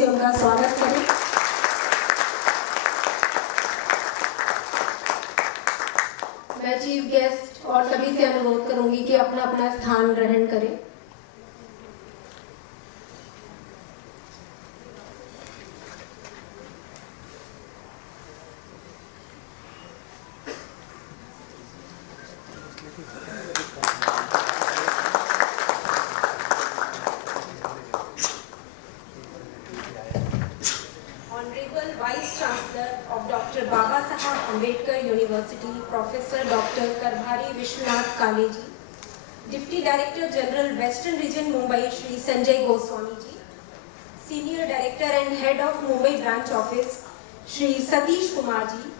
से उनका स्वागत करें। मैं चीफ गेस्ट और सभी से अनुरोध करूंगी कि अपना अपना स्थान ग्रहण करें। University, Professor Dr. Karbhari Vishwanath Kaleji, Deputy Director General Western Region Mumbai, Shri Sanjay Goswami ji, Senior Director and Head of Mumbai Branch Office, Shri Satish Kumar ji,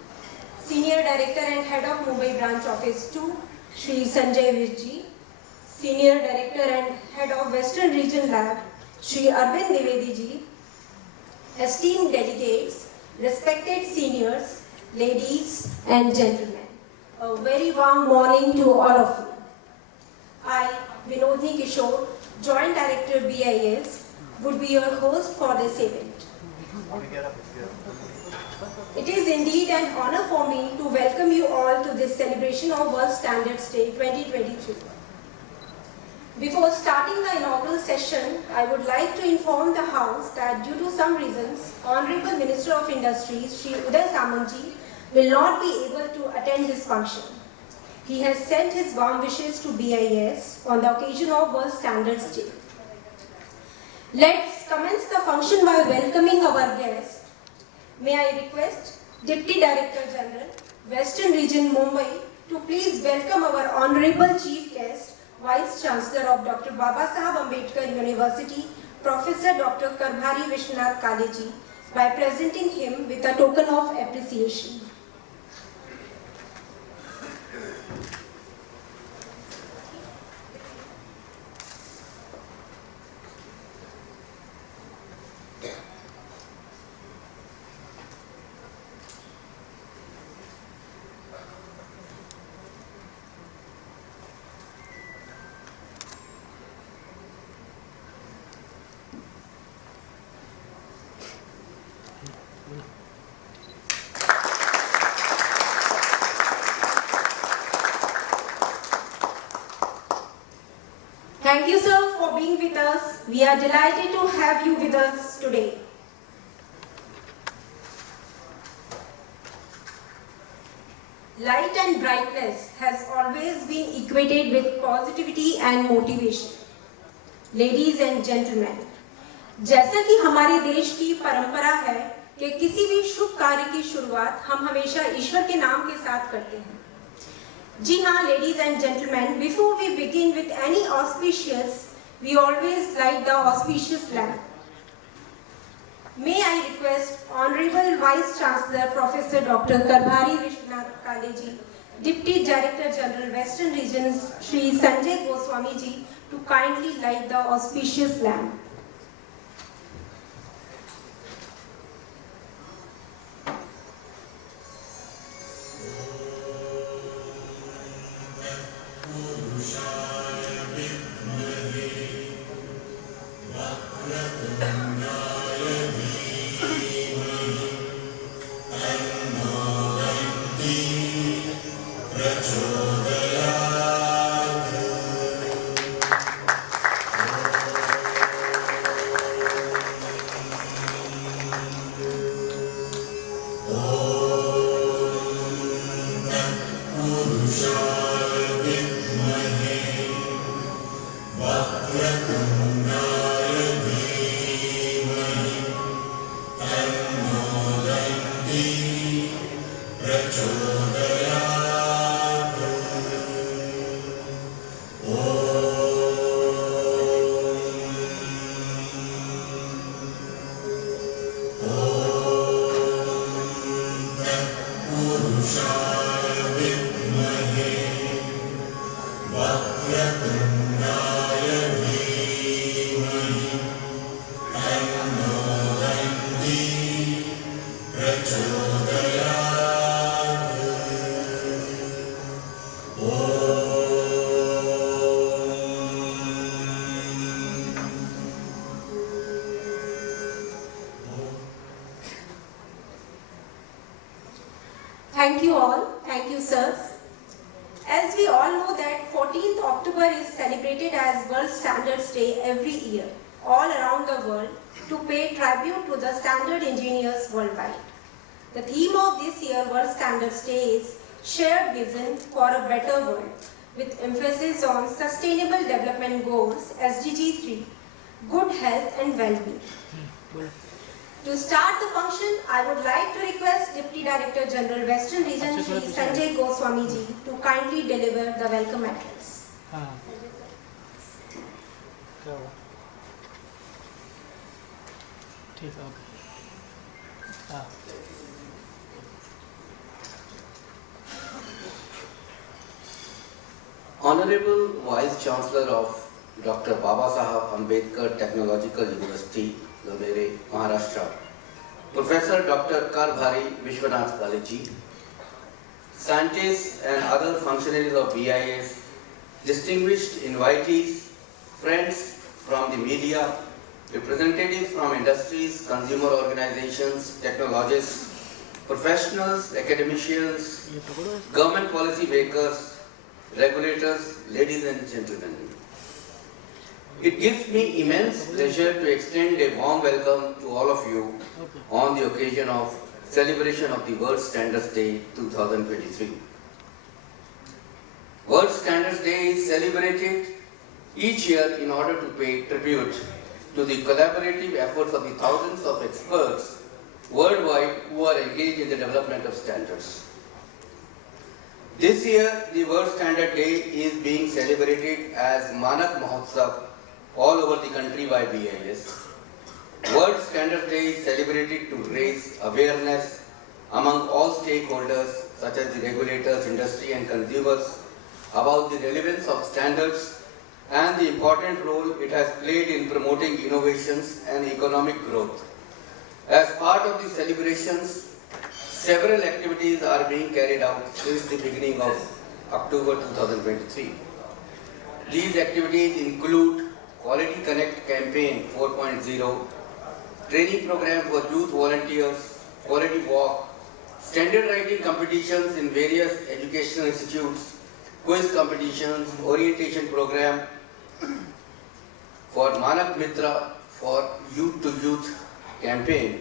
Senior Director and Head of Mumbai Branch Office 2, Shri Sanjay Vish ji, Senior Director and Head of Western Region Lab, Shri Arvind Dwivedi ji, esteemed delegates, respected seniors, ladies and gentlemen, a very warm morning to all of you. I, Vinodni Kishore, Joint Director BIS, would be your host for this event. It is indeed an honor for me to welcome you all to this celebration of World Standards Day 2023. Before starting the inaugural session, I would like to inform the House that due to some reasons, Honorable Minister of Industries, Shri Uday Samantji, will not be able to attend this function. He has sent his warm wishes to BIS on the occasion of World Standards Day. Let's commence the function by welcoming our guest. May I request Deputy Director General, Western Region Mumbai, to please welcome our Honorable Chief Guest, Vice Chancellor of Dr. Babasaheb Ambedkar University, Professor Dr. Karbhari Vishwanath Kaleji, by presenting him with a token of appreciation. Thank you, sir, for being with us. We are delighted to have you with us today. Light and brightness has always been equated with positivity and motivation. Ladies and gentlemen, जैसा कि हमारे देश की परंपरा है कि किसी भी शुभ कार्य की शुरुआत हम हमेशा ईश्वर के नाम के साथ करते हैं। जी हाँ, ladies and gentlemen, before we begin with any auspicious, we always light the auspicious lamp. May I request Honorable Vice Chancellor Professor Dr. Karbhari Vishwanath Kaleji, Deputy Director General Western Regions, Shri Sanjay Goswami ji, to kindly light the auspicious lamp. Thank you all. Thank you, sirs. As we all know that 14th October is celebrated as World Standards Day every year, all around the world, to pay tribute to the standard engineers worldwide. The theme of this year's World Standards Day is Shared Vision for a Better World, with emphasis on Sustainable Development Goals, SDG 3, good health and well-being. To start the function, I would like to request Deputy Director General Western Region Shri Sanjay Goswami ji to kindly deliver the welcome address. Honorable Vice Chancellor of Dr. Baba Sahab Ambedkar Technological University, Lavere, Maharashtra, Professor Dr. Karbhari Vishwanath Kaleji, scientists and other functionaries of BIS, distinguished invitees, friends from the media, representatives from industries, consumer organizations, technologists, professionals, academicians, government policy makers, regulators, ladies and gentlemen. It gives me immense pleasure to extend a warm welcome to all of you on the occasion of celebration of the World Standards Day 2023. World Standards Day is celebrated each year in order to pay tribute to the collaborative efforts of the thousands of experts worldwide who are engaged in the development of standards. This year, the World Standard Day is being celebrated as Manak Mahotsav all over the country by BIS. World Standard Day is celebrated to raise awareness among all stakeholders such as the regulators, industry and consumers about the relevance of standards and the important role it has played in promoting innovations and economic growth. As part of the celebrations, several activities are being carried out since the beginning of October 2023. These activities include Quality Connect Campaign 4.0, training program for youth volunteers, quality walk, standard writing competitions in various educational institutes, quiz competitions, orientation program for Manak Mitra for Youth to Youth campaign,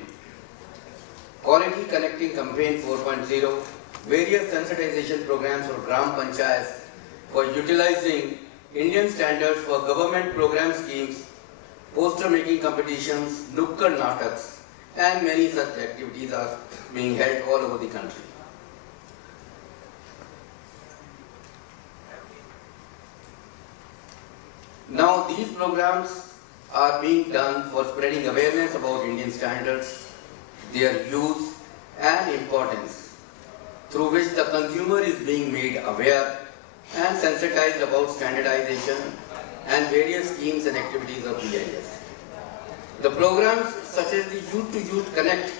Quality Connecting Campaign 4.0, various sensitization programs for Gram Panchayats for utilizing Indian standards for government program schemes, poster making competitions, Nukkad Nataks, and many such activities are being held all over the country. Now these programs are being done for spreading awareness about Indian standards, their use and importance, through which the consumer is being made aware and sensitized about standardization and various schemes and activities of BIS. The programs such as the Youth to Youth Connect,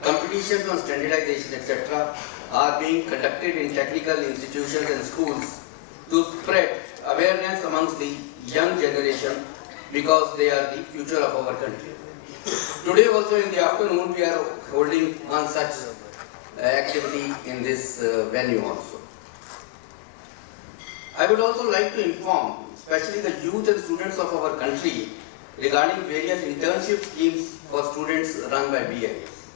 competitions on standardization, etc. are being conducted in technical institutions and schools to spread awareness amongst the young generation because they are the future of our country. Today also in the afternoon we are holding one such activity in this venue also. I would also like to inform, especially the youth and students of our country, regarding various internship schemes for students run by BIS.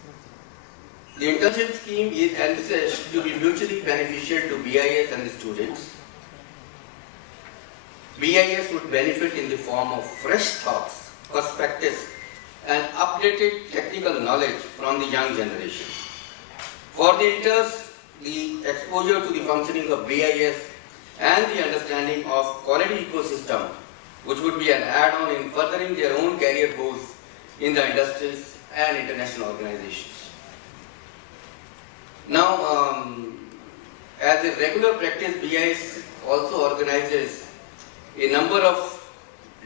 The internship scheme is envisaged to be mutually beneficial to BIS and the students. BIS would benefit in the form of fresh thoughts, perspectives, and updated technical knowledge from the young generation. For the interns, the exposure to the functioning of BIS and the understanding of quality ecosystem, which would be an add-on in furthering their own career goals in the industries and international organizations. Now, as a regular practice, BIS also organizes a number of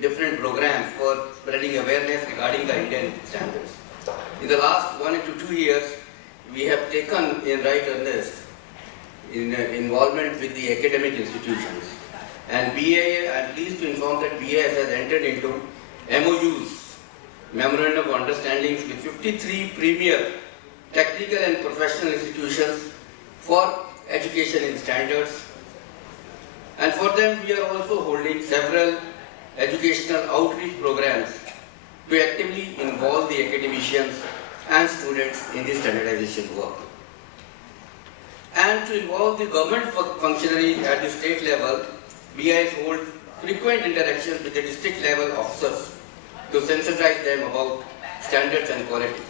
different programs for spreading awareness regarding the Indian standards. In the last 1 to 2 years, we have taken in right earnest in involvement with the academic institutions. And BIS, I'm pleased to inform that BIS has entered into MOUs, Memorandum of Understandings, with 53 premier technical and professional institutions for education in standards. And for them, we are also holding several educational outreach programs to actively involve the academicians and students in the standardization work. And to involve the government functionaries at the state level, BIS holds frequent interactions with the district level officers to sensitize them about standards and quality.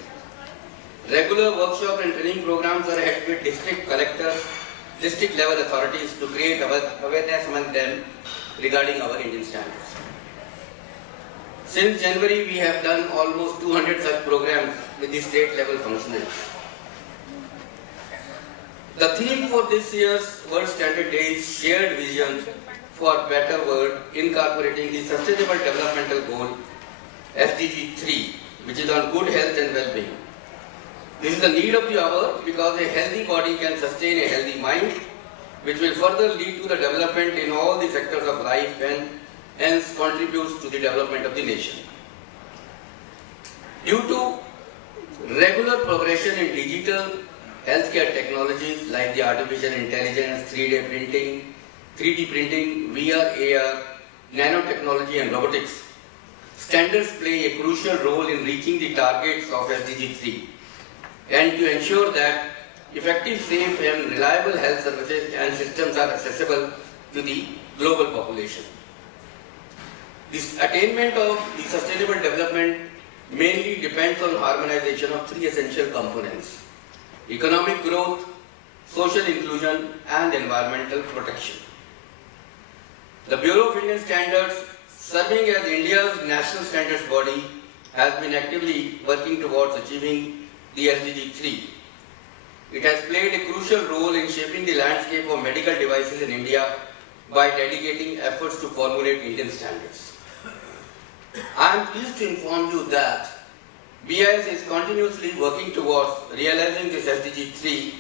Regular workshop and training programs are held with district collectors, district level authorities to create awareness among them regarding our Indian standards. Since January, we have done almost 200 such programs with the state level functionaries. The theme for this year's World Standard Day is Shared Vision for Better World, incorporating the Sustainable Developmental Goal SDG 3, which is on good health and well-being. This is the need of the hour because a healthy body can sustain a healthy mind, which will further lead to the development in all the sectors of life and hence contributes to the development of the nation. Due to regular progression in digital healthcare technologies like the artificial intelligence, 3D printing, VR, AR, nanotechnology and robotics, standards play a crucial role in reaching the targets of SDG 3 and to ensure that effective, safe and reliable health services and systems are accessible to the global population. This attainment of the sustainable development mainly depends on harmonization of three essential components: economic growth, social inclusion and environmental protection. The Bureau of Indian Standards, serving as India's national standards body, has been actively working towards achieving the SDG 3. It has played a crucial role in shaping the landscape of medical devices in India by dedicating efforts to formulate Indian standards. I am pleased to inform you that BIS is continuously working towards realizing this SDG 3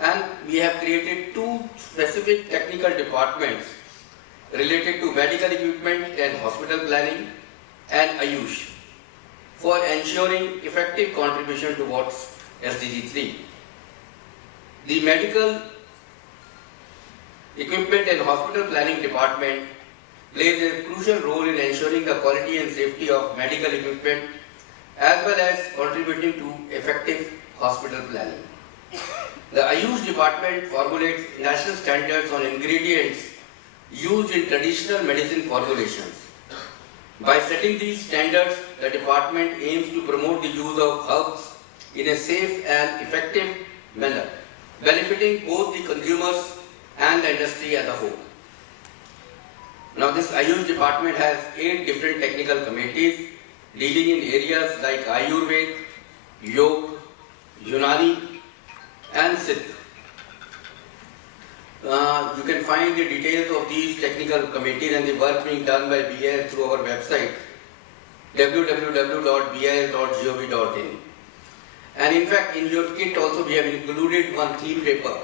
and we have created two specific technical departments related to medical equipment and hospital planning and Ayush for ensuring effective contribution towards SDG 3. The medical equipment and hospital planning department plays a crucial role in ensuring the quality and safety of medical equipment as well as contributing to effective hospital planning. The Ayush department formulates national standards on ingredients used in traditional medicine formulations. By setting these standards, the department aims to promote the use of herbs in a safe and effective manner, benefiting both the consumers and the industry as a whole. Now this Ayush department has 8 different technical committees dealing in areas like Ayurveda, Yoga, Unani and Siddha. You can find the details of these technical committees and the work being done by BIS through our website www.bis.gov.in. And in fact, in your kit also we have included one theme paper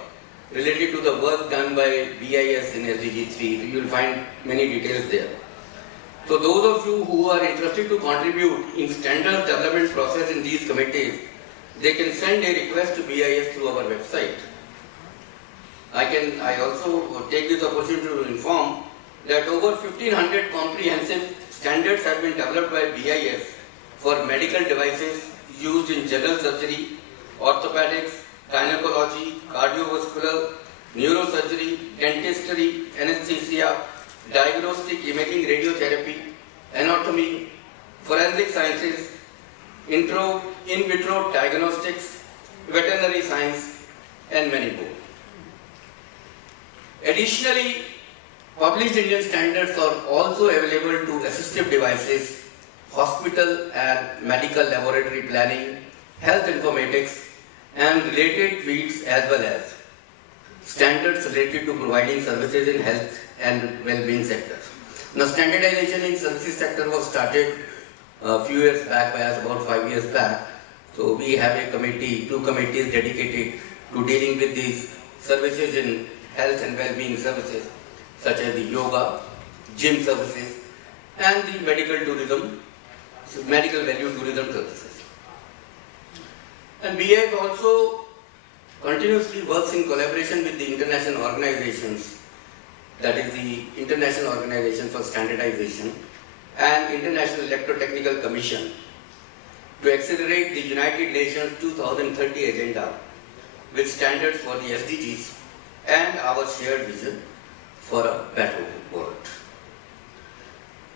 related to the work done by BIS in SDG 3. You will find many details there. So those of you who are interested to contribute in standard development process in these committees, they can send a request to BIS through our website. I also take this opportunity to inform that over 1500 comprehensive standards have been developed by BIS for medical devices used in general surgery, orthopedics, gynecology, cardiovascular, neurosurgery, dentistry, anesthesia, diagnostic imaging, radiotherapy, anatomy, forensic sciences, in vitro diagnostics, veterinary science, and many more. Additionally, published Indian standards are also available to assistive devices, hospital and medical laboratory planning, health informatics, and related fields as well as standards related to providing services in health and well-being sectors. Now, standardization in services sector was started a few years back, by us about 5 years back. So we have a committee, 2 committees dedicated to dealing with these services in health and well-being services, such as the yoga, gym services, and the medical tourism, medical value tourism services. And BIS also continuously works in collaboration with the international organizations, that is the International Organization for Standardization and International Electrotechnical Commission, to accelerate the United Nations 2030 agenda with standards for the SDGs and our shared vision for a better world.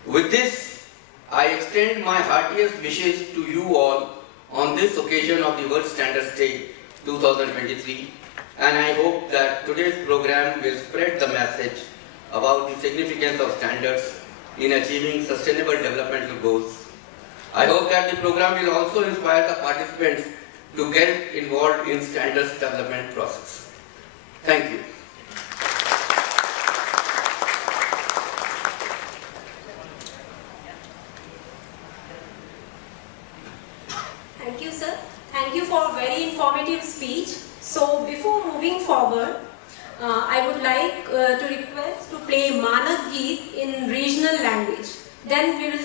With this, I extend my heartiest wishes to you all on this occasion of the World Standards Day 2023, and I hope that today's program will spread the message about the significance of standards in achieving sustainable developmental goals. I hope that the program will also inspire the participants to get involved in standards development process. Thank you. Thank you, sir. Thank you for a very informative speech. So before moving forward, I would like to request to play Manak Geet in regional language. Then we will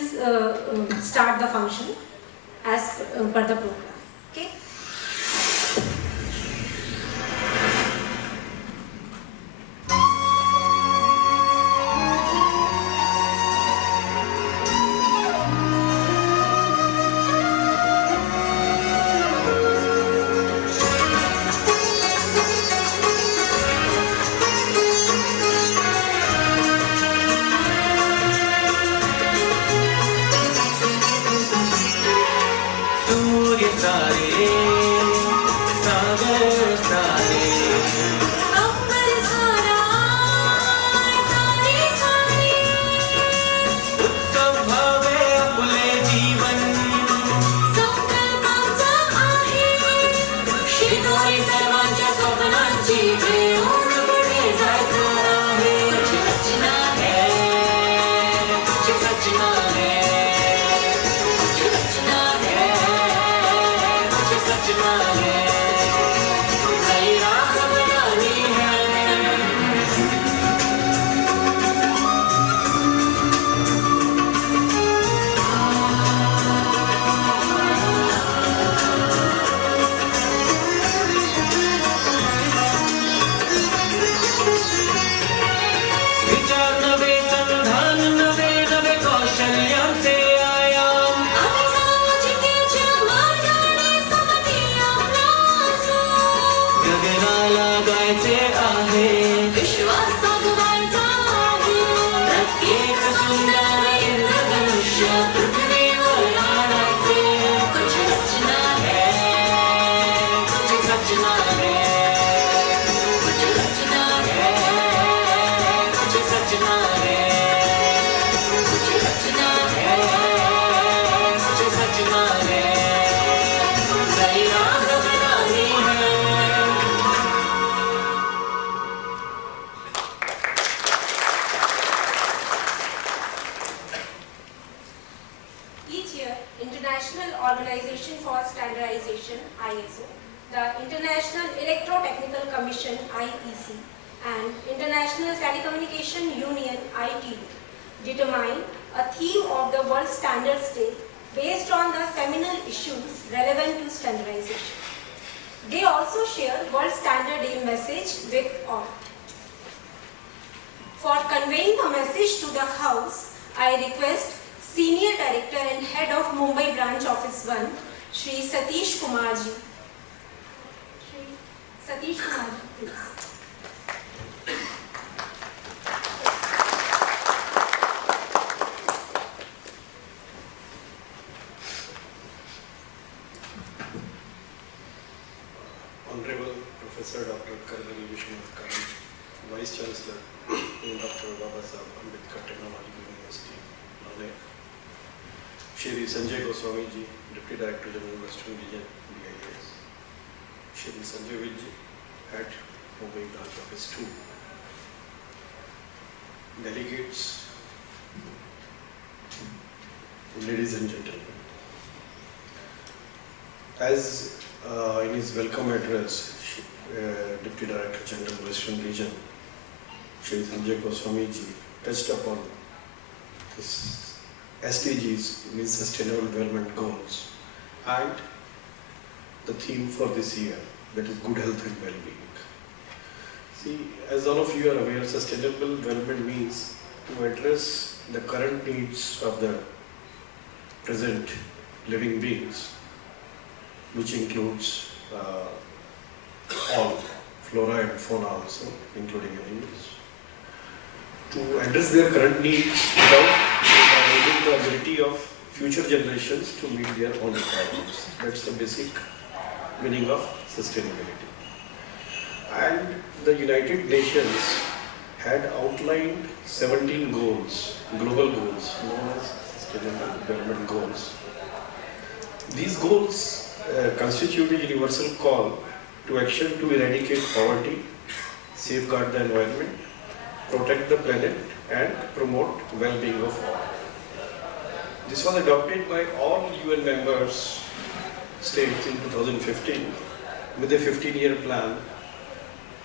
start the function as per the program. Okay? Organization for Standardization (ISO), the International Electrotechnical Commission (IEC), and International Telecommunication Union (ITU) determine a theme of the World Standards Day based on the seminal issues relevant to standardization. They also share World Standard Day message with all. For conveying the message to the House, I request Senior Director and Head of Mumbai Branch Office 1, Shri Satish Kumar ji. Shri Satish Kumar ji, please. Honorable Professor Dr. Karvari Vishwanath College, Vice Chancellor, Dr. Babasaheb Ambedkar Technological University, Nane, Shri Sanjay Goswami ji, Deputy Director General Western Region, BIS, Shri Sanjay Vijay, Head Mumbai Branch Office 2, delegates, ladies and gentlemen. As in his welcome address, Deputy Director General Western Region, Shri Sanjay Goswami ji touched upon this SDGs, means Sustainable Development Goals, and the theme for this year, that is good health and well-being. See, as all of you are aware, sustainable development means to address the current needs of the present living beings, which includes all flora and fauna also, including animals, to address their current needs without eroding the ability of future generations to meet their own requirements. That's the basic meaning of sustainability. And the United Nations had outlined 17 goals, global goals, known as Sustainable Development Goals. These goals constitute a universal call to action to eradicate poverty, safeguard the environment, protect the planet, and promote well-being of all. This was adopted by all UN members states in 2015 with a 15-year plan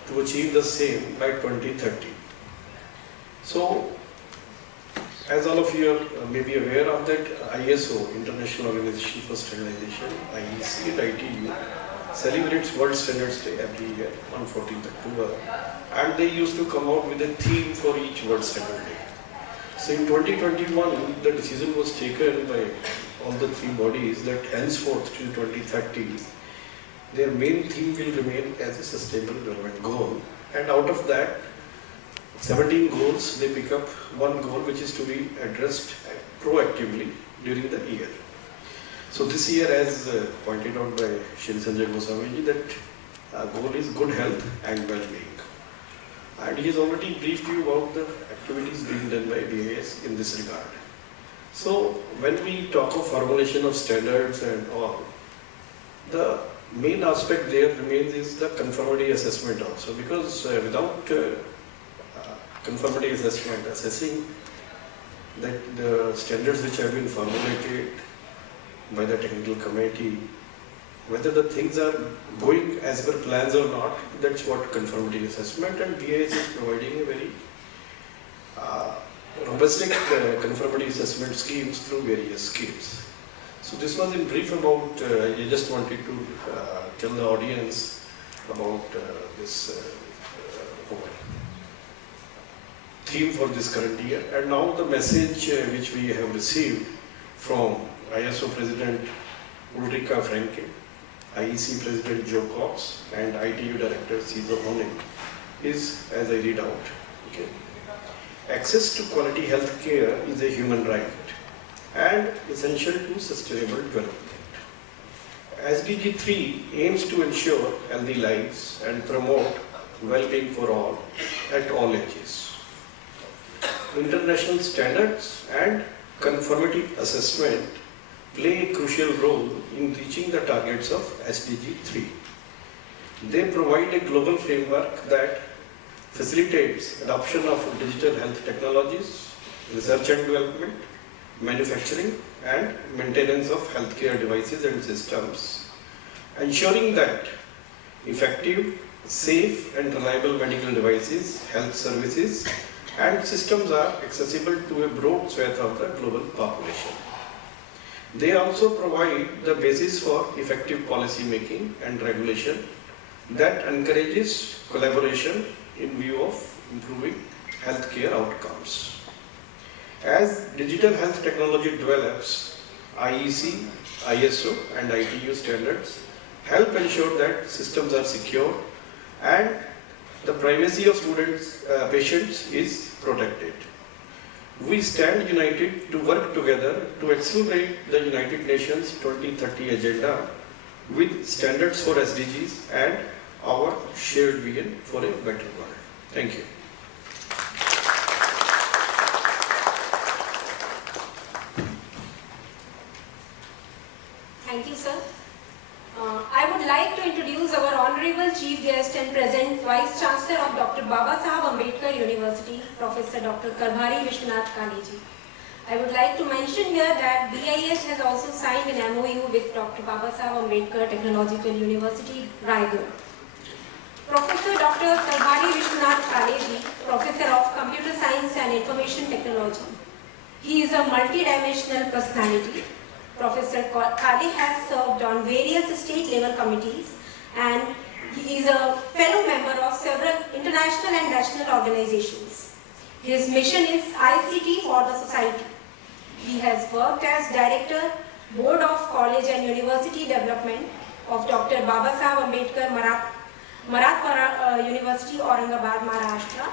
to achieve the same by 2030. So, as all of you may be aware of that, ISO, International Organization for Standardization, IEC and ITU, celebrates World Standards Day every year on 14th October, and they used to come out with a theme for each World Standard Day. So in 2021, the decision was taken by all the three bodies that henceforth to 2030, their main theme will remain as a sustainable development goal, and out of that 17 goals, they pick up one goal which is to be addressed proactively during the year. So this year, as pointed out by Shri Sanjay Goswami, that goal is good health and well-being. And he has already briefed you about the activities being done by DIS in this regard. So when we talk of formulation of standards and all, the main aspect there remains is the conformity assessment also, because without conformity assessment, assessing that the standards which have been formulated by the technical committee, whether the things are going as per plans or not, that's what conformity assessment, and DIS is providing a very robust conformity assessment schemes through various schemes. So this was in brief about, I just wanted to tell the audience about this theme for this current year. And now the message which we have received from ISO President Ulrika Franke, IEC President Joe Cox, and ITU Director Cesar Honig is as I read out. Okay. Access to quality health care is a human right and essential to sustainable development. SDG 3 aims to ensure healthy lives and promote well-being for all at all ages. International standards and conformity assessment play a crucial role in reaching the targets of SDG 3. They provide a global framework that facilitates adoption of digital health technologies, research and development, manufacturing and maintenance of healthcare devices and systems, ensuring that effective, safe and reliable medical devices, health services and systems are accessible to a broad swath of the global population. They also provide the basis for effective policy making and regulation that encourages collaboration in view of improving healthcare outcomes. As digital health technology develops, IEC, ISO and ITU standards help ensure that systems are secure and the privacy of patients is protected. We stand united to work together to accelerate the United Nations 2030 agenda with standards for SDGs and our shared vision for a better world. Thank you. Thank you, sir. I would like to introduce our Honorable Chief Guest and present Vice Chancellor of Dr. Babasaheb Ambedkar University, Professor Dr. Karbhari Vishwanath Kaleji. I would like to mention here that BIS has also signed an MOU with Dr. Babasaheb Ambedkar Technological University, Raigad. Professor Dr. Karbhari Vishwanath Kaleji, Professor of Computer Science and Information Technology. He is a multi-dimensional personality. Professor Kale has served on various state level committees and He is a fellow member of several international and national organizations. His mission is ICT for the society. He has worked as Director, Board of College and University Development of Dr. Babasaheb Ambedkar Marathwada University, Aurangabad, Maharashtra.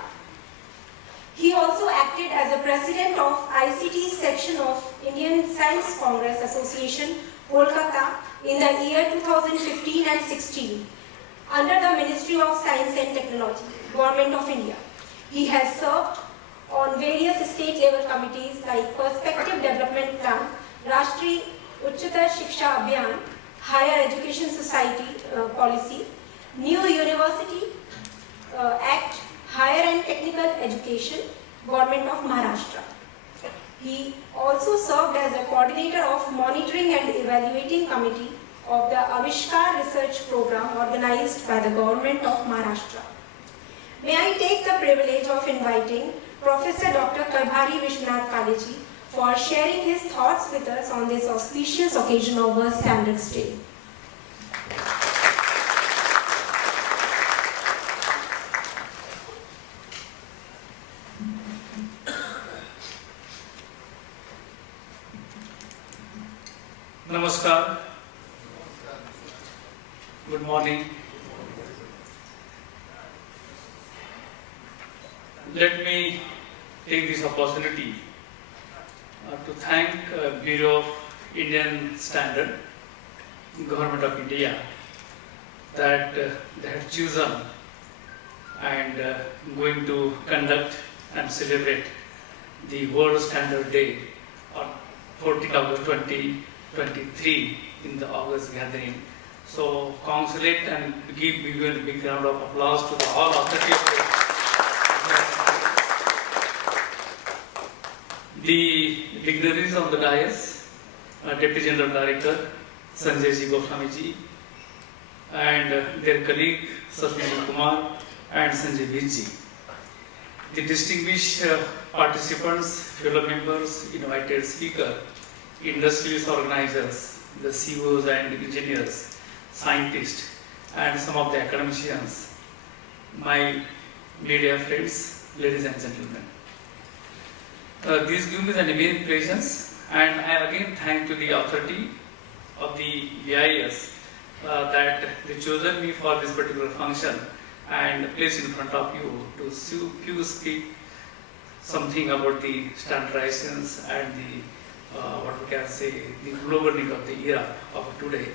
He also acted as a President of ICT section of Indian Science Congress Association, Kolkata in the year 2015 and 16 under the Ministry of Science and Technology, Government of India. He has served on various state level committees like Perspective Development Plan, Rashtriya Uchchatar Shiksha Abhiyan, Higher Education Society Policy, New University Act, Higher and Technical Education, Government of Maharashtra. He also served as a coordinator of Monitoring and Evaluating Committee of the Avishkar Research Program organized by the Government of Maharashtra. May I take the privilege of inviting Professor Dr. Karbhari Vishwanath Kaleji for sharing his thoughts with us on this auspicious occasion of World Standards Day. Namaskar. Good morning. Let me take this opportunity to thank Bureau of Indian Standard, Government of India, that they have chosen and going to conduct and celebrate the World Standard Day on 14th August 2023 in the August gathering. So congratulate and give a big round of applause to the all authority of the dignitaries on the dais, Deputy General Director Sanjay Ji Goswami Ji and their colleague Satyaji Kumar and Sanjay Ji. The distinguished participants, fellow members, invited speaker, industrialist organizers, the CEOs and engineers, scientists, and some of the academicians, my media friends, ladies and gentlemen. This gives me an immense pleasure, and I again thank to the authority of the VIS that they chosen me for this particular function and placed in front of you to speak something about the standardizations and the what we can say, the global need of the era of today.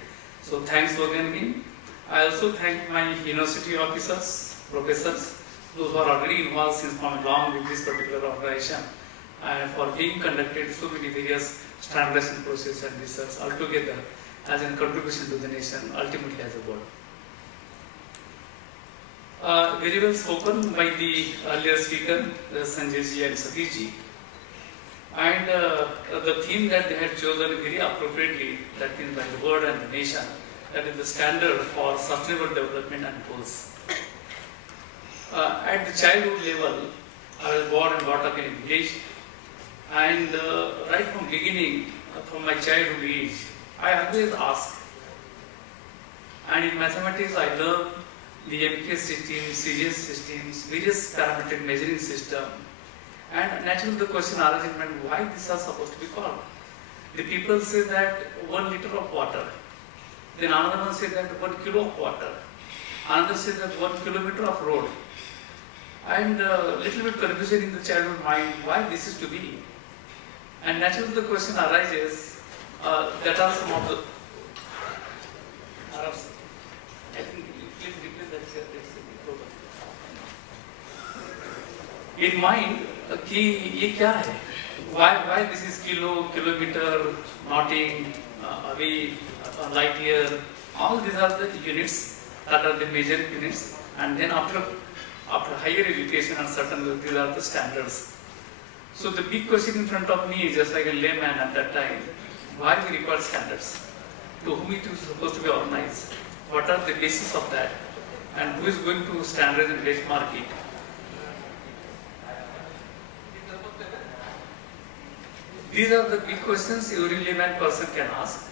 So thanks again. I also thank my university officers, professors, those who are already involved since from long with this particular organization, and for being conducted so many various standardization process and research altogether as a contribution to the nation, ultimately as a whole. Very well spoken by the earlier speaker, Sanjay Ji and Satish Ji. And the theme that they had chosen very appropriately, that means by the world and the nation, that is the standard for sustainable development and goals. At the childhood level, I was born and brought up in a village, and right from beginning, from my childhood age, I always ask. And in mathematics, I learned the MPS systems, CGS systems, various parametric measuring system. And naturally the question arises, why these are supposed to be called? The people say that 1 liter of water. Then another one say that 1 kilo of water. Another say that 1 kilometer of road. And little bit confusion in the childhood mind, why this is to be? And naturally the question arises, that are some of the... in mind, कि ये क्या है? Why this is kilo, kilometer, knotting, away, light year? All these are the units that are the major units. And then after higher education and certain, these are the standards. So the big question in front of me is just like a layman at that time: why we require standards? To whom it is supposed to be organized? What are the basis of that? And who is going to standardize and benchmark it? These are the big questions every layman person can ask.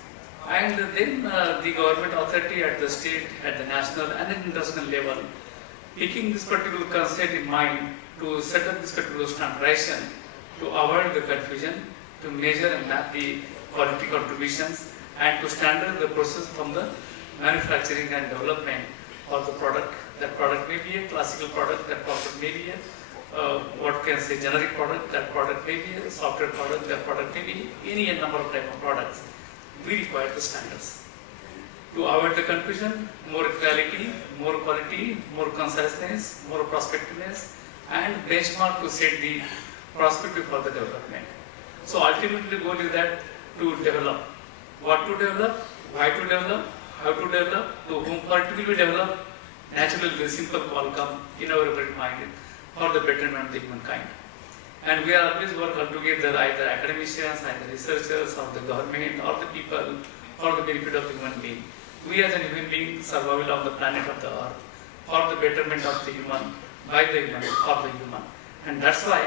And then the government authority at the state, at the national and at international level, taking this particular concept in mind to set up this particular standardization to avoid the confusion, to measure and map the quality contributions, and to standard the process from the manufacturing and development of the product. That product may be a classical product, that product may be a what can say generic product, that product may be a software product, that product may be any number of type of products. We require the standards. To avoid the confusion, more clarity, more quality, more conciseness, more prospectiveness, and benchmark to set the perspective for the development. So ultimately the goal is that to develop. What to develop, why to develop, how to develop, to whom particularly develop, naturally the simple call come in our mind for the betterment of the humankind. And we are always work all together, either academicians, either researchers, or the government, or the people, for the benefit of the human being. We as a human being survival on the planet of the earth, for the betterment of the human, by the human, for the human. And that's why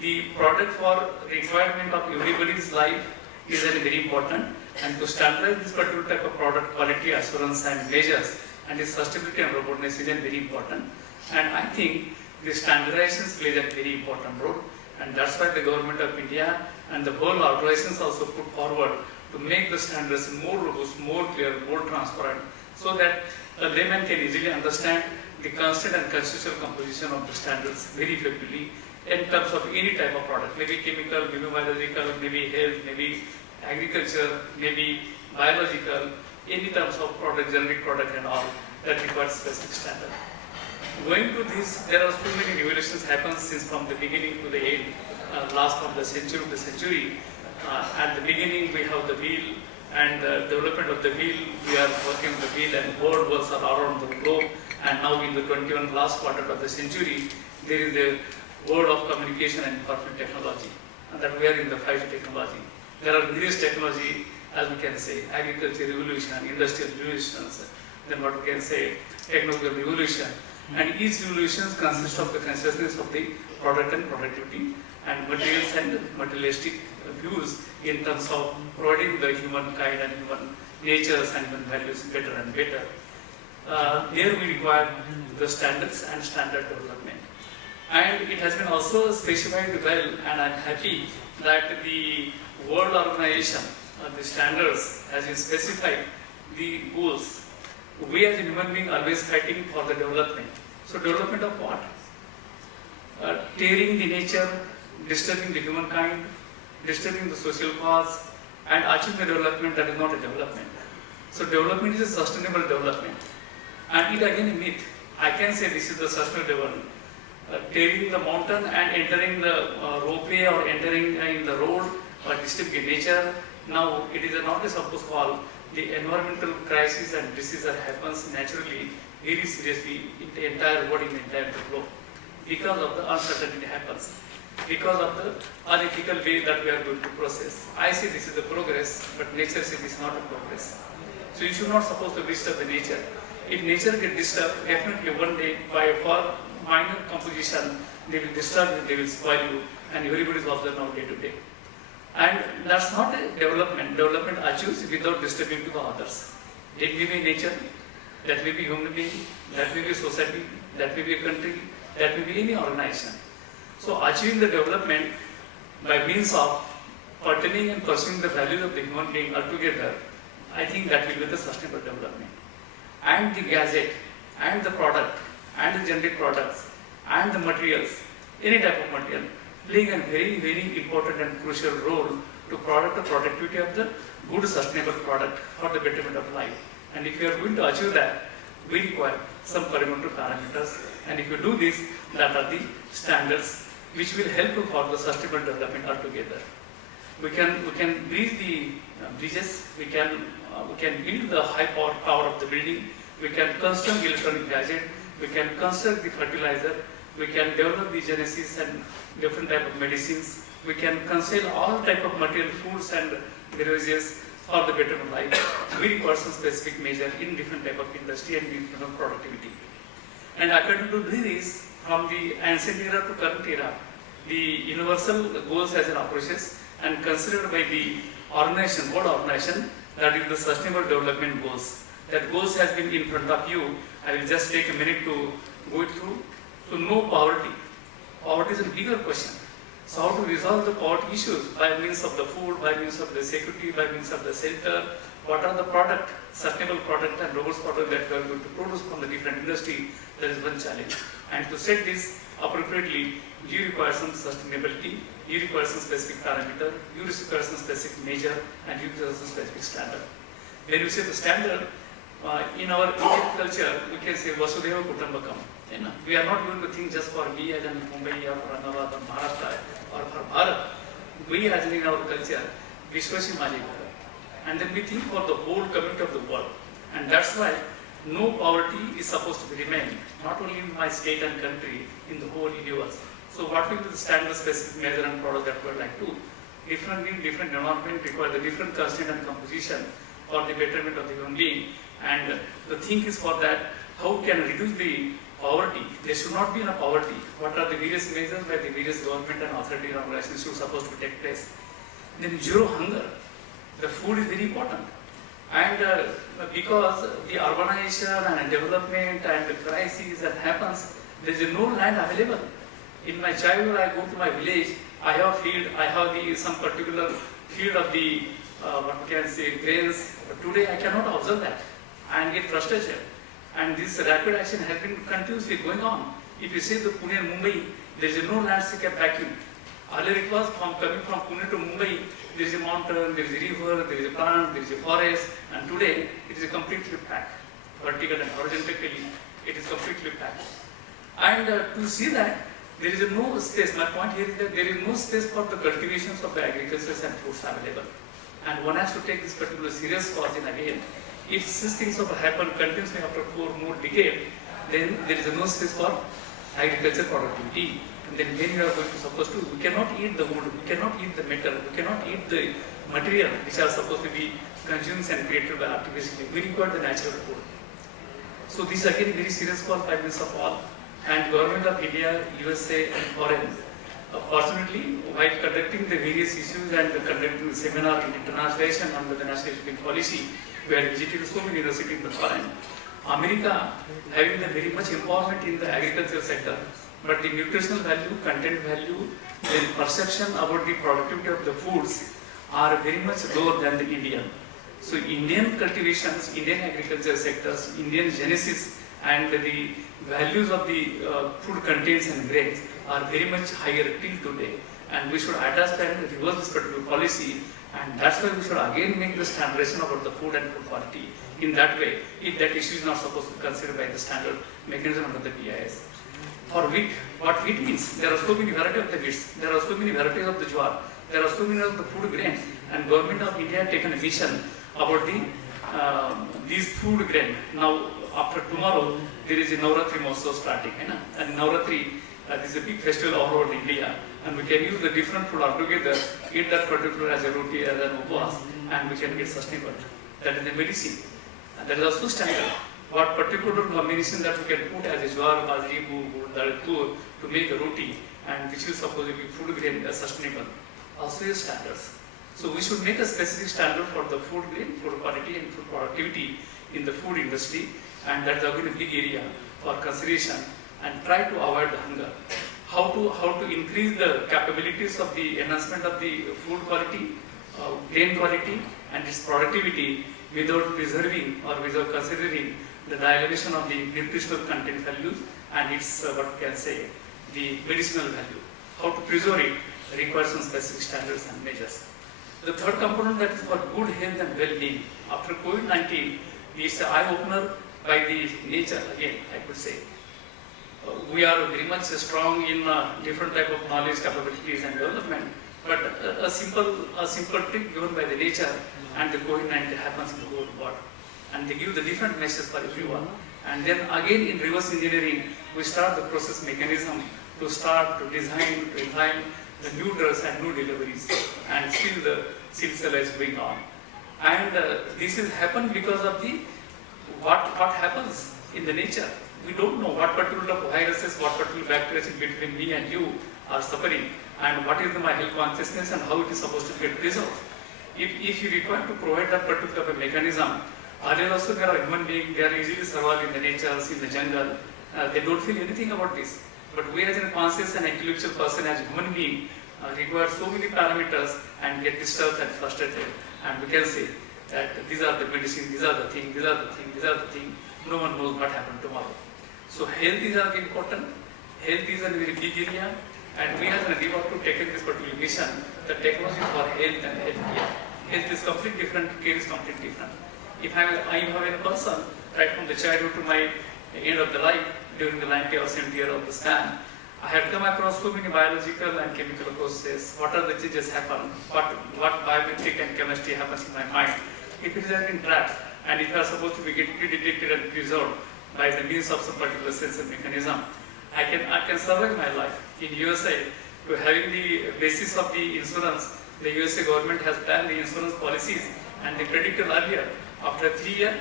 the product for requirement of everybody's life is very important, and to standardize this particular type of product quality assurance and measures and its sustainability and robustness is very important. And I think the standardization plays a very important role, and that's why the government of India and the whole organizations also put forward to make the standards more robust, more clear, more transparent, so that a layman can easily understand the constant and constitutional composition of the standards very effectively in terms of any type of product, maybe chemical, maybe biological, maybe health, maybe agriculture, maybe biological, any terms of product, generic product and all that requires specific standard. Going to this, there are so many revolutions happen since from the beginning to the end, last of the century to the century. At the beginning we have the wheel, and the development of the wheel, we are working on the wheel, and world was around the globe, and now in the 21st last quarter of the century, there is the world of communication and information technology, and that we are in the 5G technology. There are various technology, as we can say, agriculture revolution, industrial revolutions, then what we can say, technological revolution. And each revolution consists of the consciousness of the product and productivity and materials and materialistic views in terms of providing the humankind and human natures and human values better and better. There we require the standards and standard development. And it has been also specified well, and I'm happy that the World Organization, the standards has been specified the goals. We as a human being are always fighting for the development. So development of what? Tearing the nature, disturbing the humankind, disturbing the social cause, and achieving the development that is not a development. So development is a sustainable development. And it again a myth. I can say this is the sustainable development. Tearing the mountain and entering the ropeway or entering in the road or disturbing nature. Now it is not a suppose call. The environmental crisis and disease that happens naturally, very seriously in the entire world, in the entire globe, because of the uncertainty happens, because of the unethical way that we are going to process. I say this is the progress, but nature says this is not a progress. So you should not supposed to disturb the nature. If nature gets disturbed, definitely one day by a far minor composition, they will disturb you, they will spoil you, and everybody is observed now day to day. And that's not a development. Development achieves without disturbing to the others. It may be nature, that may be human being, that may be society, that may be a country, that may be any organization. So achieving the development by means of pertaining and pursuing the values of the human being altogether, I think that will be the sustainable development. And the gadget, and the product, and the generic products, and the materials, any type of material, playing a very, very important and crucial role to product the productivity of the good sustainable product for the betterment of life. And if you are going to achieve that, we require some fundamental parameters. And if you do this, that are the standards which will help you for the sustainable development altogether. We can bridge the bridges. We can build the high power of the building. We can construct electronic gadget. We can construct the fertilizer. We can develop the genesis and different type of medicines. We can conceal all type of material foods and beverages for the betterment of life. We require some specific measure in different type of industry and different productivity. And according to this, from the ancient era to current era, the universal goals as an approaches and considered by the organization, world organization, that is the Sustainable Development Goals. That goals has been in front of you. I will just take a minute to go it through. So no poverty. Poverty is a bigger question. So how to resolve the poverty issues by means of the food, by means of the security, by means of the shelter. What are the product, sustainable product and robust product that we are going to produce from the different industry? That is one challenge. And to set this appropriately, you require some sustainability, you require some specific parameter, you require some specific measure, and you require some specific standard. When we say the standard, in our Indian culture, we can say Vasudhaiva Kutumbakam. We are not going to think just for me as in Mumbai or for Ahmedabad or Maharashtra or for Bharat. We as in our culture, Vishwashi Majika. And then we think for the whole community of the world. And that's why no poverty is supposed to be remain, not only in my state and country, in the whole universe. So what will be the standard specific measure and product that we would like to? Different environment require the different constraint and composition for the betterment of the human being. And the thing is for that, how can reduce the poverty? There should not be a poverty. What are the various measures by the various government and authority and organizations should supposed to take place? Then zero hunger. The food is very important. And because the urbanization and development and the crisis that happens, there is no land available. In my childhood, I go to my village, I have field, I have some particular field of the, what we can say, grains. But today I cannot observe that and get frustrated. And this rapid action has been continuously going on. If you see the Pune and Mumbai, there is no landscape vacuum. Earlier it was coming from Pune to Mumbai, there is a mountain, there is a river, there is a plant, there is a forest, and today it is completely packed. Vertical and horizontally, it is completely packed. And to see that, there is no space. My point here is that there is no space for the cultivations of the agriculture and fruits available. And one has to take this particular serious cause in again. If these things have happened continuously after 4 more decades, then there is no space for agriculture productivity. And then when we are going to supposed to, we cannot eat the wood, we cannot eat the metal, we cannot eat the material which are supposed to be consumed and created by artificially. We require the natural food. So this is again very serious call by means of all. And government of India, USA and foreign, fortunately, while conducting the various issues and conducting the seminar in internationalization under the national education policy, we had visited so many universities in the foreign. America having the very much involvement in the agricultural sector, but the nutritional value, content value, then perception about the productivity of the foods are very much lower than the Indian. So Indian cultivations, Indian agriculture sectors, Indian genesis and the values of the food contents and grains are very much higher till today. And we should adjust and reverse this particular policy, and that's why we should again make the standardization about the food and food quality. In that way, if that issue is not supposed to be considered by the standard mechanism under the BIS. For wheat, what wheat means, there are so many varieties of the wheats, there are so many varieties of the jowar, there are so many of the food grains, and government of India has taken a vision about the these food grain. Now, after tomorrow, there is a Navratri also starting, and Navratri, this is a big festival all over India, and we can use the different food altogether, eat that particular as a roti, as an upvas, and we can get sustainable. That is the medicine, and that is also standard. What particular combination that we can put as a jowar, bajri, moong, to make a roti, and which is supposed to be food grain as sustainable, also is standards. So we should make a specific standard for the food grain, food quality and food productivity in the food industry, and that's again a big area for consideration, and try to avoid the hunger. How to increase the capabilities of the enhancement of the food quality, grain quality and its productivity without preserving or without considering the dilation of the nutritional content values and its what we can say the medicinal value. How to preserve it requires some specific standards and measures. The third component, that is for good health and well-being. After COVID-19, it's an eye-opener by the nature again, I could say. We are very much strong in different type of knowledge, capabilities and development, but a simple trick given by the nature and the COVID-19 happens in the whole world. And they give the different messages for everyone. And then again in reverse engineering, we start the process mechanism to start to design, to refine the new drugs and new deliveries, and still the silsila is going on. And this has happened because of the what happens in the nature. We don't know what particular viruses, what particular bacteria in between me and you are suffering, and what is my health consciousness and how it is supposed to get preserved. if you require to provide that particular mechanism, earlier also there are human beings, they are easily survive in the nature, in the jungle, they don't feel anything about this. But we as a conscious and intellectual person, as a human being, require so many parameters and get disturbed and frustrated. And we can say that these are the medicine, these are the thing, these are the thing, these are the thing. No one knows what happened tomorrow. So health is very important. Health is a very big area. And we as a Nadiva to take this particular mission, the technology for health and healthcare. Health is completely different, care is completely different. If I have a person, right from the childhood to my end of the life, during the 90 or 70 year of the span, I had come across so many biological and chemical processes. What are the changes happen? What biometric and chemistry happens in my mind? If it has been tracked, and if I are supposed to be detected and preserved by the means of some particular sensor mechanism, I can survive my life. In USA, to having the basis of the insurance, the USA government has planned the insurance policies, and they predicted earlier, after 3 years,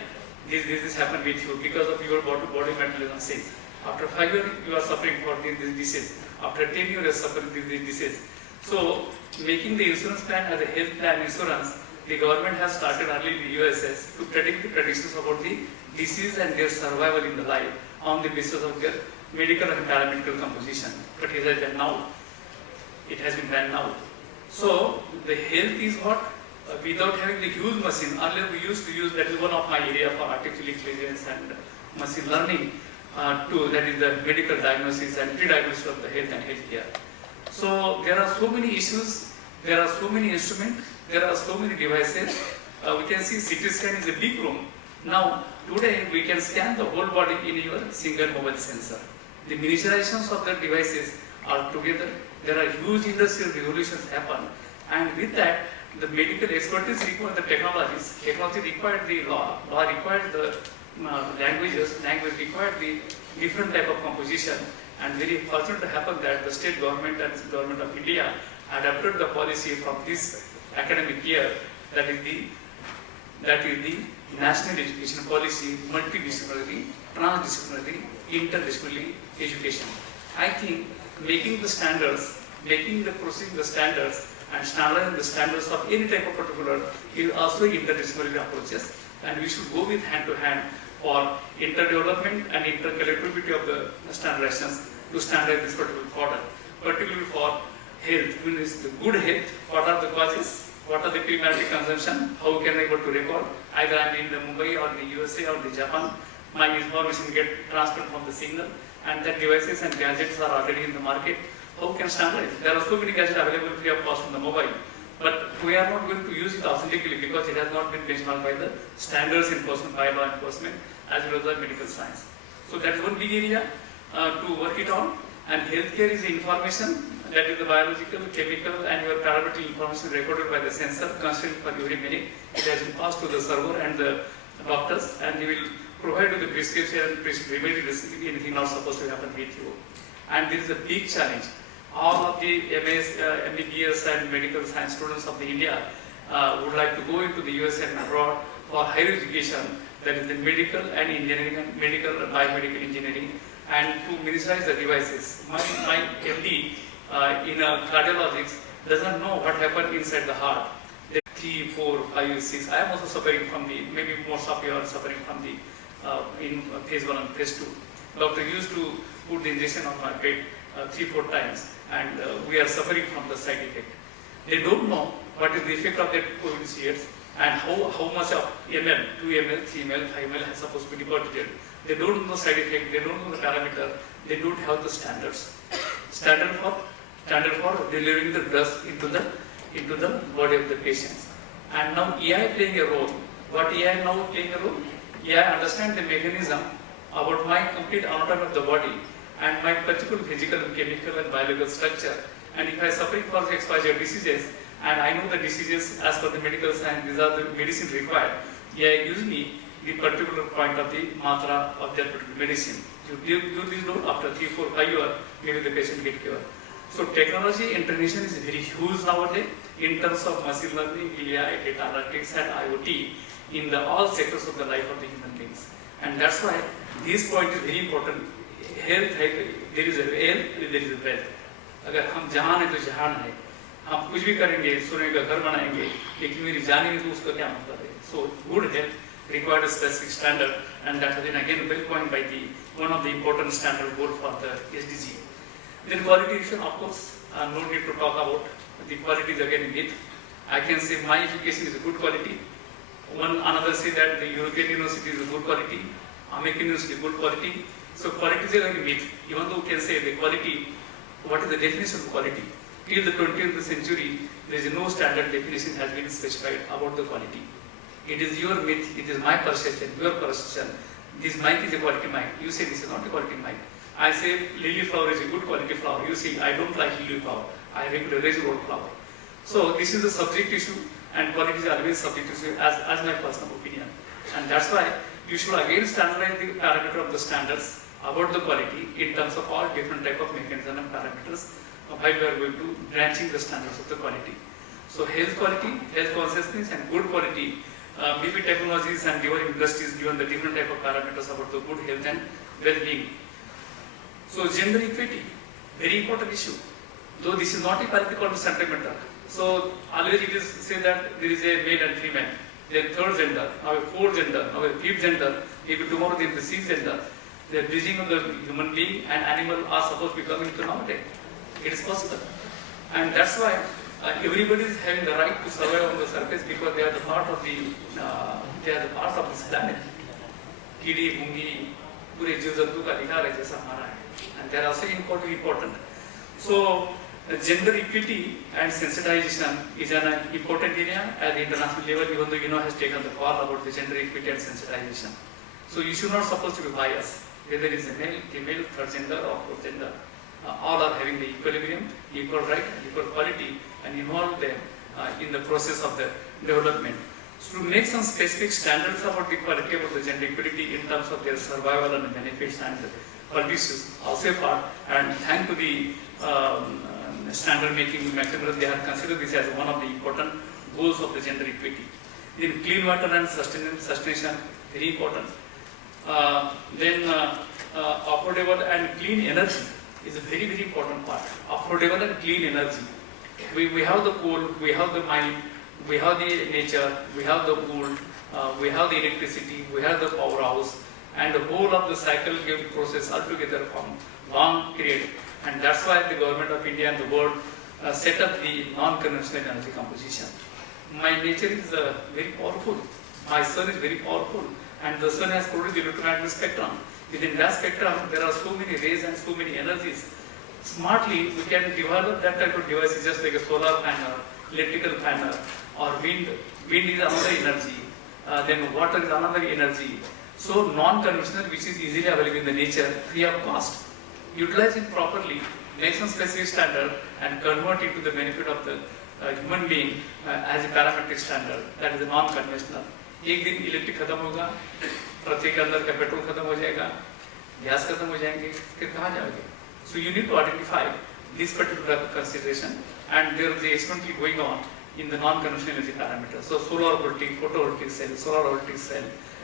this happened with you because of your body metabolism says. After 5 years, you are suffering for this disease. After 10 years, you are suffering this disease. So, making the insurance plan as a health plan insurance, the government has started early in the USS to predict the predictions about the disease and their survival in the life on the basis of their medical and paramedical composition. But it has been now. It has been done now. So, the health is what? Without having the huge machine, earlier we used to use, that is one of my area for artificial intelligence and machine learning, that is the medical diagnosis and pre-diagnosis of the health and healthcare. So there are so many issues, there are so many instruments, there are so many devices. We can see CT scan is a big room. Now today we can scan the whole body in your single mobile sensor. The miniaturizations of the devices are together. There are huge industrial revolutions happen, and with that, the medical expertise requires the technologies. Technology required the law required the languages. Language required the different type of composition. And very fortunate to happen that the state government and the government of India adopted the policy from this academic year. That is the national education policy, multidisciplinary, transdisciplinary, interdisciplinary education. I think making the standards, processing the standards, and standardizing the standards of any type of particular is also interdisciplinary approaches, and we should go with hand to hand for interdevelopment and interconnectivity of the standardizations to standardize this particular product, particularly for health. When is the good health, what are the causes, what are the pre-medical consumption, how can I able to record, either I am in the Mumbai or the USA or the Japan, my information get transferred from the signal, and the devices and gadgets are already in the market. How can standardize? There are so many gadgets available free of cost on the mobile, but we are not going to use it authentically because it has not been benchmarked by the standards enforcement, by law enforcement, as well as the medical science. So that is one big area to work it on. And healthcare is information, that is the biological, chemical, and your paramedical information recorded by the sensor, constantly for every minute. It has been passed to the server and the doctors, and they will provide you the prescription and remedy anything not supposed to happen with you. And this is a big challenge. All of the MS, MBBS and medical science students of the India would like to go into the US and abroad for higher education, that is the medical and engineering, and medical and biomedical engineering, and to miniaturize the devices. My MD in cardiologics does not know what happened inside the heart. 3, 4, 5, 6. I am also suffering from the, maybe most of you are suffering from the, in phase 1 and phase 2. Doctor used to put the injection on my bed 3-4 times, and we are suffering from the side effect. They don't know what is the effect of that COVID years and how much of ml, 2 ml, 3 ml, 5 ml is supposed to be deposited. They don't know side effect, they don't know the parameter, they don't have the standards. Standard for delivering the drugs into the body of the patients. And now AI playing a role. What AI now playing a role? AI understand the mechanism about my complete anatomy of the body and my particular physical, chemical and biological structure. And if I am suffering from XYZ diseases, and I know the diseases as per the medical science, these are the medicine required, AI gives me the particular point of the matra of that particular medicine. You do this note after 3, 4, 5 years, maybe the patient get cured. So technology integration is very huge nowadays in terms of machine learning, AI, data analytics and IoT in all sectors of the life of the human beings. And that's why this point is very important. Health, there is a health, there is a wealth. अगर हम जहान है तो जहान है, हम कुछ भी करेंगे, सोने का घर बनाएंगे, लेकिन मेरी जान में तो उसका क्या मतलब है? So good health required a specific standard, and that has been again well coined by the one of the important standard goal for the SDG. Then quality issue, of course, no need to talk about. The quality is again myth. I can say my education is a good quality. Another say that the European university is a good quality, American university is good quality. So quality is again myth. Even though we can say the quality, what is the definition of quality? Till the 20th century, there is no standard definition has been specified about the quality. It is your myth, it is my perception, your perception. This mic is a quality mic. You say this is not a quality mic. I say lily flower is a good quality flower. You say I don't like lily flower. I like the rose gold flower. So this is the subject issue, and quality is always subject issue as my personal opinion. And that's why you should again standardize the parameter of the standards about the quality in terms of all different type of mechanism and parameters while we are going to branching the standards of the quality. So health quality, health consciousness and good quality, maybe technologies and your industries given the different type of parameters about the good health and well-being. So gender equity, very important issue. Though this is not a political sentimental. So always it is said that there is a male and female, then third gender, now a fourth gender, now a fifth gender, maybe tomorrow there is the sixth gender. The bridging of the human being and animal are supposed to be coming to nowadays. It is possible. And that's why everybody is having the right to survive on the surface because they are the part of the this planet. Kidi, mungi, pure जीव जंतु का अधिकार है जैसा हमारा है. And they are also important. So gender equity and sensitization is an important area at the international level, even though has taken the call about the gender equity and sensitization. So you should not supposed to be biased, whether it is a male, female, third gender or fourth gender. All are having the equilibrium, equal right, equal quality, and involve them in the process of the development. So to make some specific standards about the quality of the gender equity in terms of their survival and benefits and qualities is also part. And thanks to the standard making mechanism, they have considered this as one of the important goals of the gender equity. Then clean water and sustainability, very important. Then affordable and clean energy is a very, very important part. Affordable and clean energy. We have the coal, we have the mine, we have the nature, we have the wood, we have the electricity, we have the powerhouse, and the whole of the cycle give process altogether from long period. And that's why the government of India and the world set up the non-conventional energy composition. My nature is very powerful. My sun is very powerful, and the sun has produced the electromagnetic spectrum. Within that spectrum, there are so many rays and so many energies. Smartly, we can develop that type of devices just like a solar panel, electrical panel, or wind. Wind is another energy. Then water is another energy. So non-conventional, which is easily available in the nature, free of cost. Utilize it properly, make some specific standard, and convert it to the benefit of the human being as a parametric standard. That is a non-conventional. एक दिन electric खत्म होगा, पृथ्वी के अंदर का petrol खत्म हो जाएगा, गैस खत्म हो जाएंगे, फिर कहाँ जाओगे? So you need to identify this particular consideration, and there is the experiment going on in the non-conventional energy parameters. So solar voltaic, photovoltaic cell, solar voltaic cell,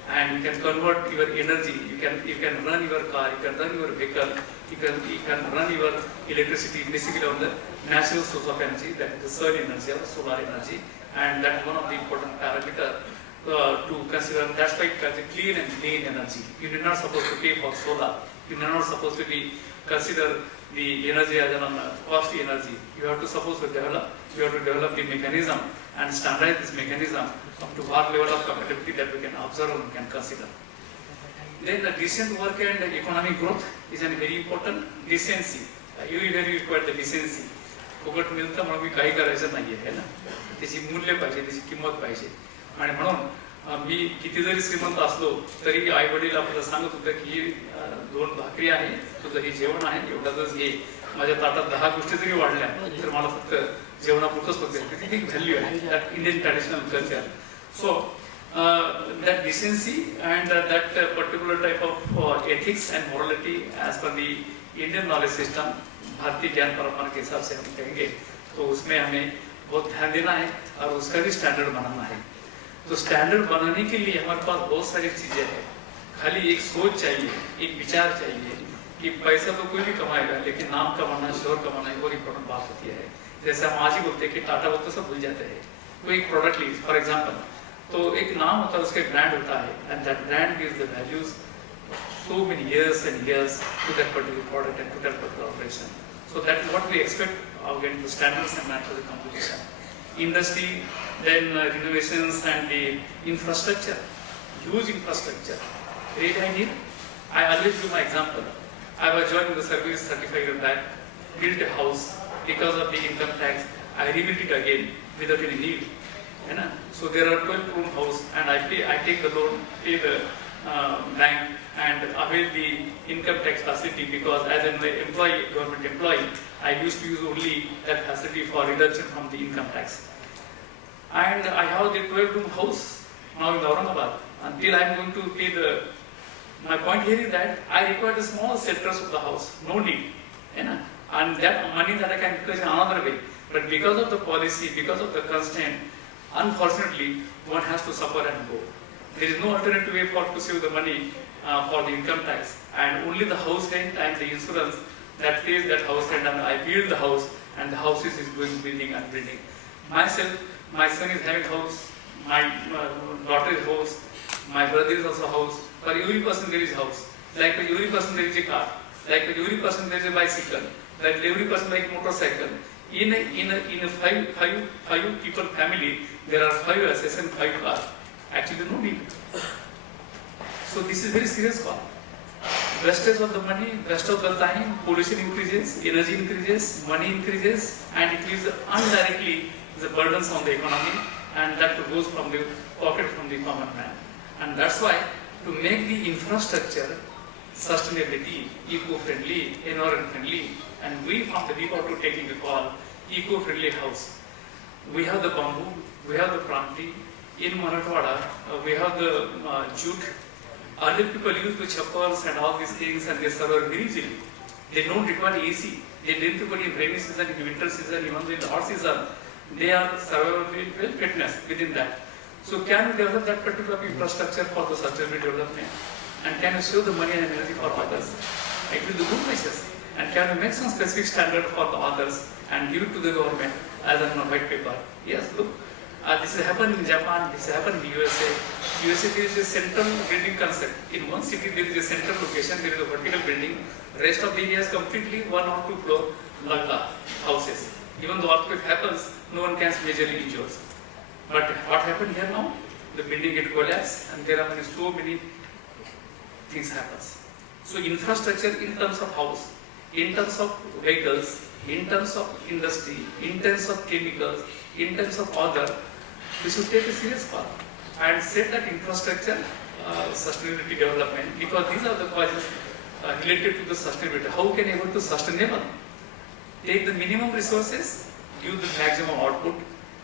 and you can convert your energy. You can run your car, you can run your vehicle, you can run your electricity basically on the natural source of energy, that is the sun energy or solar energy, and that is one of the important parameters to consider. That's why it has a clean and clean energy. You are not supposed to pay for solar. You are not supposed to consider the energy as a costly energy. You have to develop the mechanism and standardize this mechanism up to what level of compatibility that we can observe and we can consider. Then the decent work and economic growth is a very important decency. You very require the decency. फुकट मिळतं म्हणून मी काही करायचं नाहीये है ना, त्याची मूल्य पाहिजे, त्याची किंमत पाहिजे. आणि म्हणून मी किती जरी श्रीमंत असलो तरी आई वडील आपल्याला सांगत होते की 2 भाकरी आहे, तुझं हे जेवण आहे, एवढाच घे. माझ्या ताटात 10 गोष्टी जरी वाढल्या तर मला फक्त जेवणापुरतच होते. किती व्हॅल्यू आहे that Indian traditional culture. So that decency and that particular type of ethics and morality as per the Indian knowledge system, भारतीय ज्ञान परंपरा के हिसाब से हम कहेंगे, तो उसमें हमें बहुत ध्यान देना है और उसका भी स्टैंडर्ड बनाना है. तो स्टैंडर्ड बनाने के लिए हमारे पास बहुत सारी चीजें हैं. खाली एक सोच चाहिए, एक विचार चाहिए कि पैसा तो कोई भी कमाएगा, लेकिन नाम कमाना, शोहरत कमाना एक बहुत इंपॉर्टेंट बात होती है. जैसे हम आज ही बोलते हैं कि टाटा बोलते सब भूल जाते हैं, कोई एक प्रोडक्ट लीज फॉर एग्जाम्पल, तो एक नाम होता है, उसका एक ब्रांड होता है, and that brand gives the values so many years and years to that particular product and to that particular operation. So that is what we expect again the standards and match for the competition. Industry, then renovations and the infrastructure, huge infrastructure. Really I need, I always give my example. I was joining the service 35 years back, built a house, because of the income tax, I rebuilt it again without any need. You know? So there are 12 room house and I take the loan, pay the bank and avail the income tax facility, because as an employee, government employee, I used to use only that facility for reduction from the income tax. And I have the 12-room house now in Aurangabad until I am going to pay the. My point here is that I require the small sectors of the house, no need, you know, and that money that I can utilize in another way. But because of the policy, because of the constraint, unfortunately, one has to suffer and go. There is no alternative way for to save the money for the income tax, and only the house rent and the insurance that pays that house rent, and I build the house and the house is going building and building. Myself, my son is having house, my daughter is house, my brother is also house. For every person there is house. Like for every person there is a car. Like for every person there is a bicycle. Like every person like motorcycle. In a five people family, there are 5 assets and 5 cars. Actually no need. So this is very serious call. Wastage of the money, waste of the time, pollution increases, energy increases, money increases, and it leaves indirectly the burdens on the economy, and that goes from the pocket from the common man. And that's why to make the infrastructure sustainability, eco-friendly, environment-friendly, and we from the B42 taking the call, eco-friendly house. We have the bamboo, we have the pranti. In Marathwada, we have the jute. Earlier people used the chappals and all these things, and they survive very easily. They don't require AC. They didn't require in rainy season, in winter season, even in the hot season. They are survivable well fitness within that. So can we develop that particular infrastructure for the sustainable development? And can we save the money and energy for others? It will do good measures. And can we make some specific standard for the others and give it to the government as a white paper? Yes, look. This has happened in Japan, this has happened in USA. USA there is a central building concept. In one city there is a central location, there is a vertical building. Rest of the area is completely 1 or 2 floor lagda houses. Even though earthquake happens, no one can majorly injure. But what happened here now? The building get collapsed and there are so many things happens. So infrastructure in terms of house, in terms of vehicles, in terms of industry, in terms of chemicals, in terms of other, we should take a serious call and set that infrastructure sustainability development, because these are the causes related to the sustainability. How can able to sustainable? Take the minimum resources, give the maximum output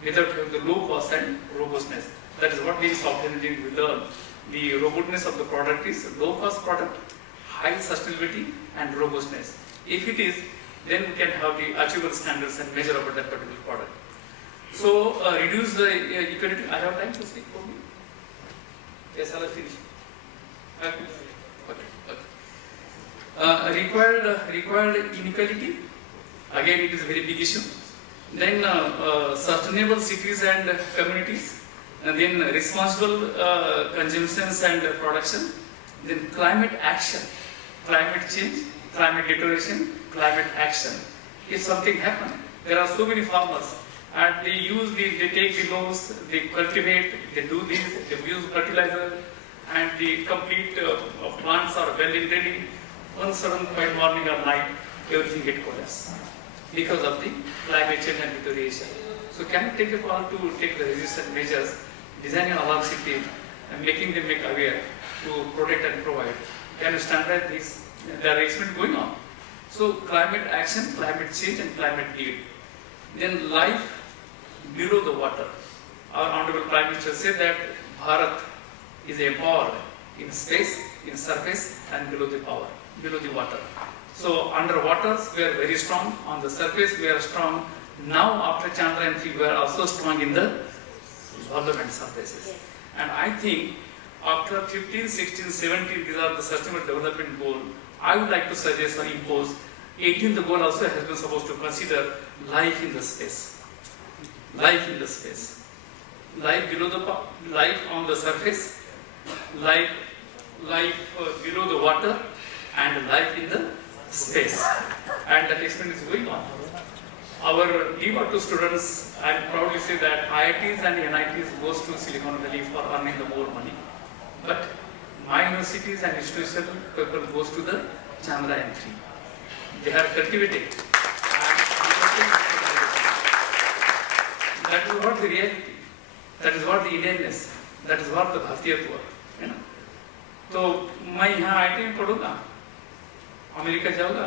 without having the low cost and robustness. That is what we in software engineering we learn. The robustness of the product is low cost product, high sustainability and robustness. If it is, then we can have the achievable standards and measure about that particular product. So reduce the equality. I have time to speak for me. Yes, I'll finish. Okay. Required inequality. Again, it is a very big issue. Then sustainable cities and communities. And then responsible consumptions and production. Then climate action, climate change, climate deterioration, climate action. If something happens, there are so many farmers. And they take the loans, they cultivate, they do this, they use fertilizer, and the complete plants are well and ready. One sudden point morning or night, everything gets collapsed because of the climate change and deterioration. So can we take a call to take the resistant measures, designing a large city and making them make aware to protect and provide? Can we standardize this? There are experiments going on. So climate action, climate change and climate need. Then life below the water. Our Honorable Prime Minister said that Bharat is empowered in space, in surface and below the water. So under waters we are very strong, on the surface we are strong. Now after Chandrayaan 3 we are also strong in the development surfaces. And I think after 15, 16, 17 these are the sustainable development goals. I would like to suggest or impose 18th goal also has been supposed to consider life in the space. Life in the space. Life below the life on the surface, life below the water, and life in the space. And that experiment is going on. Our D2 students, I proudly say that IITs and NITs goes to Silicon Valley for earning the more money. But my universities and institutional people goes to the Chandrayaan-3. They are cultivated. That is what the reality. That is what the Indianness. That is what the Bhartiyatva. You know? तो मैं यहाँ IIT में पढ़ूंगा, America जाऊंगा,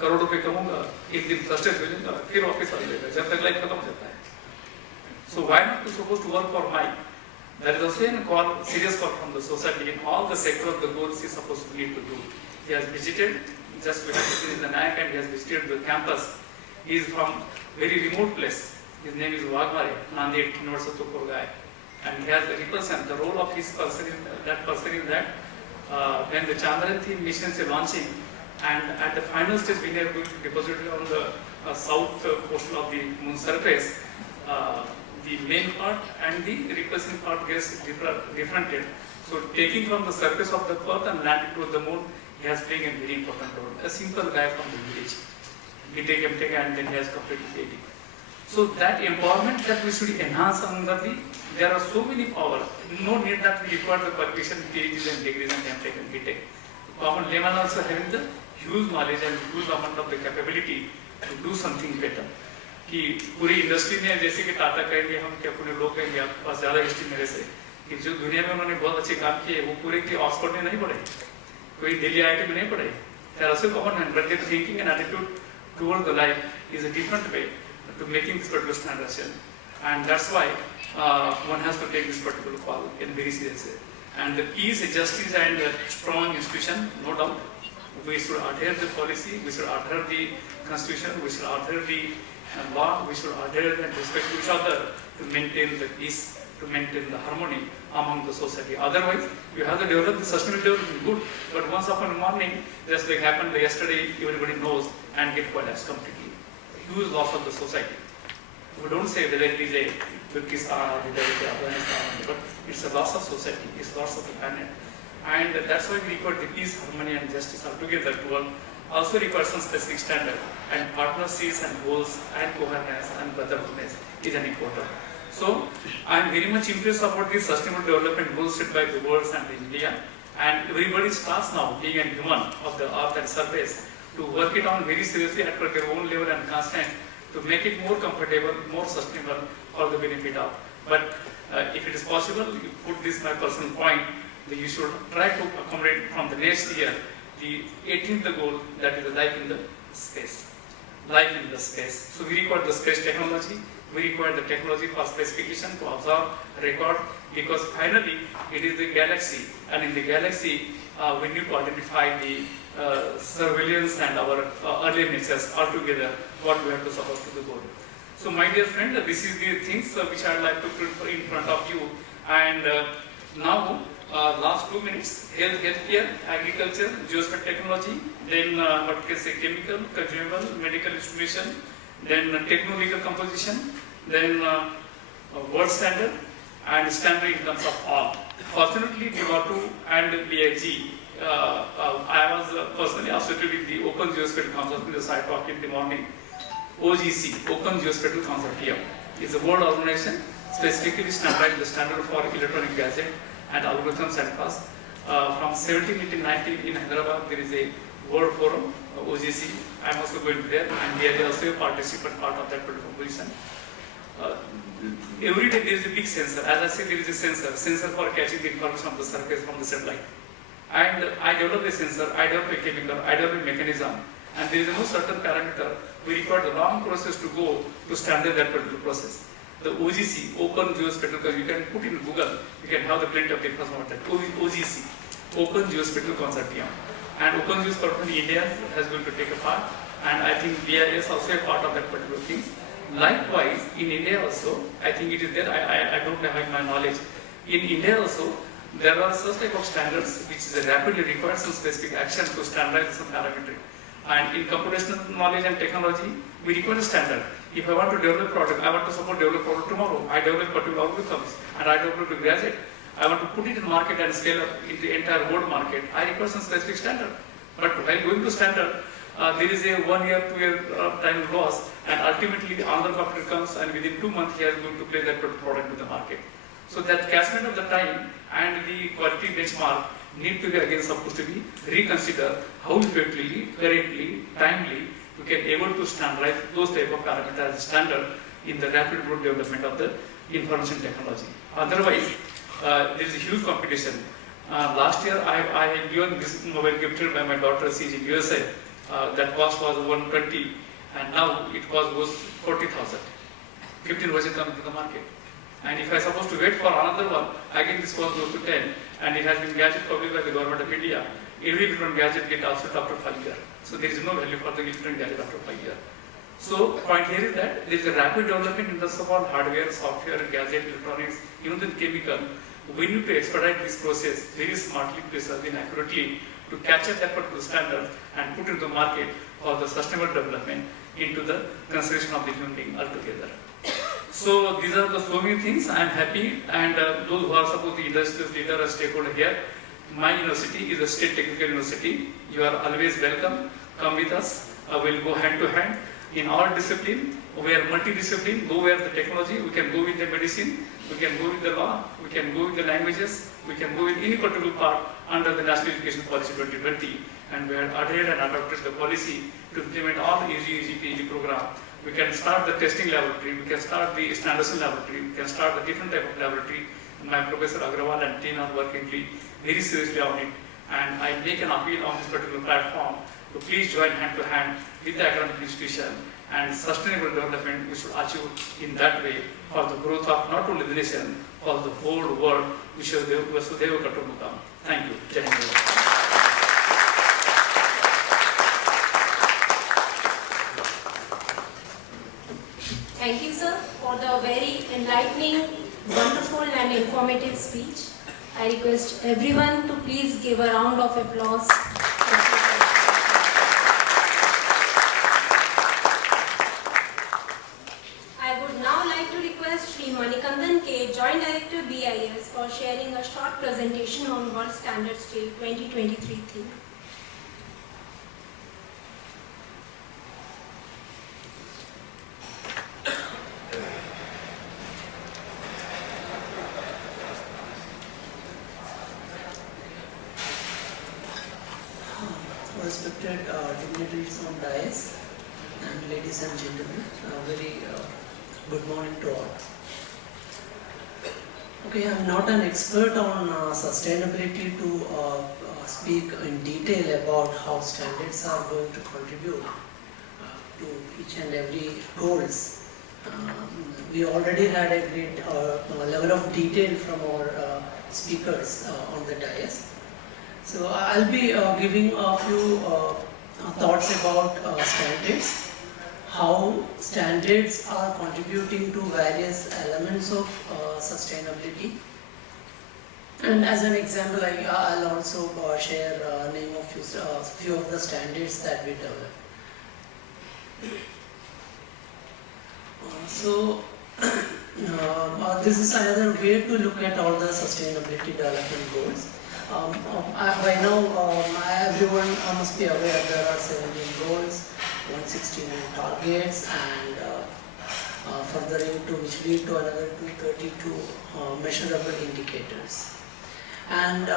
करोड़ रुपए कमाऊंगा, एक दिन frustrate हो जाऊंगा, फिर ऑफिस आ जाएगा, जब तक लाइफ खत्म हो जाता है. So why not to supposed to work for my? There is also a call, serious call from the society in all the sector of the goals he is supposed to need to do. He has visited, just we have visited the NAC and he has visited the campus. He is from very remote place. His name is Wagmare, Nanded University guy. And he has represent the role of his person in that when the Chandrayaan missions are launching, and at the final stage when they are going to deposit it on the south portion of the moon surface, the main part and the replacement part gets differentiated. So taking from the surface of the earth and landing to the moon, he has played a very important role. A simple guy from the village. BTech, MTech, and then he has completed the AD. So that empowerment that we should enhance among there are so many power. No need that we require the qualification PhDs and degrees and MTech and BTech. Common layman also having the huge knowledge and huge amount of the capability to do something better. कि पूरी industry में जैसे कि टाटा कहेंगे हम क्या पूरे लोग कहेंगे आपके पास ज़्यादा हिस्ट्री मेरे से कि जो दुनिया में उन्होंने बहुत अच्छे काम किए वो पूरे के ऑक्सफोर्ड में नहीं पढ़े, कोई दिल्ली IIT में नहीं पढ़े. They are also common man, but their thinking and attitude toward the life is a different way to making this particular standardization, and that's why one has to take this particular call in very seriously. And the peace, justice, and strong institution, no doubt. We should adhere the policy, we should adhere the constitution, we should adhere the law, we should adhere and respect each other to maintain the peace, to maintain the harmony among the society. Otherwise, you have to develop the sustainable development, good, but once upon a morning, just like happened yesterday, everybody knows and get collapsed completely. Huge loss of the society. We don't say whether it is a Pakistan or whether it is Afghanistan, but it's a loss of society, it's a loss of the planet. And that's why we require the peace, harmony, and justice altogether to work. Also require some specific standard, and partnerships and goals and coherence and brotherhoodness is an important. So I am very much impressed about this sustainable development goals set by the world and India, and everybody starts now being a human of the earth and surface to work it on very seriously at their own level and constant to make it more comfortable, more sustainable for the benefit of. But if it is possible, you put this my personal point, that you should try to accommodate from the next year the 18th goal, that is the life in the space. Life in the space. So we require the space technology, we require the technology for specification to observe, record, because finally it is the galaxy, and in the galaxy we need to identify the surveillance and our early natures altogether, what we have to support to the goal. So my dear friend, this is the things which I would like to put in front of you, and now last 2 minutes, healthcare, agriculture, geospatial technology, then what can say chemical, consumable, medical instrumentation, then technological composition, then world standard and standard in terms of all. Fortunately, DO2 and BIG, I was personally associated with the Open Geospatial Consortium, as I talked in the morning. OGC, Open Geospatial Consortium, is a world organization specifically standardized the standard for electronic gadget and algorithms and costs. From 1790 in Hyderabad, there is a World Forum, OGC. I am also going there, and we are also a participant part of that particular position. Every day there is a big sensor. As I said, there is a sensor for catching the information of the surface from the satellite. And I develop a sensor, I develop a chemical, I develop a mechanism, and there is no certain parameter. We require the long process to go to standard that particular process. The OGC, Open Geospatial, because you can put in Google, you can have the plenty of information about that. OGC, Open Geospatial Consortium. And Open Geospatial India has going to take a part, and I think BIS also a part of that particular thing. Likewise, in India also, I think it is there, I don't have my knowledge. In India also, there are such type of standards which is rapidly requires some specific action to standardize some parametric. And in computational knowledge and technology, we require a standard. If I want to develop product, I want to support develop product tomorrow. I develop particular algorithms and I develop a graduate. I want to put it in market and scale up in the entire world market. I require some specific standard. But while going to standard, there is a 1 year, 2 year time loss, and ultimately another competitor comes and within 2 months he is going to play that product with the market. So that catchment of the time and the quality benchmark need to be again supposed to be reconsidered how effectively, currently, timely we can able to standardize those type of parameters as standard in the rapid growth development of the information technology. Otherwise, there is a huge competition. Last year, I had given this mobile gifted by my daughter. She's in USA. That cost was 120, and now it cost was 40,000. 15 was coming to the market. And if I supposed to wait for another one, again this cost goes to 10, and it has been gadget published by the government of India. Every different gadget get offset after 5 years. So there is no value for the different gadget after 5 years. So point here is that there is a rapid development in terms of all hardware, software, gadget, electronics, even the chemical. We need to expedite this process very smartly, precisely, and accurately to catch up that particular standard and put into the market for the sustainable development into the consideration of the human being altogether. So these are the so many things. I am happy, and those who are supposed to be industry leader or stakeholder here, my university is a state technical university. You are always welcome. Come with us. We'll go hand to hand in all discipline. We are multidiscipline. Go where the technology. We can go with the medicine. We can go with the law. We can go with the languages. We can go with any particular part under the National Education Policy 2020. And we have adhered and adopted the policy to implement all the EG, PG program. We can start the testing laboratory. We can start the standardization laboratory. We can start the different type of laboratory. And my Professor Agrawal and team are working very seriously on it. And I make an appeal on this particular platform to please join hand to hand with the academic institution, and sustainable development we should achieve in that way for the growth of not only the nation, for the whole world. Vasudhaiva Kutumbakam. Thank you. Jai Hind. Thank you, sir, for the very enlightening, wonderful and informative speech. I request everyone to please give a round of applause. I would now like to request Shri Manikandan K, Joint Director BIS, for sharing a short presentation on World Standards Day 2023 theme. Respected dignitaries on dais and ladies and gentlemen, very good morning to all. Okay, I am not an expert on sustainability to speak in detail about how standards are going to contribute to each and every goals. We already had a great level of detail from our speakers on the dais. So I'll be giving a few thoughts about standards, how standards are contributing to various elements of sustainability. And as an example, I'll also share name of few of the standards that we develop. This is another way to look at all the sustainability development goals. By now, everyone must be aware there are 17 goals, 169 targets, and furthering to which lead to another 232 measurable indicators. And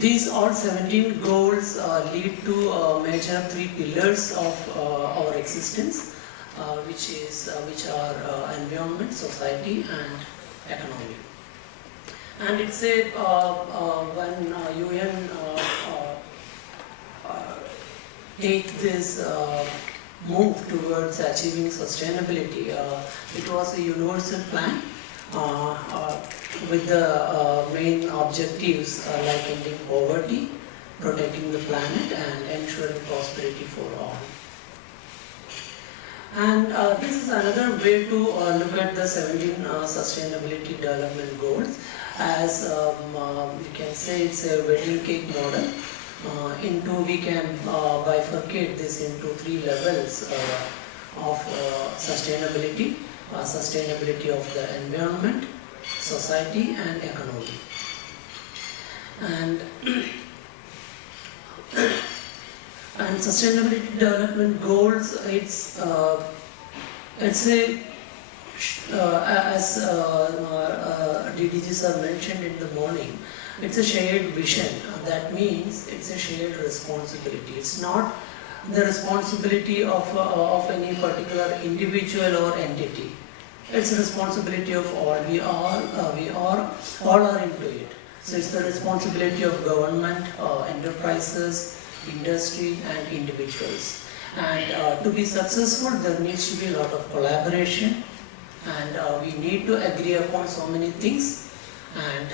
these all 17 goals lead to major 3 pillars of our existence, which are environment, society, and economy. And it's a when UN take this move towards achieving sustainability, it was a universal plan with the main objectives like ending poverty, protecting the planet, and ensuring prosperity for all. And this is another way to look at the 17 sustainability development goals. As we can say, it's a wedding cake model we can bifurcate this into 3 levels of sustainability. Sustainability of the environment, society and economy. And sustainability development goals, it's a as DDGs are mentioned in the morning, it's a shared vision. That means it's a shared responsibility. It's not the responsibility of any particular individual or entity. It's a responsibility of all. We all are into it. So it's the responsibility of government, enterprises, industry and individuals. And to be successful, there needs to be a lot of collaboration, and we need to agree upon so many things, and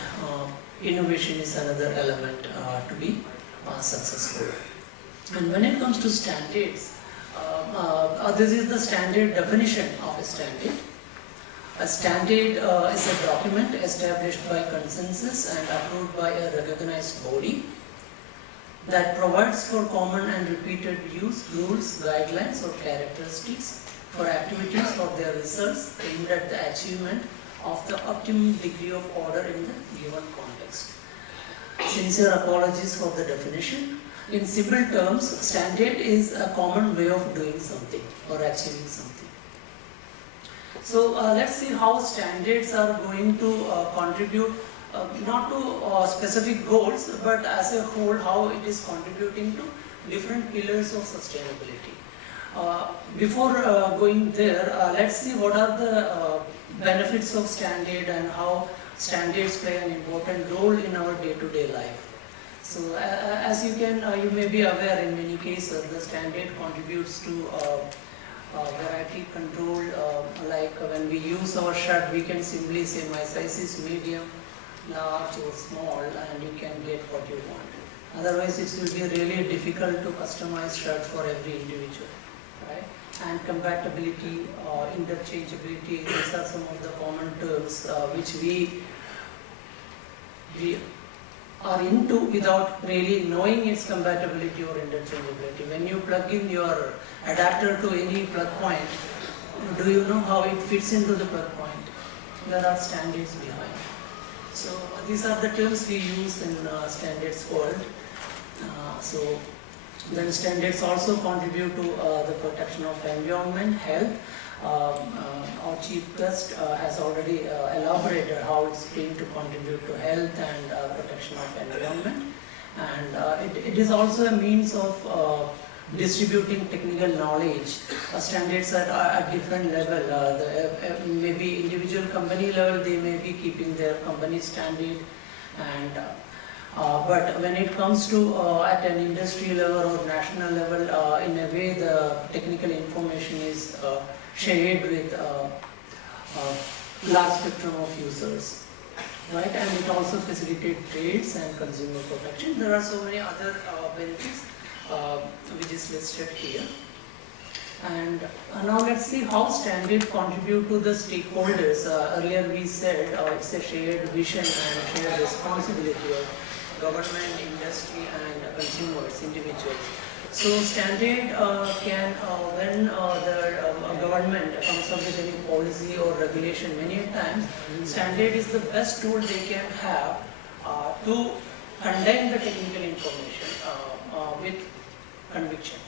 innovation is another element to be successful. And when it comes to standards, this is the standard definition of a standard. A standard is a document established by consensus and approved by a recognized body that provides for common and repeated use, rules, guidelines or characteristics for activities or their results aimed at the achievement of the optimum degree of order in the given context. Sincere apologies for the definition. In simple terms, standard is a common way of doing something or achieving something. So let's see how standards are going to contribute not to specific goals, but as a whole, how it is contributing to different pillars of sustainability. Before going there, let's see what are the benefits of standard and how standards play an important role in our day-to-day life. So as you may be aware, in many cases, the standard contributes to variety control. Like when we use our shirt, we can simply say my size is medium, large or small, and you can get what you want. Otherwise, it will be really difficult to customize shirts for every individual, right? And compatibility, interchangeability, these are some of the common terms which we are into without really knowing its compatibility or interchangeability. When you plug in your adapter to any plug point, do you know how it fits into the plug point? There are standards behind. So these are the terms we use in standards world. So then standards also contribute to the protection of environment, health. Our chief guest has already elaborated how it's going to contribute to health and protection of environment. And it is also a means of distributing technical knowledge. Standards are at different level. Maybe individual company level, they may be keeping their company standard, and but when it comes to at an industry level or national level, in a way the technical information is shared with large spectrum of users, right? And it also facilitates trades and consumer protection. There are so many other benefits which is listed here. And now let's see how standards contribute to the stakeholders. Earlier we said it's a shared vision and shared responsibility of government, industry and consumers, individuals. So standard can, when the government comes up with any policy or regulation, many times, standard is the best tool they can have to contain the technical information with conviction.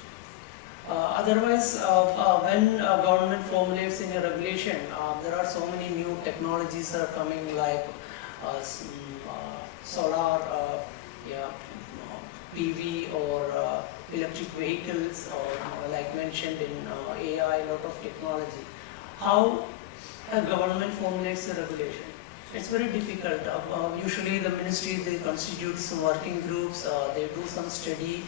Otherwise, when government formulates in a regulation, there are so many new technologies that are coming, like solar, PV or electric vehicles, or like mentioned in AI, a lot of technology. How a government formulates a regulation? It's very difficult. Usually the ministry, they constitute some working groups, they do some study.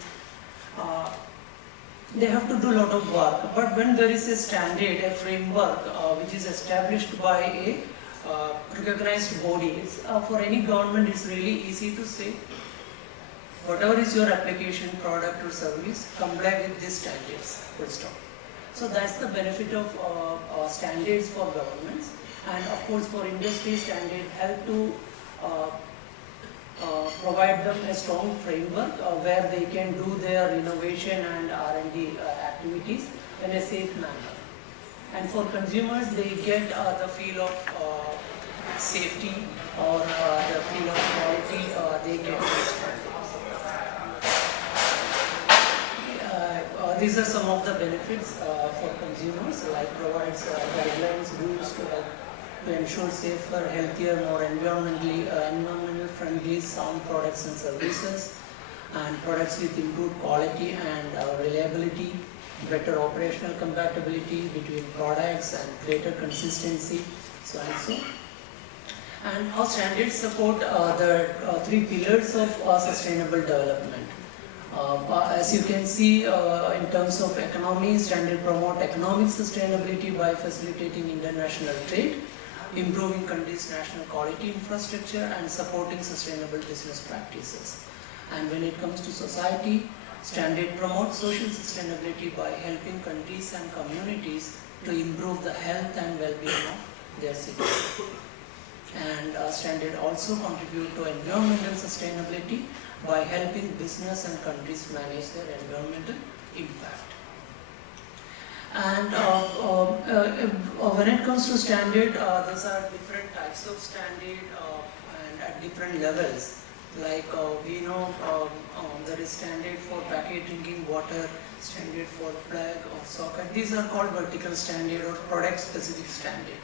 They have to do a lot of work. But when there is a standard, a framework which is established by a recognized body, for any government it's really easy to say, whatever is your application, product or service, comply with these standards, full stop. So that's the benefit of standards for governments. And of course for industry, standards help to provide them a strong framework where they can do their innovation and R&D activities in a safe manner. And for consumers, they get the feel of safety or the feel of quality they get from standards. These are some of the benefits for consumers, like provides guidelines, rules to ensure safer, healthier, more environmental friendly sound products and services, and products with improved quality and reliability, better operational compatibility between products and greater consistency, so and so. And our standards support the three pillars of sustainable development. As you can see, in terms of economy, standards promote economic sustainability by facilitating international trade, improving countries' national quality infrastructure, and supporting sustainable business practices. And when it comes to society, standard promotes social sustainability by helping countries and communities to improve the health and well-being of their citizens. And standard also contribute to environmental sustainability by helping business and countries manage their environmental impact. And when it comes to standard, these are different types of standard and at different levels. Like we know there is standard for packet drinking water, standard for plug or socket. These are called vertical standard or product specific standard.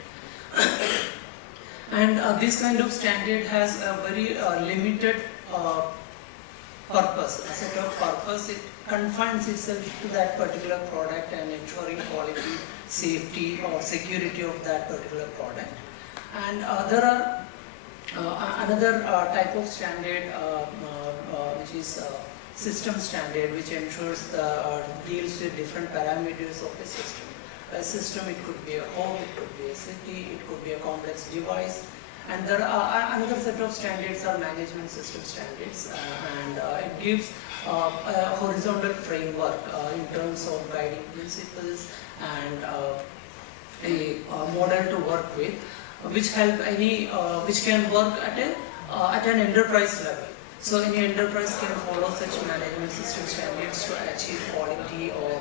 And this kind of standard has a very limited purpose, a set of purpose. It confines itself to that particular product and ensuring quality, safety or security of that particular product. And there are another type of standard which is system standard, which ensures deals with different parameters of a system. A system, it could be a home, it could be a city, it could be a complex device. And there are another set of standards are management system standards, and it gives a horizontal framework in terms of guiding principles and a model to work with, which can work at an enterprise level. So any enterprise can follow such management system standards to achieve quality or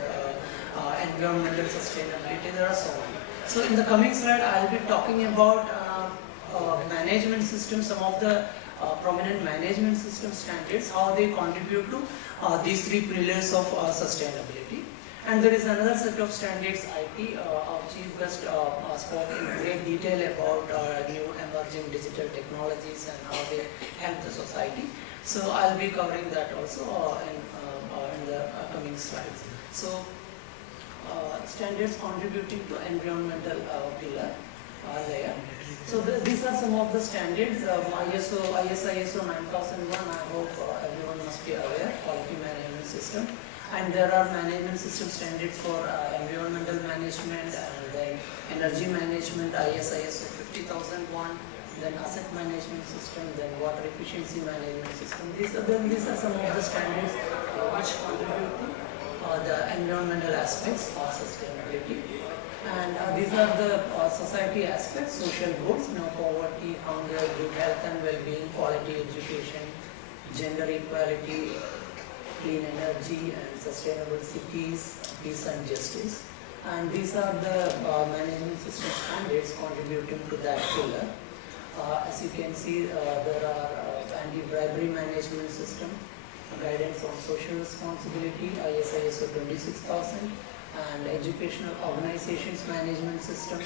environmental sustainability. There are so many. So in the coming slide, I'll be talking about management systems, some of the prominent management system standards, how they contribute to these three pillars of sustainability. And there is another set of standards, IT. Our Chief Guest spoke in great detail about new emerging digital technologies and how they help the society. So I'll be covering that also in the coming slides. So standards contributing to environmental pillar layer. So these are some of the standards. ISO 9001, I hope everyone must be aware, quality management system. And there are management system standards for environmental management, and then energy management, ISO 50001, then asset management system, then water efficiency management system. These are some of the standards which contribute to the environmental aspects of sustainability. And these are the society aspects, social goals, poverty, hunger, good health and well-being, quality education, gender equality, clean energy and sustainable cities, peace and justice. And these are the management system standards contributing to that pillar. As you can see, there are anti-bribery management system, guidance on social responsibility, ISO 26000, and educational organizations management system,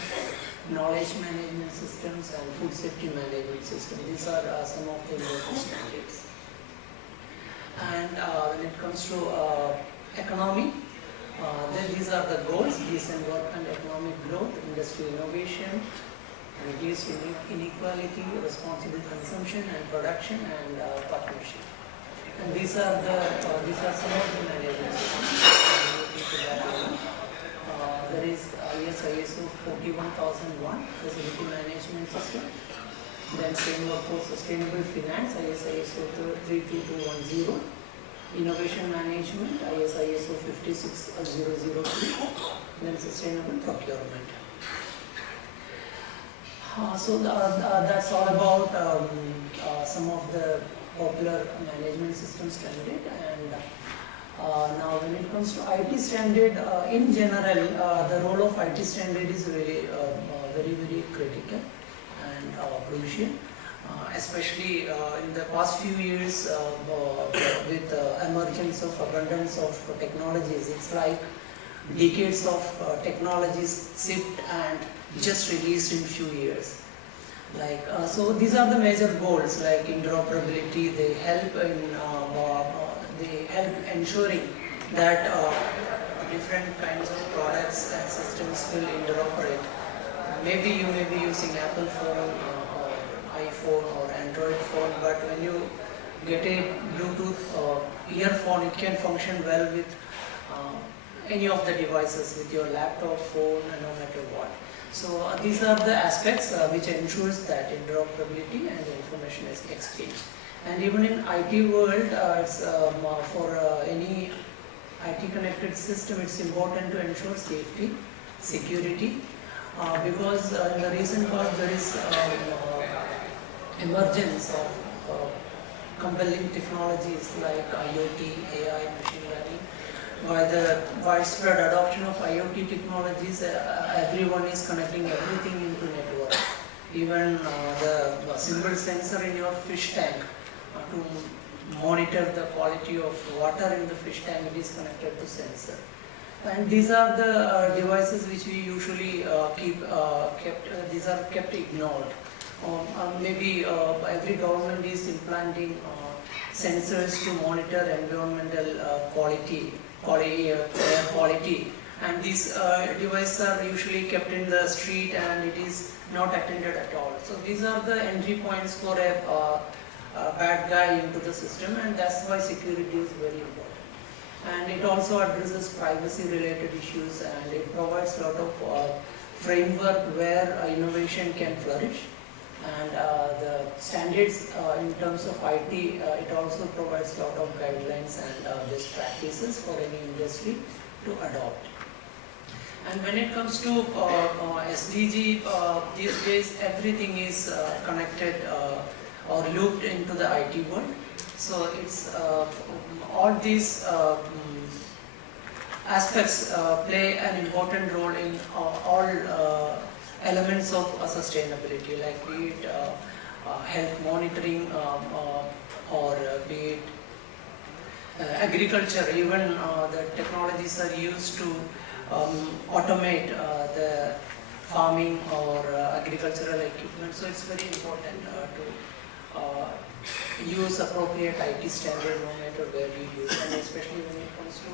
knowledge management systems, and food safety management system. These are some of the important standards. And when it comes to economy, then these are the goals: decent work and economic growth, industrial innovation, reduce inequality, responsible consumption and production, and partnership. And these are some of the management systems. There is ISO 41001, facility management system. Then framework for sustainable finance, ISO 32210. Innovation management, ISO 56002. Then sustainable procurement. So that's all about some of the popular management system standard. And now when it comes to IT standard, in general, the role of IT standard is very, very critical and crucial. Especially in the past few years with the emergence of abundance of technologies. It's like decades of technologies shipped and just released in few years. Like so, these are the major goals like interoperability. They help ensuring that different kinds of products and systems will interoperate. Maybe you may be using Apple phone, iPhone or Android phone, but when you get a Bluetooth earphone, it can function well with any of the devices, with your laptop, phone, and no matter what. So these are the aspects which ensures that interoperability and information is exchanged. And even in IT world, it's, for any IT connected system, it's important to ensure safety, security, because in the recent past there is emergence of compelling technologies like IoT, AI, machine learning. By the widespread adoption of IoT technologies, everyone is connecting everything into network. Even the single sensor in your fish tank to monitor the quality of water in the fish tank, it is connected to sensor. And these are the devices which we usually these are kept ignored. Maybe every government is implanting sensors to monitor environmental air quality, and these devices are usually kept in the street and it is not attended at all. So these are the entry points for a bad guy into the system, and that's why security is very important. And it also addresses privacy related issues, and it provides a lot of framework where innovation can flourish. And the standards in terms of IT, it also provides a lot of guidelines and best practices for any industry to adopt. And when it comes to SDG, these days everything is connected or looped into the IT world. So it's all these aspects play an important role in all elements of sustainability, like be it health monitoring or be it agriculture. Even the technologies are used to automate the farming or agricultural equipment. So it's very important to use appropriate IT standard no matter where you use, and especially when it comes to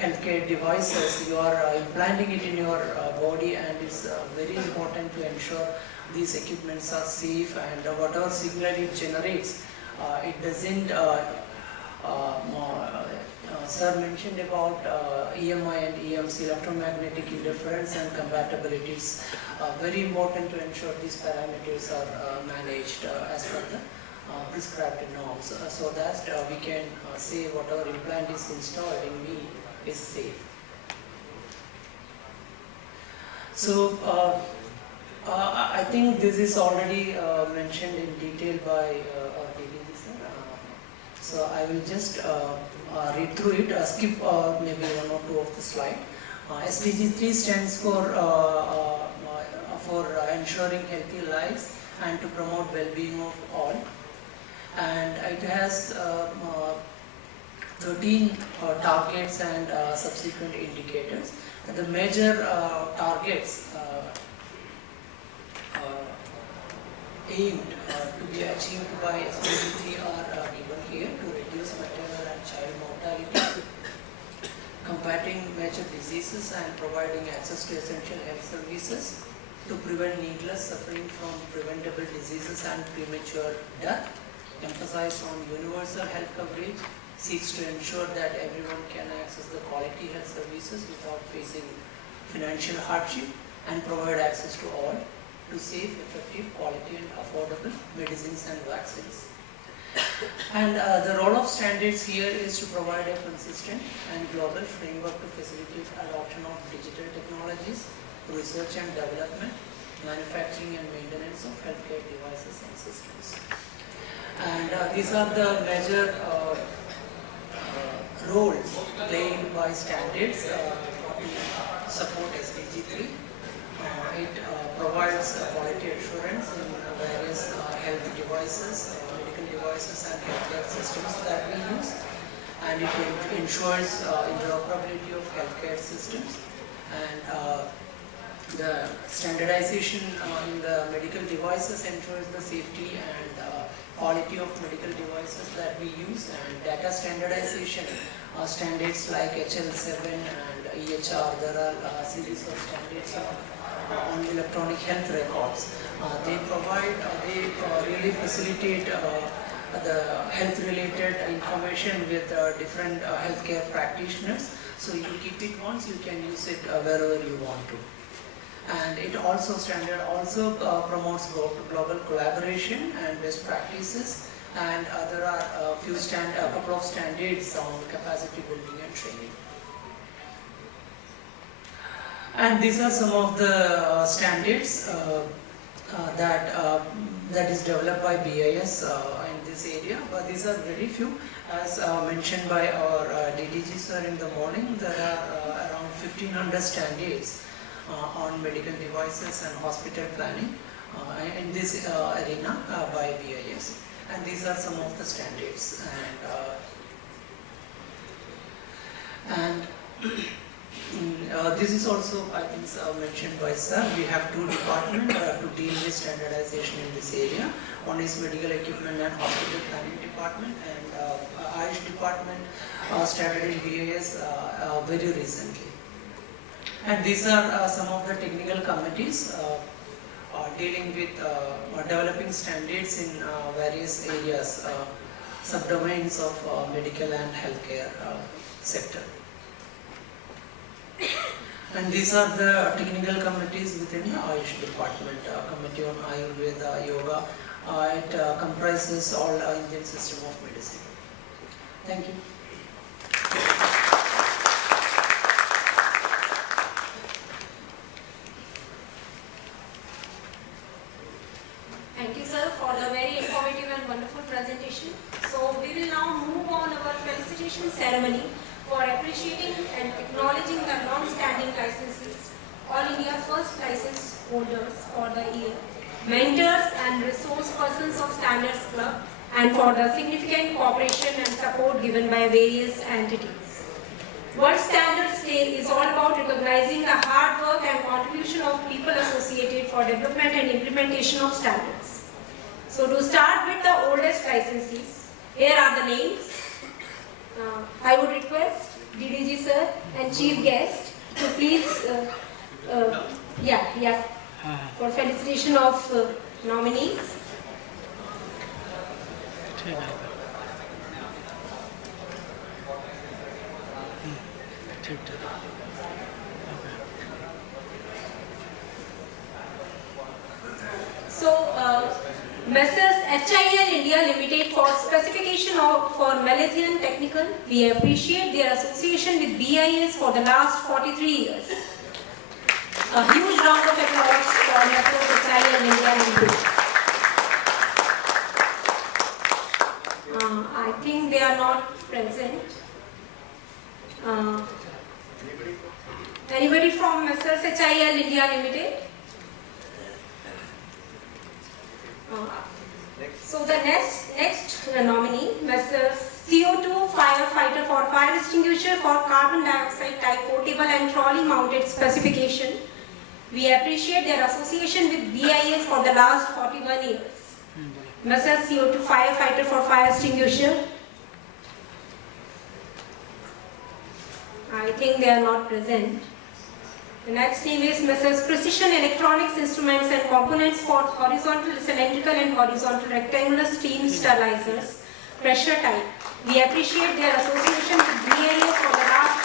healthcare devices, you are implanting it in your body, and it's very important to ensure these equipments are safe, and whatever signal it generates, it doesn't, sir mentioned about EMI and EMC, electromagnetic interference and compatibility. It's very important to ensure these parameters are managed as per the prescribed norms, so that we can say whatever implant is installed in me is safe. So I think this is already mentioned in detail by DDG sir. So I will just read through it, skip maybe one or two of the slide. SDG 3 stands for ensuring healthy lives and to promote well-being of all. And it has 13 targets and subsequent indicators. And the major targets aimed to be achieved by SDG 3 are given here: to reduce maternal and child mortality, combating major diseases and providing access to essential health services, to prevent needless suffering from preventable diseases and premature death, emphasize on universal health coverage, seeks to ensure that everyone can access the quality health services without facing financial hardship, and provide access to all to safe, effective, quality and affordable medicines and vaccines. And the role of standards here is to provide a consistent and global framework to facilitate adoption of digital technologies, research and development, manufacturing and maintenance of healthcare devices and systems. And these are the major roles played by standards to support SDG 3. It provides quality assurance in various health devices, medical devices and healthcare systems that we use, and it ensures interoperability of healthcare systems, and the standardization in the medical devices ensures the safety and quality of medical devices that we use, and data standardization standards like HL7 and EHR. There are a series of standards on electronic health records. They really facilitate the health-related information with different healthcare practitioners. So you keep it once, you can use it wherever you want to. And it also promotes global collaboration and best practices. And there are a couple of standards on capacity building and training. And these are some of the standards that is developed by BIS in this area, but these are very few. As mentioned by our DDG sir in the morning, there are around 1500 standards on medical devices and hospital planning in this arena by BIS. And these are some of the standards. And this is also, I think, mentioned by sir. We have two departments to deal with standardization in this area. One is medical equipment and hospital planning department, and Ayush department started in BIS very recently. And these are some of the technical committees dealing with developing standards in various areas, subdomains of medical and healthcare sector. And these are the technical committees within the Ayush department. Committee on Ayurveda, Yoga. It comprises all Indian system of medicine. Thank you. Thank you, sir, for the very informative and wonderful presentation. So we will now move on our felicitation ceremony for appreciating and acknowledging the non-standing licenses, All India First License holders for the year, mentors and resource persons of Standards Club, and for the significant cooperation and support given by various entities. World Standards Day is all about recognizing the hard work and contribution of people associated for development and implementation of standards. So to start with the oldest licensees, here are the names. I would request DDG sir and chief guest to please, for felicitation of nominees. So, Messrs. HIL India Limited for specification for Malaysian Technical, we appreciate their association with BIS for the last 43 years. A huge round of applause for Messrs. HIL India Limited. I think they are not present. Anybody from Messrs. HIL India Limited? So the next nominee, Messrs. CO2 firefighter for fire extinguisher for carbon dioxide type portable and trolley mounted specification. We appreciate their association with BIS for the last 41 years. Messrs. CO2 firefighter for fire extinguisher. I think they are not present. The next name is Messrs. Precision Electronics Instruments and Components for horizontal cylindrical and horizontal rectangular steam sterilizers, pressure type. We appreciate their association with BIS for the last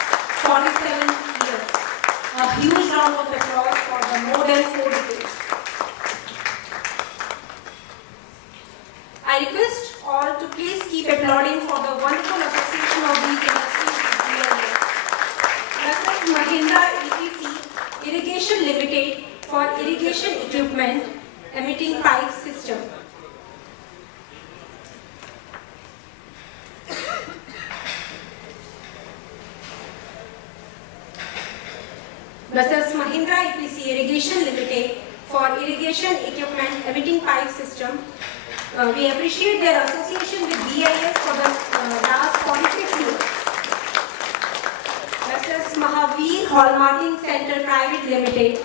47 years. A huge round of applause for the more than 4 decades. I request all to please keep applauding for the wonderful association of these industries with BIS. Messrs. Mahindra EPC Irrigation Limited for irrigation equipment emitting pipe system. Messrs. Mahindra EPC Irrigation Limited for irrigation equipment emitting pipe system. We appreciate their association with BIS for the last 46 years. Messrs. Mahavir Hallmarking Center Private Limited.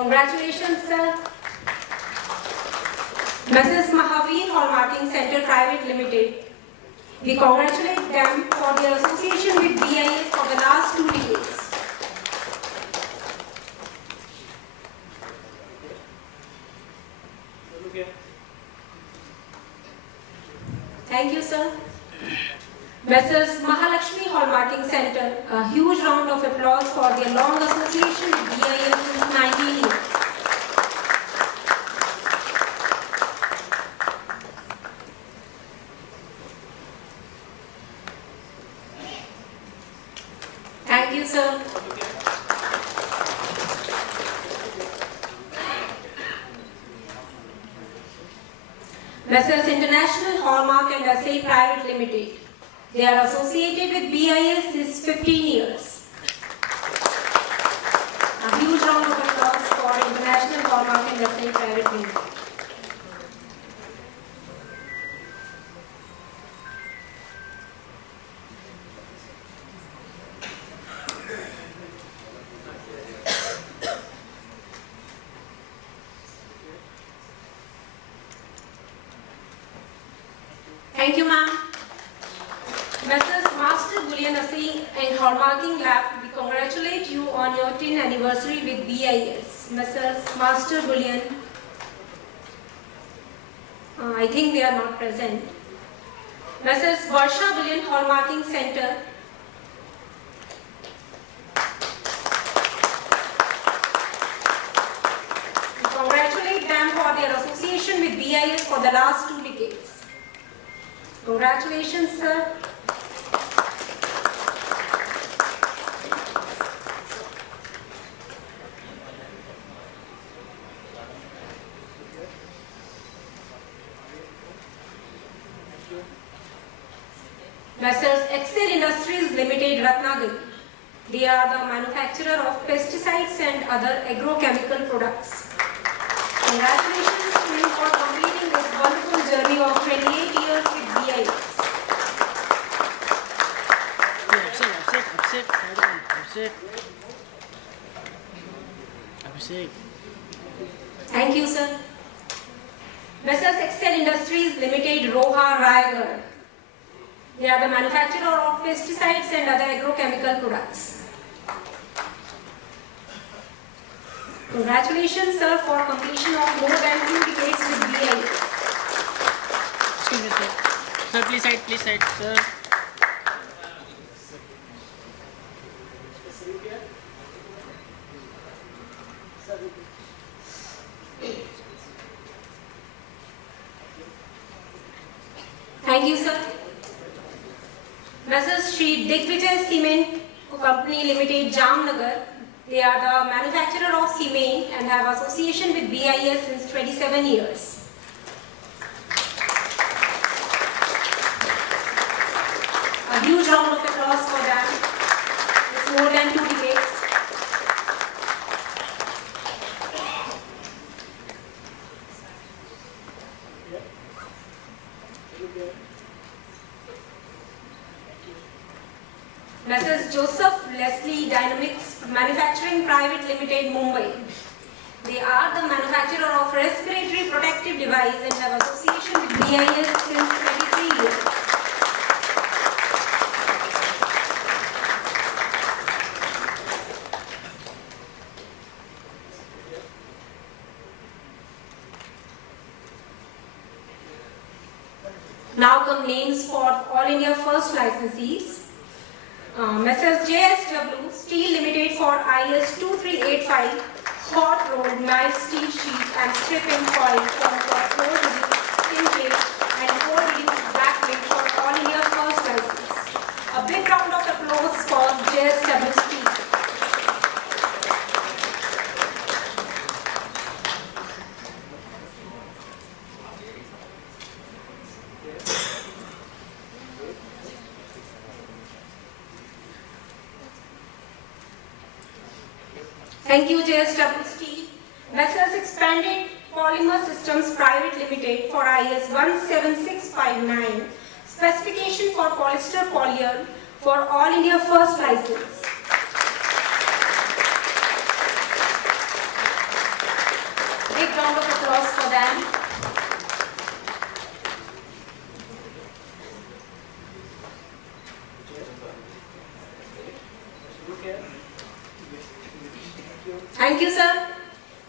Congratulations, sir. Mrs. Mahavir Hallmarking Center Private Limited. We congratulate them for their association with BIS for the last 2 decades. Thank you, sir. Messrs. Mahalakshmi Hallmarking Center, a huge round of applause for their long association with BIS since 19 years. Thank you, sir. Messrs. International Hallmark and Assay Private Limited. They are associated with BIS since 15 years. A huge round of applause for International Hallmark and Assay Private Limited. Thank you, ma'am. Messrs. Master Bullion Assay and Hallmarking Lab, we congratulate you on your 10th anniversary with BIS. Messrs. Master Bullion, I think they are not present. Messrs. Varsha Bullion Hallmarking Center. We congratulate them for their association with BIS for the last 2 decades. Congratulations, sir. Messrs. Excel Industries Limited, Ratnagiri. They are the manufacturer of pesticides and other agrochemical products. Congratulations to you for completing this wonderful journey of 28 years with BIS. Thank you, sir. Messrs. Excel Industries Limited, Roha, Raigad. They are the manufacturer of pesticides and other agrochemical products. Congratulations, sir, for completion of more than 2 decades with BIS. Excuse me, sir. Sir, please side, sir. Thank you, sir. Messrs. Shri Digvijay Cement Company Limited, Jamnagar. They are the manufacturer of cement and have association with BIS since 27 years. A huge round of applause for them. It's more than 2 decades. Messrs. Joseph Leslie Dynamics Manufacturing Private Limited, Mumbai. They are the manufacturer of respiratory protective device and have association with BIS since 23 years. Now come names for All India First licensees. Messrs. JSW Steel Limited for IS 2385 hot rolled knife steel sheet and strip in foil for 4 reading tin plate and 4 reading back plate for All India First license. A big round of applause for JSW Steel. Thank you, JSW Steel. Messrs. Expanded Polymer Systems Private Limited for IS 17659, specification for polyester polyol for All India First License. Big round of applause for them. Thank you, sir.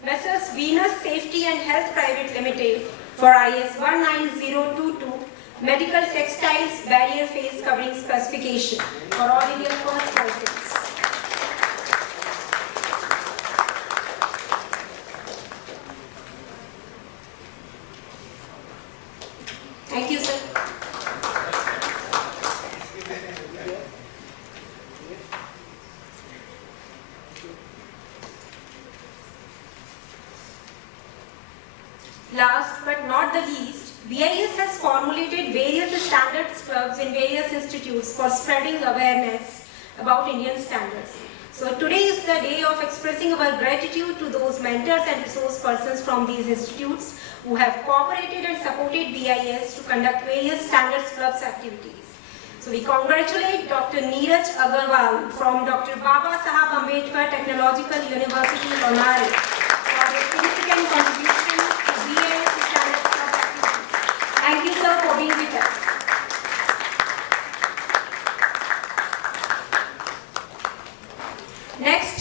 Messrs. Venus Safety and Health Private Limited for IS 19022, Medical Textiles Barrier Face Covering Specification for All India First License. Thank you, sir. Last but not the least, BIS has formulated various standards clubs in various institutes for spreading awareness about Indian standards. So today is the day of expressing our gratitude to those mentors and resource persons from these institutes who have cooperated and supported BIS to conduct various standards clubs activities. So we congratulate Dr. Neeraj Agarwal from Dr. Baba Sahab Ambedkar Technological University, Lonare for their significant contribution to BIS standards club activities. Thank you, sir, for being with us. Next,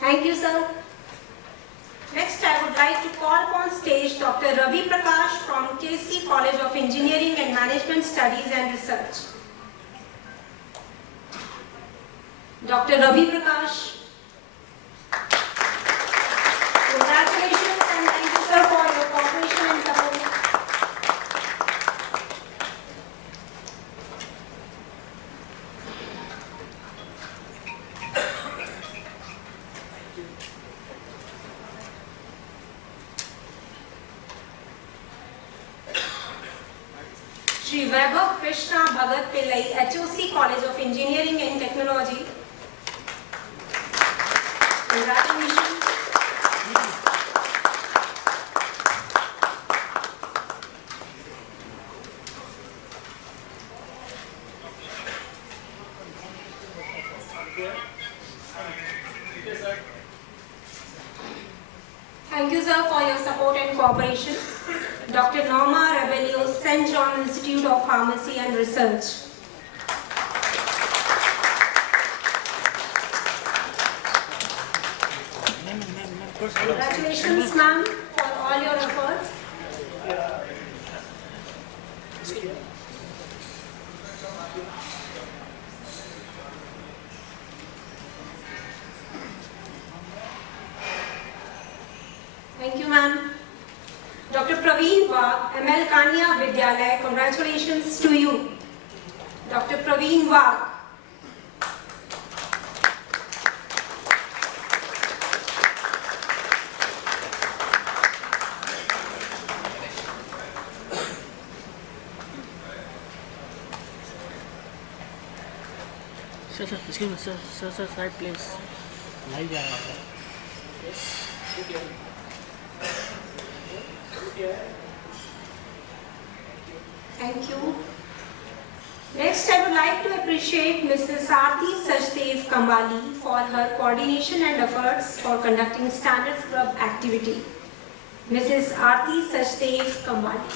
thank you, sir. Next, I would like to call upon stage Dr. Ravi Prakash from KC College of Engineering and Management Studies and Research. Dr. Ravi Prakash. Congratulations and thank you, sir, for your cooperation and support. Shri Vaibhav Krishna Bhagat Pillai, HOC College of Engineering and Technology. Congratulations. Thank you, sir, for your support and cooperation. Dr. Norma Rebello, St. John Institute of Pharmacy and Research. Congratulations, ma'am, for all your efforts. Thank you, ma'am. Dr. Praveen Wagh, ML Kanya Vidyalaya, congratulations to you. Dr. Praveen Wagh. Sir, excuse me, sir, side please. Thank you. Next, I would like to appreciate Mrs. Aarti Sajdev Kambali for her coordination and efforts for conducting Standards Club activity. Mrs. Aarti Sajdev Kambali.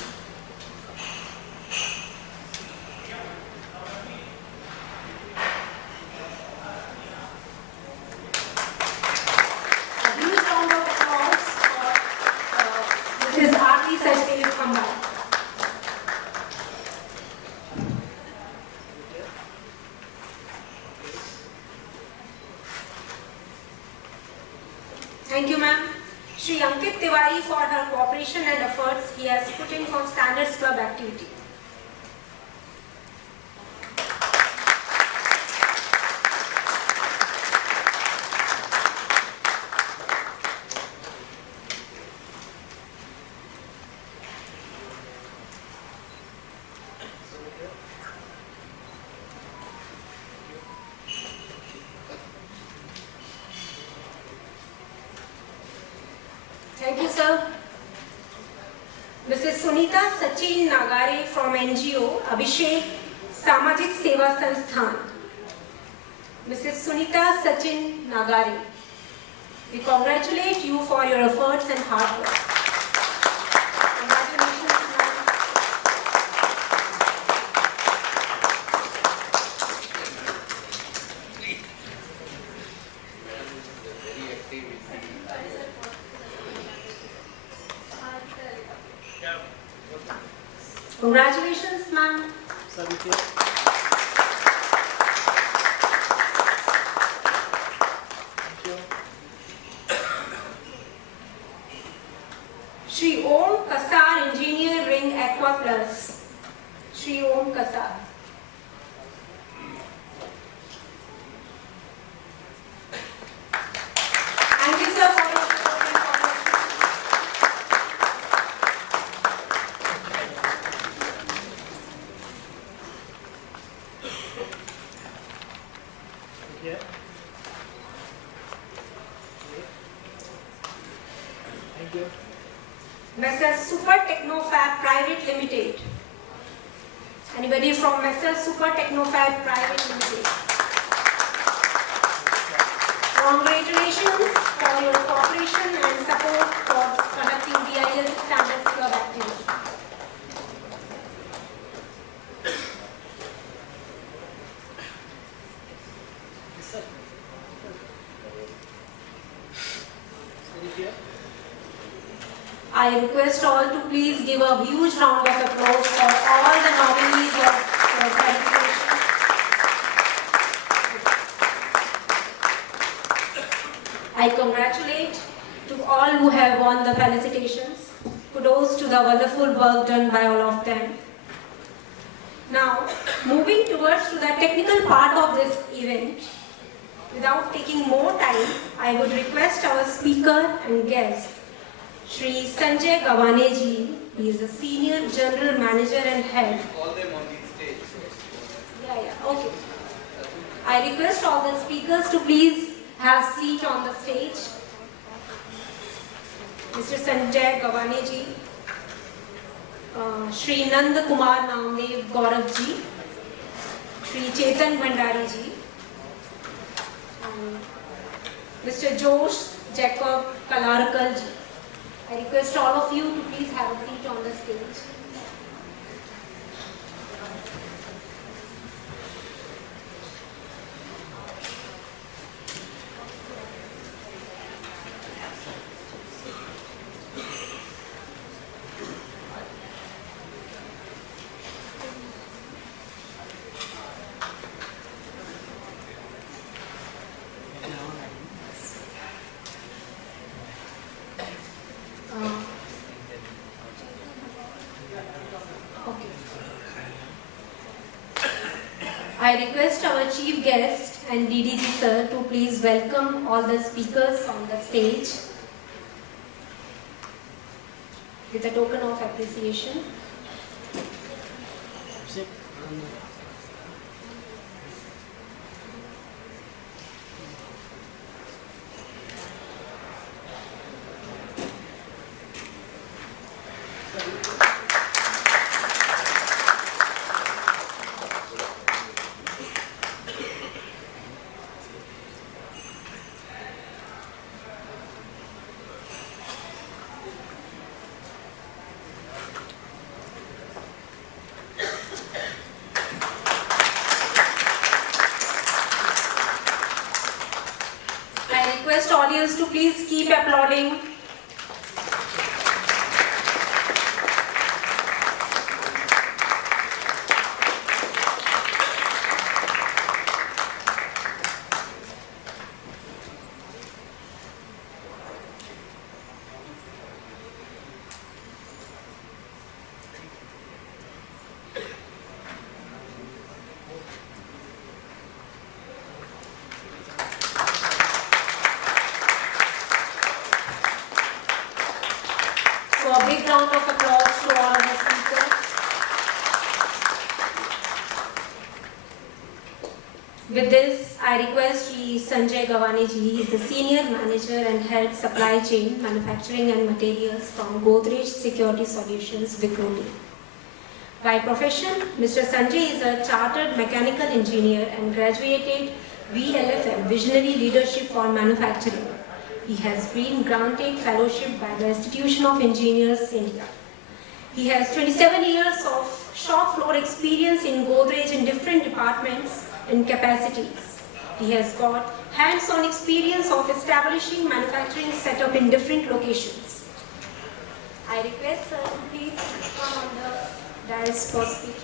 A huge round of applause for Mrs. Aarti Sajdev Kambali. Thank you, ma'am. Shri Ankit Tiwari for her cooperation and efforts he has put in for Standards Club activity. Sachin Nagare from NGO Abhishek Samajik Seva Sansthan. Mrs. Sunita Sachin Nagare. We congratulate you for your efforts and hard work. Congratulations, ma'am. Congratulations, ma'am. Shri Om Kasar Engineer Ring Aqua Plus. Shri Om Kasar. Thank you, sir, for your support and cooperation. Messrs. Super Technofab Private Limited. Anybody from Messrs. Super Technofab Private Limited? Congratulations for your cooperation and support for conducting BIS Standards Club activity. I request all to please give a huge round of applause for all the nominees of Felicitation. I congratulate to all who have won the felicitations. Kudos to the wonderful work done by all of them. Now, moving towards to the technical part of this event, without taking more time, I would request our speaker and guest, Shri Sanjay Gawane ji. He is the Senior General Manager and Head. All them on the stage. Yeah, okay. I request all the speakers to please have seat on the stage. Mr. Sanjay Gawane ji, Shri Nand Kumar Namdev Gaurav ji, Shri Chetan Bhandari ji, Mr. Josh Jacob Kalarkar ji. I request all of you to please have a seat on the stage. I request our chief guest and DDG sir to please welcome all the speakers on the stage with a token of appreciation. I request audience to please keep applauding. So a big round of applause to all the speakers. With this, I request Shri Sanjay Gawane ji. He is the Senior Manager and Head Supply Chain, Manufacturing and Materials from Godrej Security Solutions, Vikhroli. By profession, Mr. Sanjay is a chartered mechanical engineer and graduated VLFM, Visionary Leadership for Manufacturing. He has been granted fellowship by the Institution of Engineers, India. He has 27 years of shop floor experience in Godrej in different departments and capacities. He has got hands-on experience of establishing manufacturing setup in different locations. I request sir to please come on the dais for speaking.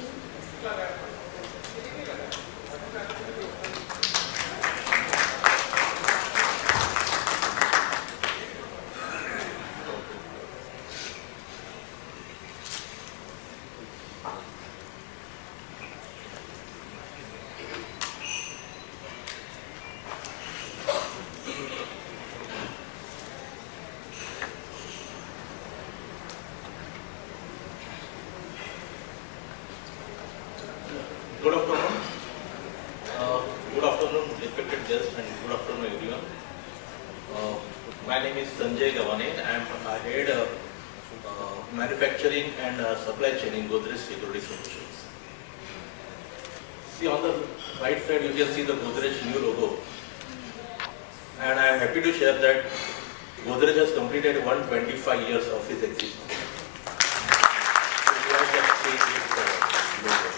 Good afternoon. Good afternoon, respected guests, and good afternoon, everyone. My name is Sanjay Gavane. I head manufacturing and supply chain in Godrej Security Solutions. See on the right side, you can see the Godrej new logo, and I am happy to share that Godrej has completed 125 years of its existence. So we have just changed its logo.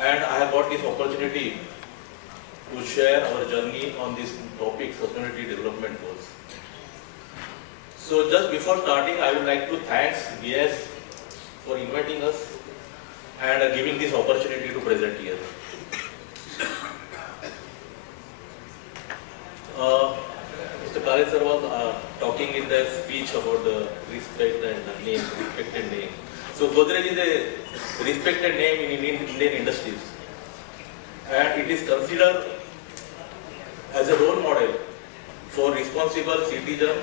And I have got this opportunity to share our journey on this topic, sustainability development goals. So just before starting, I would like to thank BS for inviting us and giving this opportunity to present here. Mr. Kale sir was talking in the speech about the respect and the name, respected name. So Godrej is a respected name in Indian industries, and it is considered as a role model for responsible citizen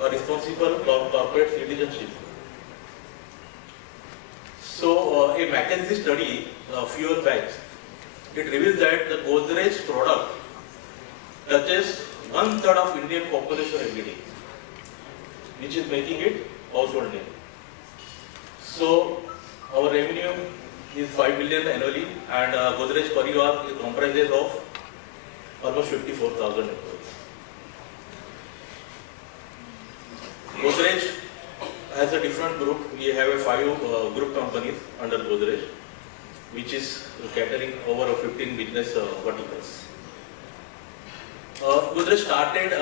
or responsible corporate citizenship. So a McKinsey study a few years back, it reveals that the Godrej product touches 1/3 of Indian population every day, which is making it household name. So our revenue is 5 billion annually, and Godrej Parivar comprises of almost 54,000 employees. Godrej has a different group. We have 5 group companies under Godrej, which is catering over 15 business verticals. Godrej started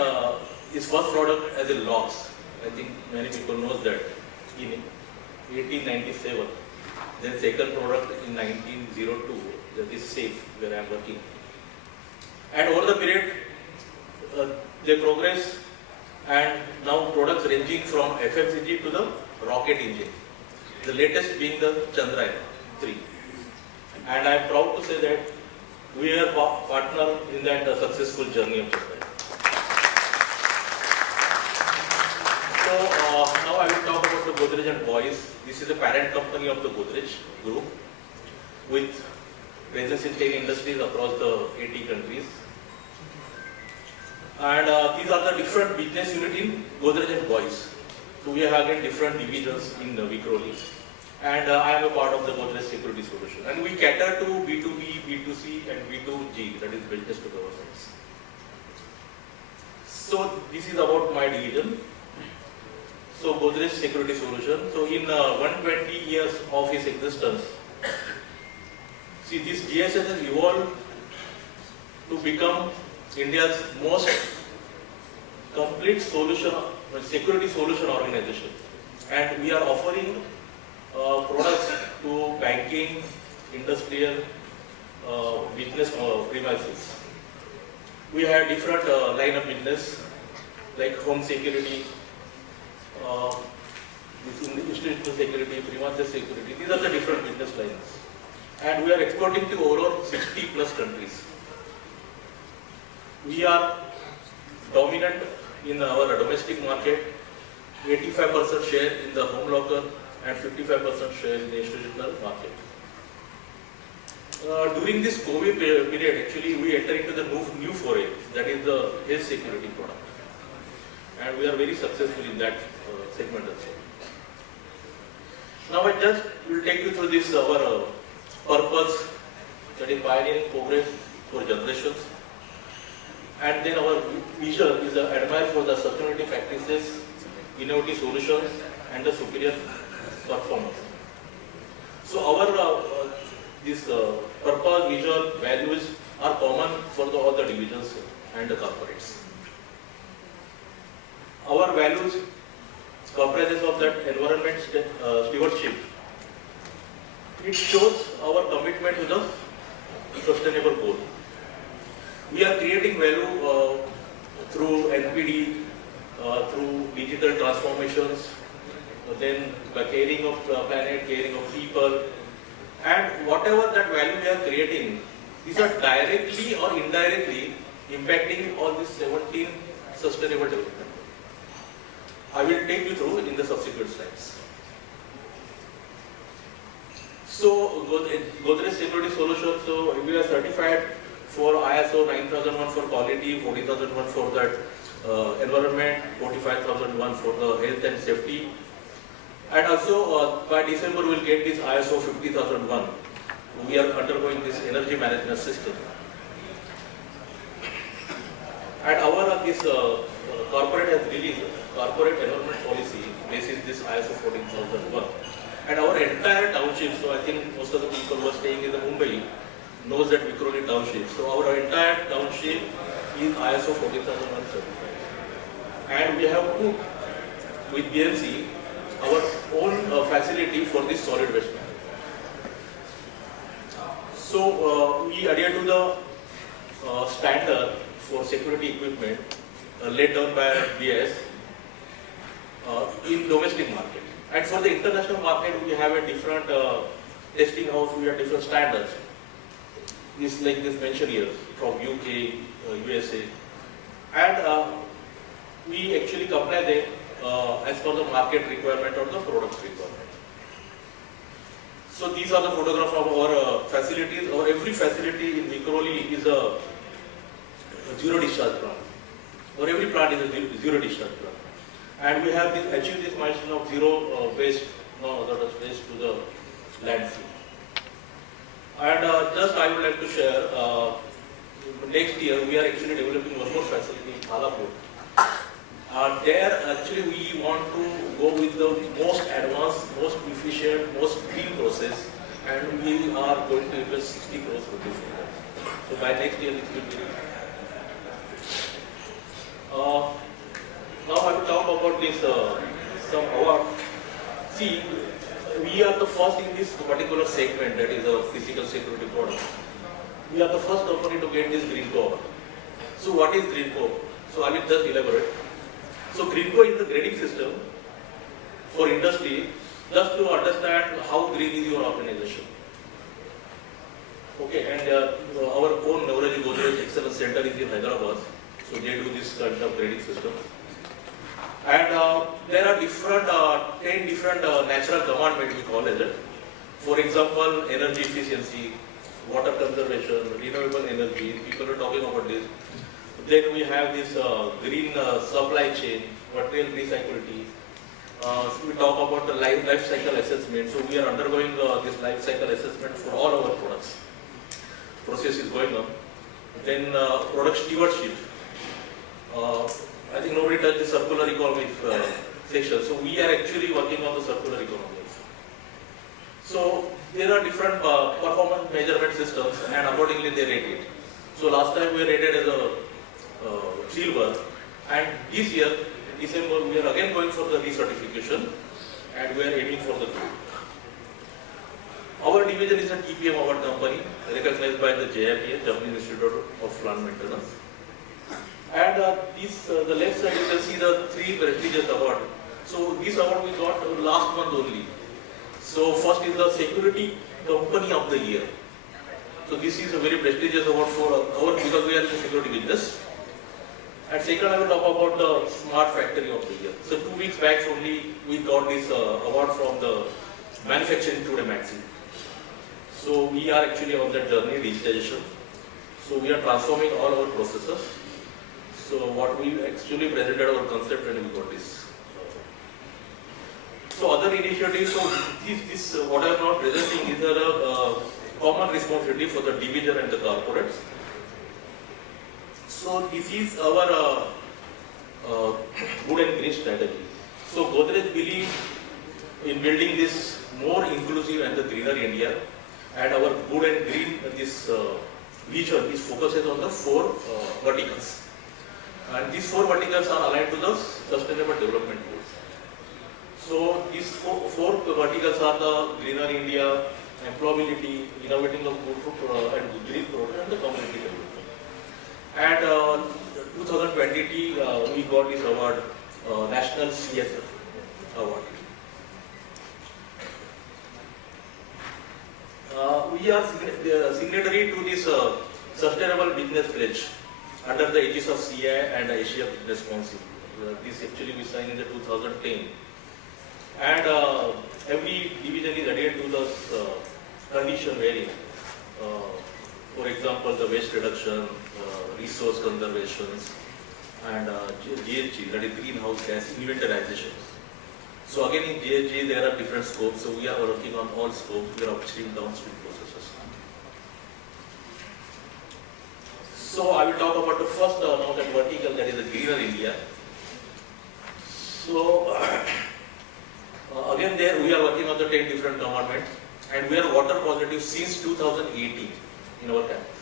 its first product as a locks. I think many people know that in 1897. Then second product in 1902, that is safe, where I am working. And over the period, they progress, and now products ranging from FMCG to the rocket engine. The latest being the Chandrayaan 3. And I am proud to say that we are partner in that successful journey of Chandrayaan. So now I will talk about the Godrej and Boys. This is the parent company of the Godrej Group with presence in 10 industries across the 80 countries. And these are the different business units in Godrej and Boys. So we have again different divisions in Vikroli. And I am a part of the Godrej Security Solution. And we cater to B2B, B2C and B2G, that is business to governments. So this is about my division. So Godrej Security Solution. So in 120 years of its existence, see this GSS has evolved to become India's most complete solution, security solution organization. And we are offering products to banking, industrial, business premises. We have different line of business like home security, institutional security, premises security. These are the different business lines. And we are exporting to overall 60 plus countries. We are dominant in our domestic market, 85% share in the home locker and 55% share in the institutional market. During this COVID period, actually, we entered into the new foray, that is the health security product. And we are very successful in that segment also. Now I just will take you through this our purpose, that is pioneering progress for generations. And then our vision is admire for the sustainability practices, innovative solutions, and the superior performance. So our this purpose, vision, values are common for all the divisions and the corporates. Our values comprises of that environment stewardship. It shows our commitment to the sustainable goal. We are creating value through NPD, through digital transformations, then by caring of planet, caring of people, and whatever that value we are creating, these are directly or indirectly impacting all these 17 sustainable development. I will take you through in the subsequent slides. So, Godrej Security Solutions, so we are certified for ISO 9001 for quality, 40001 for that environment, 45001 for the health and safety. And also by December we will get this ISO 50001. We are undergoing this energy management system. And our this corporate has released corporate environment policy basis this ISO 14001. And our entire township, so I think most of the people who are staying in the Mumbai knows that Vikhroli township. So our entire township is ISO 14001 certified. And we have put with BMC our own facility for this solid waste management. So we adhere to the standard for security equipment laid down by BS in domestic market. And for the international market, we have a different testing house, we have different standards. This like this mentioned here from UK, USA. And we actually comply them as per the market requirement or the product requirement. So these are the photographs of our facilities. Our every facility in Vikhroli is a zero discharge plant. Or every plant is a zero discharge plant. And we have achieved this milestone of zero waste, no other waste to the landfill. And just I would like to share, next year we are actually developing one more facility in Malapur. There actually we want to go with the most advanced, most efficient, most clean process, and we are going to invest 60 crores rupees in that. So by next year it will be ready. Now I will talk about this some award. See, we are the first in this particular segment, that is a physical security product. We are the first company to get this Green Co award. So what is Green Co? So I will just elaborate. So Green Co is the grading system for industry, just to understand how green is your organization. Okay, and our own Neurology Godrej Excellence Center is in Hyderabad, so they do this kind of grading system. And there are different 10 different natural commandments we call it. For example, energy efficiency, water conservation, renewable energy. People are talking about this. Then we have this green supply chain, material recyclability. We talk about the life cycle assessment. So we are undergoing this life cycle assessment for all our products. Process is going on. Then product stewardship. I think nobody touched the circular economy section. So we are actually working on the circular economy. So there are different performance measurement systems, and accordingly they rate it. So last time we rated as a silver, and this year, in December, we are again going for the recertification, and we are aiming for the gold. Our division is a TPM award company, recognized by the JIPA, Japanese Institute of Plant Maintenance. And the left side you can see the 3 prestigious awards. So this award we got last month only. So first is the Security Company of the Year. So this is a very prestigious award for our, because we are in the security business. And second, I will talk about the Smart Factory of the Year. So 2 weeks back only we got this award from the Manufacturing Today magazine. So we are actually on that journey, digitization. So we are transforming all our processes. So what we actually presented our concept and we got this. So other initiatives, so this what I am now presenting is a common responsibility for the division and the corporates. So this is our good and green strategy. So Godrej believes in building this more inclusive and the greener India, and our good and green vision is focuses on the 4 verticals, and these 4 verticals are aligned to the sustainable development goals. So these four verticals are the greener India, employability, innovating of good and green product, and the community development. And 2020 we got this award, National CSR Award. We are signatory to this Sustainable Business Pledge under the aegis of CI and Asia Business Council. This actually we signed in the 2010. And every division is adhered to the condition wherein, for example, the waste reduction, resource conservation, and GHG, that is greenhouse gas inventarization. So again in GHG there are different scopes, so we are working on all scopes, we are upstream, downstream processes. So I will talk about the first now that vertical, that is the greener India. So again there we are working on the 10 different commandments, and we are water positive since 2018 in our campus.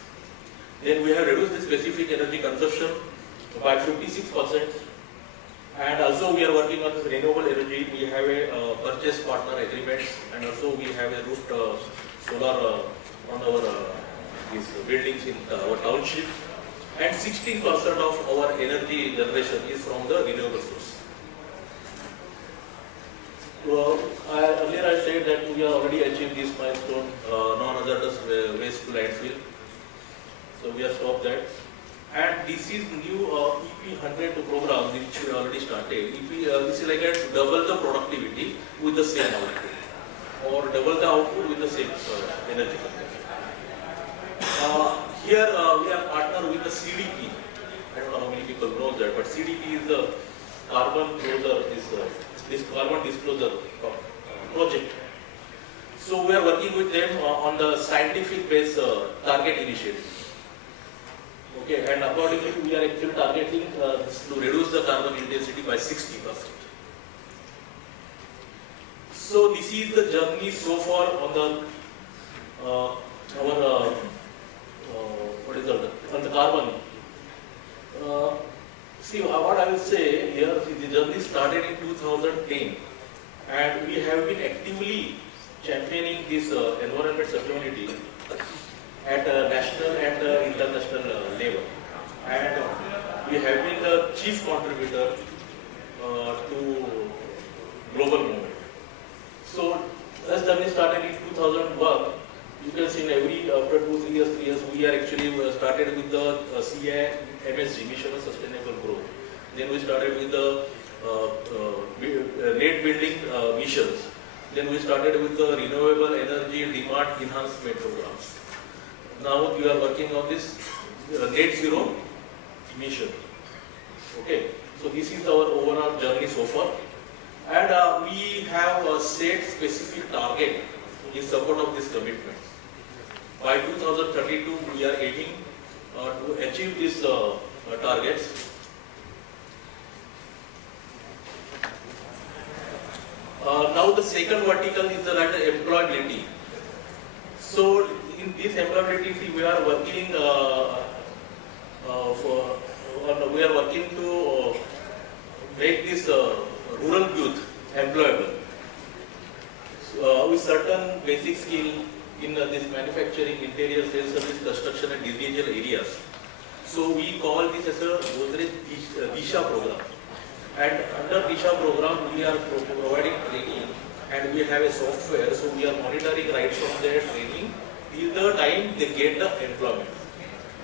Then we have reduced the specific energy consumption by 56%. And also we are working on this renewable energy. We have a purchase partner agreement, and also we have a roof solar on our these buildings in our township. And 16% of our energy generation is from the renewable source. Earlier I said that we have already achieved this milestone, non-hazardous waste to landfill. So we have stopped that. And this is new EP 100 program which we already started. This is like a double the productivity with the same output, or double the output with the same energy consumption. Here we are partnered with the CDP. I don't know how many people know that, but CDP is the carbon closure, this carbon disclosure project. So we are working with them on the scientific based target initiative. Okay, and accordingly we are actually targeting to reduce the carbon intensity by 60%. So this is the journey so far on the our what is that? On the carbon. See what I will say here. The journey started in 2010, and we have been actively championing this environment sustainability at national and international level, and we have been the chief contributor to global movement. So as journey started in 2001, you can see in every after 2-3 years we are actually started with the CI MSG, Mission of Sustainable Growth. Then we started with the net building missions. Then we started with the renewable energy demand enhancement programs. Now we are working on this net zero emission. Okay, so this is our overall journey so far, and we have set specific target in support of this commitment. By 2032, we are aiming to achieve these targets. Now the second vertical is the employability. So in this employability, we are working we are working to make this rural youth employable with certain basic skill in this manufacturing, interior, sales service, construction, and individual areas. So we call this as a Godrej Disha program. And under Disha program, we are providing training, and we have a software. So we are monitoring right from their training till the time they get the employment.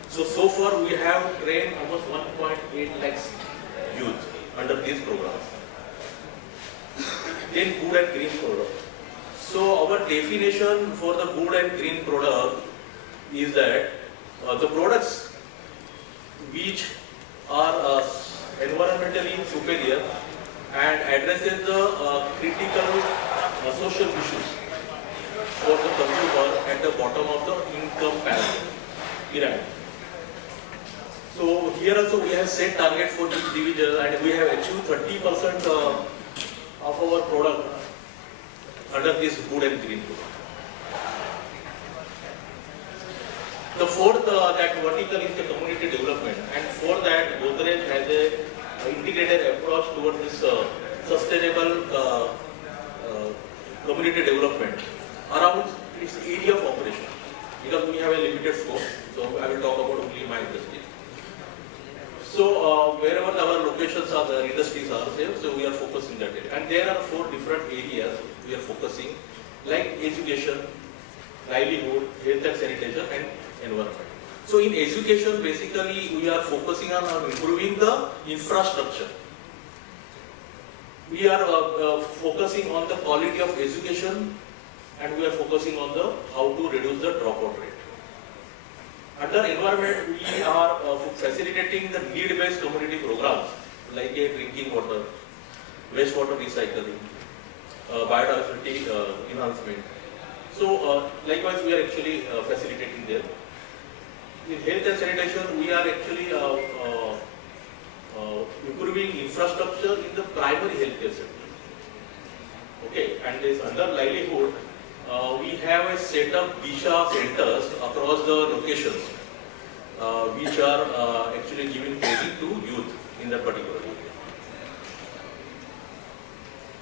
So far we have trained almost 1.8 lakhs youth under this program. Then good and green product. So our definition for the good and green product is that the products which are environmentally superior and addresses the critical social issues for the consumer at the bottom of the income pyramid. So here also we have set targets for each division, and we have achieved 30% of our product under this good and green program. The fourth that vertical is the community development, and for that Godrej has a integrated approach towards this sustainable community development around its area of operation, because we have a limited scope. So I will talk about only my industry. So wherever our locations are, the industries are there, so we are focusing that area. And there are 4 different areas we are focusing, like education, livelihood, health and sanitation, and environment. So in education, basically we are focusing on improving the infrastructure. We are focusing on the quality of education, and we are focusing on the how to reduce the dropout rate. Under environment, we are facilitating the need-based community programs like a drinking water, wastewater recycling, biodiversity enhancement. So likewise, we are actually facilitating there. In health and sanitation, we are actually improving infrastructure in the primary healthcare sector. Okay, and this under livelihood, we have a set of Disha centers across the locations, which are actually giving training to youth in that particular area.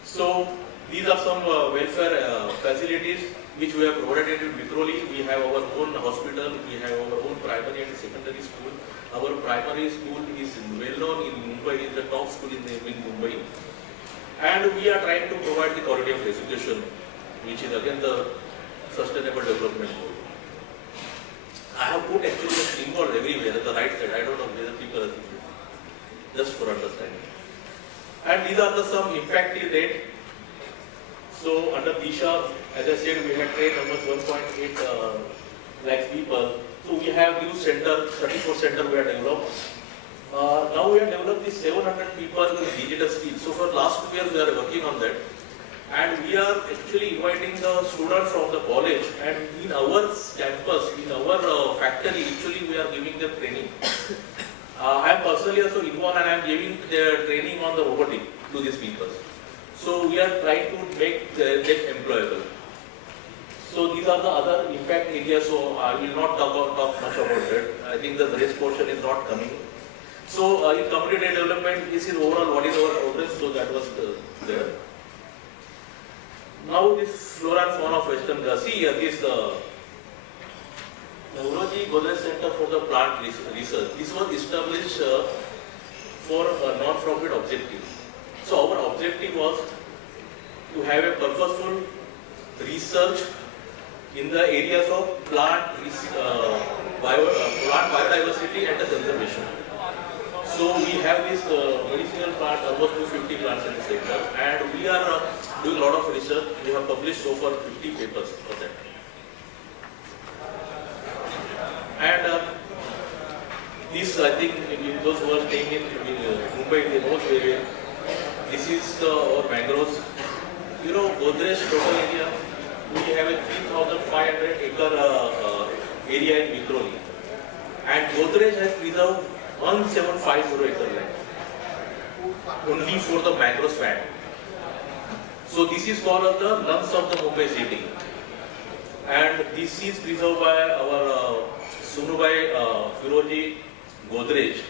So these are some welfare facilities which we have provided in Vikhroli. We have our own hospital, we have our own primary and secondary school. Our primary school is well known in Mumbai, is the top school in Mumbai. And we are trying to provide the quality of education, which is again the sustainable development goal. I have put actually a symbol everywhere at the right side. I don't know whether people are thinking, just for understanding. And these are the some impact till date. So under Disha, as I said, we have trained almost 1.8 lakh people. So we have new center, 34 center we have developed. Now we have developed these 700 people in digital skills. So for last 2 years we are working on that. And we are actually inviting the students from the college, and in our campus, in our factory, actually we are giving them training. I am personally also involved, and I am giving their training on the robotic to these people. So we are trying to make them employable. So these are the other impact areas, so I will not talk much about it. I think the rest portion is not coming. So in community development, this is overall what is our progress, so that was there. Now this flora and fauna of Western Ghats. See this Neurology Godrej Center for the Plant Research. This was established for a non-profit objective. So our objective was to have a purposeful research in the areas of plant biodiversity and the conservation. So we have this medicinal plant, almost 250 plants in the sector, and we are doing a lot of research. We have published so far 50 papers for that. And this, I think, those who are staying in Mumbai, they know very well. This is our mangroves. You know, Godrej total area, we have a 3,500 acre area in Vikhroli. And Godrej has preserved 1750 acre land only for the mangrove swamp. So this is called the lungs of the Mumbai city. And this is preserved by our Sunubai Firoji Godrej,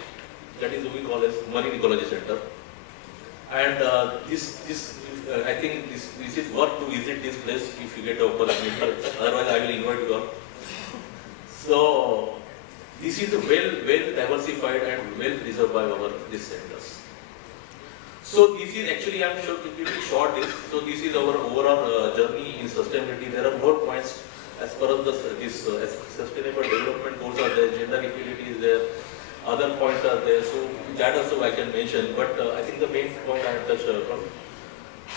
that is what we call as Marine Ecology Center. And I think this is worth to visit this place if you get the opportunity. Otherwise, I will invite you all. So this is well diversified and well preserved by these centers. So this is actually, I am sure to keep it short. So this is our overall journey in sustainability. There are more points as far as this sustainable development goals are there, gender equality is there, other points are there. So that also I can mention. But I think the main point I have touched upon.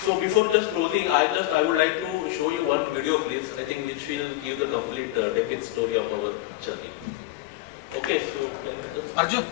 So before just closing, I would like to show you one video, please. I think which will give the complete depth story of our journey. Okay, so Arjun.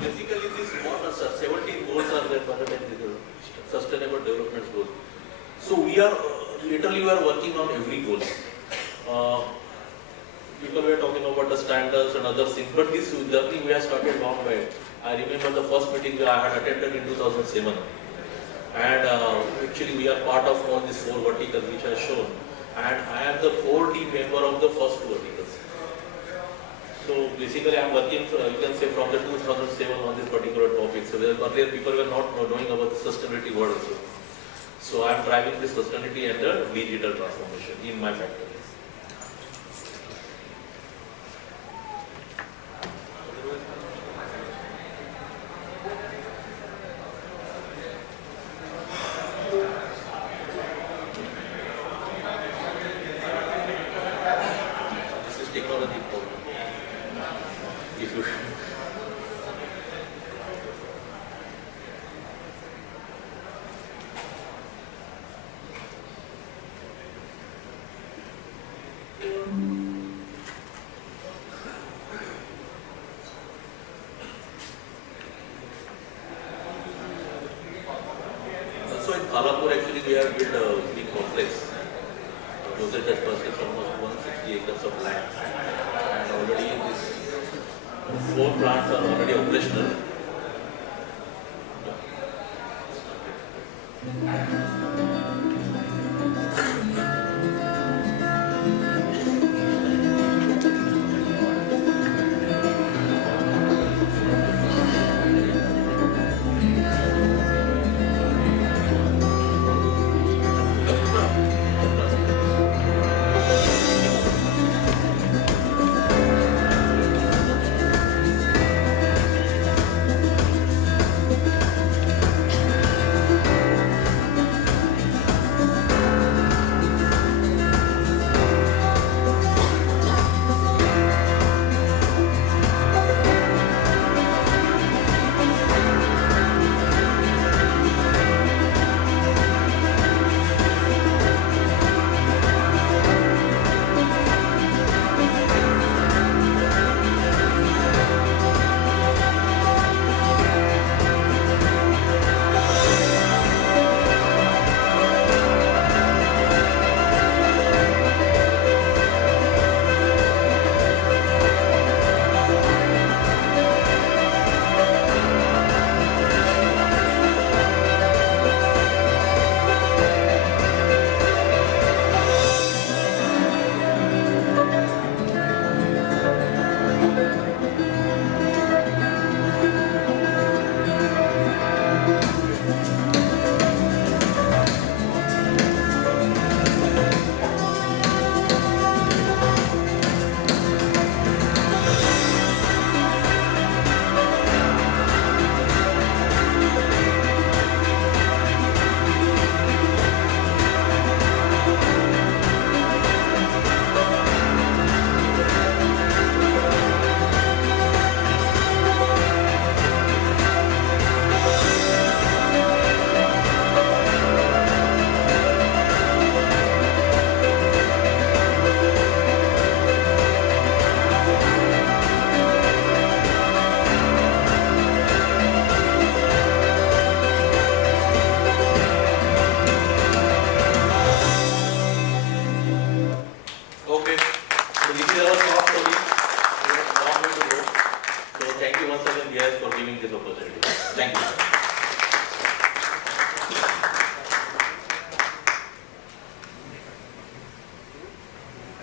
basically this what are 17 goals are there for the sustainable development goals. So we are literally we are working on every goal. People were talking about the standards and other things, but this journey we have started long way. I remember the first meeting I had attended in 2007, and actually we are part of all these 4 verticals which I shown, and I am the 4 team member of the first 2 verticals. So basically I am working, you can say, from the 2007 on this particular topic. So earlier people were not knowing about the sustainability word also. So I am driving this sustainability and the digital transformation in my factory. This is technology problem. If you also in Khalapur actually we have built a big complex. Dosage has purchased almost 160 acres of land, and already these 4 plants are already operational.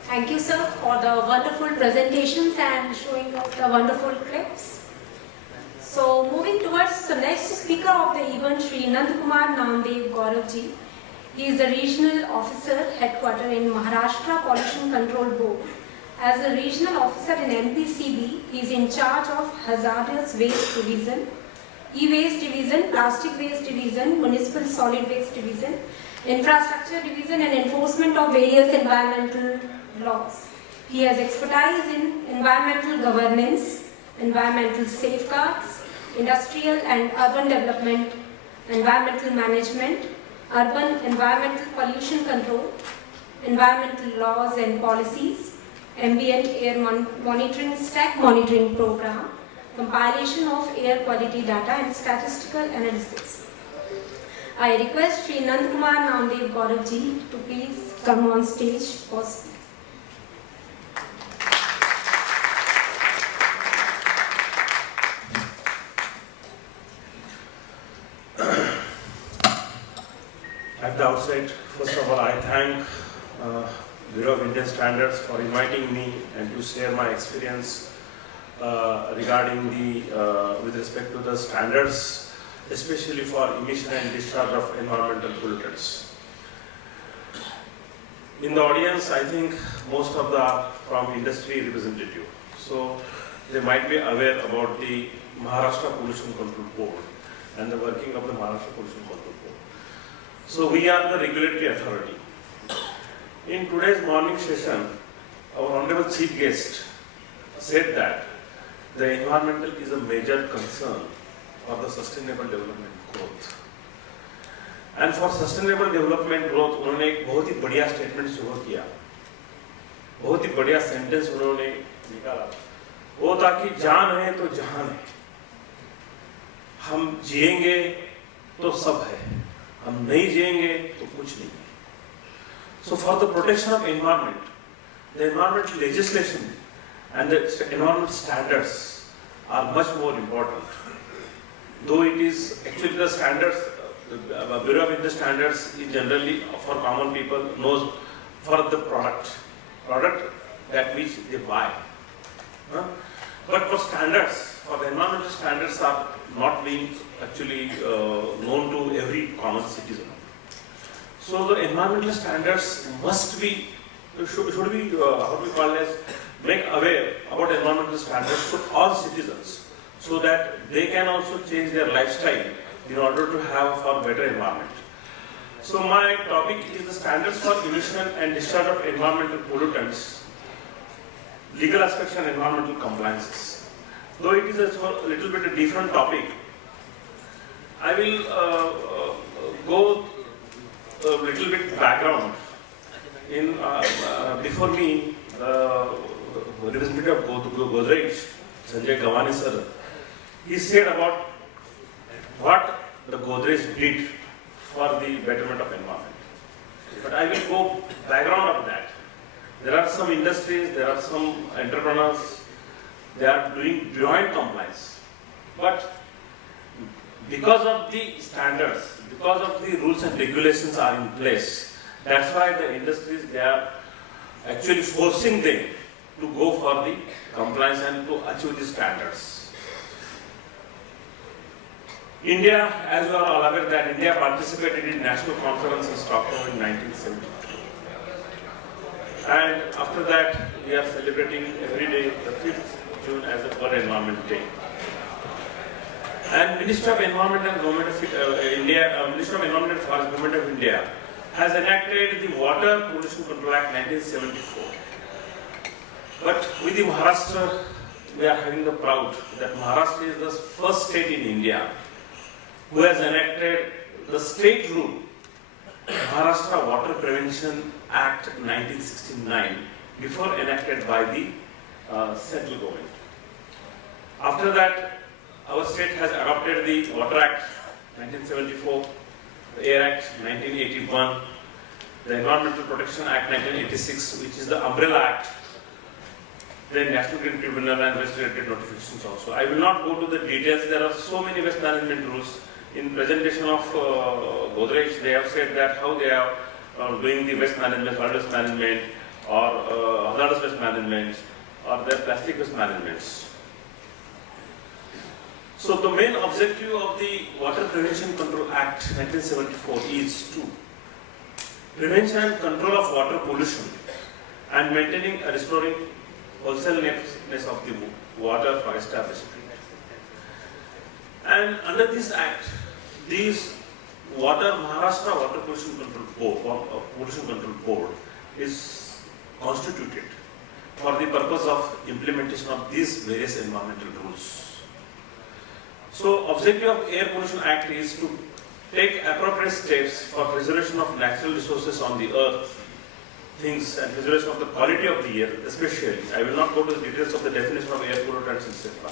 Thank you, sir, for the wonderful presentations and showing off the wonderful clips. So, moving towards the next speaker of the event, Shri Nandakumar Namdev Gauravji. He is the Regional Officer Headquarter in Maharashtra Pollution Control Board. As a Regional Officer in MPCB, he is in charge of Hazardous Waste Division, E-Waste Division, Plastic Waste Division, Municipal Solid Waste Division, Infrastructure Division and enforcement of various environmental laws. He has expertise in environmental governance, environmental safeguards, industrial and urban development, environmental management, urban environmental pollution control, environmental laws and policies, ambient air monitoring stack monitoring program, compilation of air quality data and statistical analysis. I request Sri Nandkumar Namdev Gauravji to please come on stage for speech. At the outset, first of all, I thank Bureau of Indian Standards for inviting me and to share my experience regarding with respect to the standards, especially for emission and discharge of environmental pollutants. In the audience, I think most of the are from industry representative, so they might be aware about the Maharashtra Pollution Control Board and the working of the Maharashtra Pollution Control Board. So we are the regulatory authority. In today's morning session, our Honorable Chief Guest said that the environmental is a major concern for the sustainable development growth. And for sustainable development growth, उन्होंने एक बहुत ही बढ़िया statement शुरू किया, बहुत ही बढ़िया sentence उन्होंने निकाला, वो था कि जान है तो जहान है, हम जिएंगे तो सब है, हम नहीं जिएंगे तो कुछ नहीं है. So for the protection of environment, the environmental legislation and the environmental standards are much more important. Though it is actually the standards, the Bureau of Indian Standards is generally for common people knows for the product that which they buy. But for standards, for the environmental standards are not being actually known to every common citizen. So the environmental standards must be, should be, how do we call this, make aware about environmental standards to all citizens so that they can also change their lifestyle in order to have for better environment. So my topic is the standards for emission and discharge of environmental pollutants, legal aspects and environmental compliances. Though it is a little bit a different topic, I will go a little bit background. In before me, the representative of Godrej, Sanjay Gawani sir, he said about what the Godrej did for the betterment of environment. But I will go background of that. There are some industries, there are some entrepreneurs, they are doing beyond compliance. But because of the standards, because of the rules and regulations are in place, that's why the industries, they are actually forcing them to go for the compliance and to achieve the standards. India, as you are all aware that India participated in National Conference in Stockholm in 1972. And after that, we are celebrating every day the 5th June as the World Environment Day. And Ministry of Environment and Government of India, Ministry of Environment and Forest Government of India has enacted the Water Pollution Control Act 1974. But with the Maharashtra, we are having the proud that Maharashtra is the first state in India who has enacted the state rule, Maharashtra Water Prevention Act 1969, before enacted by the central government. After that, our state has adopted the Water Act 1974, the Air Act 1981, the Environmental Protection Act 1986, which is the Umbrella Act, the National Green Tribunal and Waste related notifications also. I will not go to the details. There are so many waste management rules. In presentation of Godrej, they have said that how they are doing the waste management, solid waste management, or hazardous waste management, or their plastic waste management. So the main objective of the Water Prevention Control Act 1974 is to prevention and control of water pollution and maintaining and restoring wholesomeness of the water for establishment. And under this act, these Maharashtra Water Pollution Control Board is constituted for the purpose of implementation of these various environmental rules. So, objective of Air Pollution Act is to take appropriate steps for preservation of natural resources on the earth, things and preservation of the quality of the air, especially. I will not go to the details of the definition of air pollutants, etc.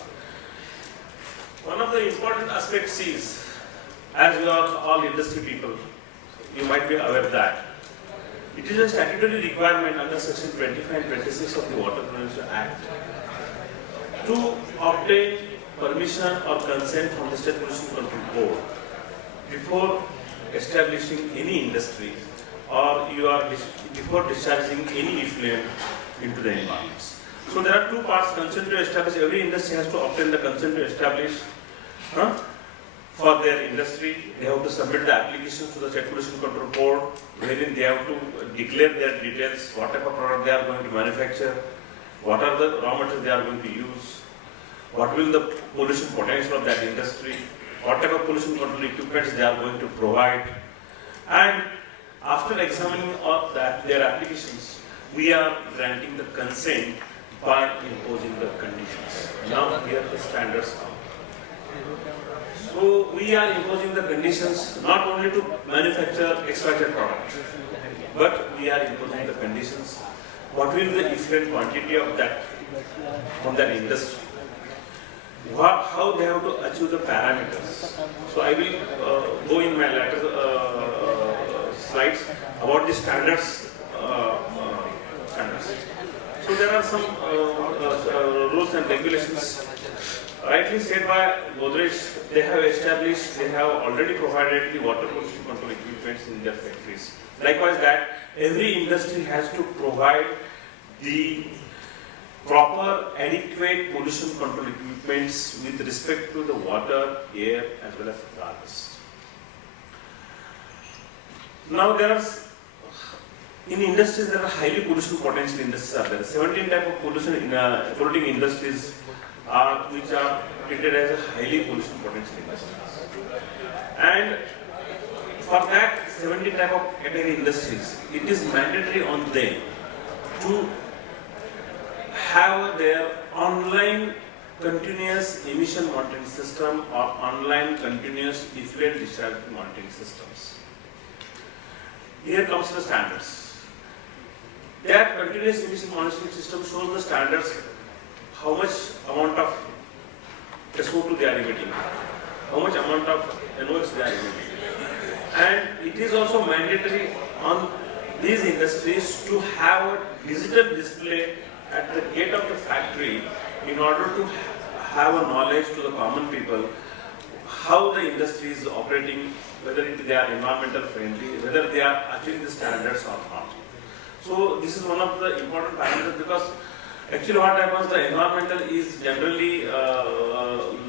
One of the important aspects is, as you are all industry people, you might be aware that it is a statutory requirement under Section 25 and 26 of the Water Pollution Act to obtain permission or consent from the State Pollution Control Board before establishing any industry or before discharging any effluent into the environment. So there are two parts: consent to establish. Every industry has to obtain the consent to establish for their industry. They have to submit the application to the State Pollution Control Board, wherein they have to declare their details, what type of product they are going to manufacture, what are the raw materials they are going to use, what will the pollution potential of that industry, what type of pollution control equipments they are going to provide. And after examining all that, their applications, we are granting the consent by imposing the conditions. Now here the standards come. So we are imposing the conditions not only to manufacture extracted product, but we are imposing the conditions. What will be the effluent quantity of that from that industry? How they have to achieve the parameters. So I will go in my later slides about the standards. So there are some rules and regulations. Rightly said by Godrej, they have established, they have already provided the water pollution control equipment in their factories. Likewise, that every industry has to provide the proper, adequate pollution control equipments with respect to the water, air, as well as garbage. Now there are, in industries, there are highly pollution potential industries are there. 17 type of pollution in polluting industries are which are treated as a highly pollution potential industries. And for that 17 type of category industries, it is mandatory on them to have their online continuous emission monitoring system or online continuous effluent discharge monitoring systems. Here comes the standards. That continuous emission monitoring system shows the standards, how much amount of SO2 they are emitting, how much amount of NOx they are emitting. And it is also mandatory on these industries to have a digital display at the gate of the factory in order to have a knowledge to the common people how the industry is operating, whether they are environmental friendly, whether they are achieving the standards or not. So this is one of the important parameters, because actually what happens, the environmental is generally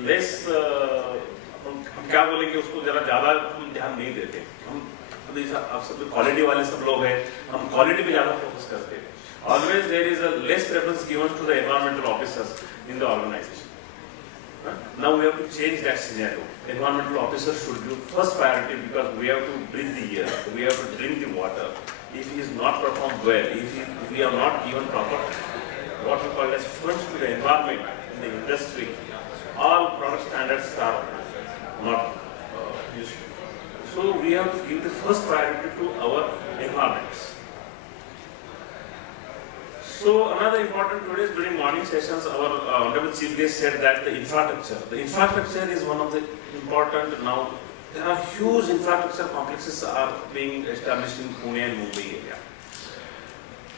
less, हम क्या बोलेंगे उसको जरा ज़्यादा हम ध्यान नहीं देते. हम अभी आप सब क्वालिटी वाले सब लोग हैं, हम क्वालिटी पे ज़्यादा फोकस करते हैं. Always there is a less preference given to the environmental officers in the organization. Now we have to change that scenario. Environmental officers should do first priority, because we have to breathe the air, we have to drink the water. If he is not performed well, if we are not given proper, what we call as funds to the environment in the industry, all product standards are not useful. So we have to give the first priority to our environments. So another important today during morning sessions, our Honorable Chief Guest said that the infrastructure is one of the important now. There are huge infrastructure complexes are being established in Pune and Mumbai area.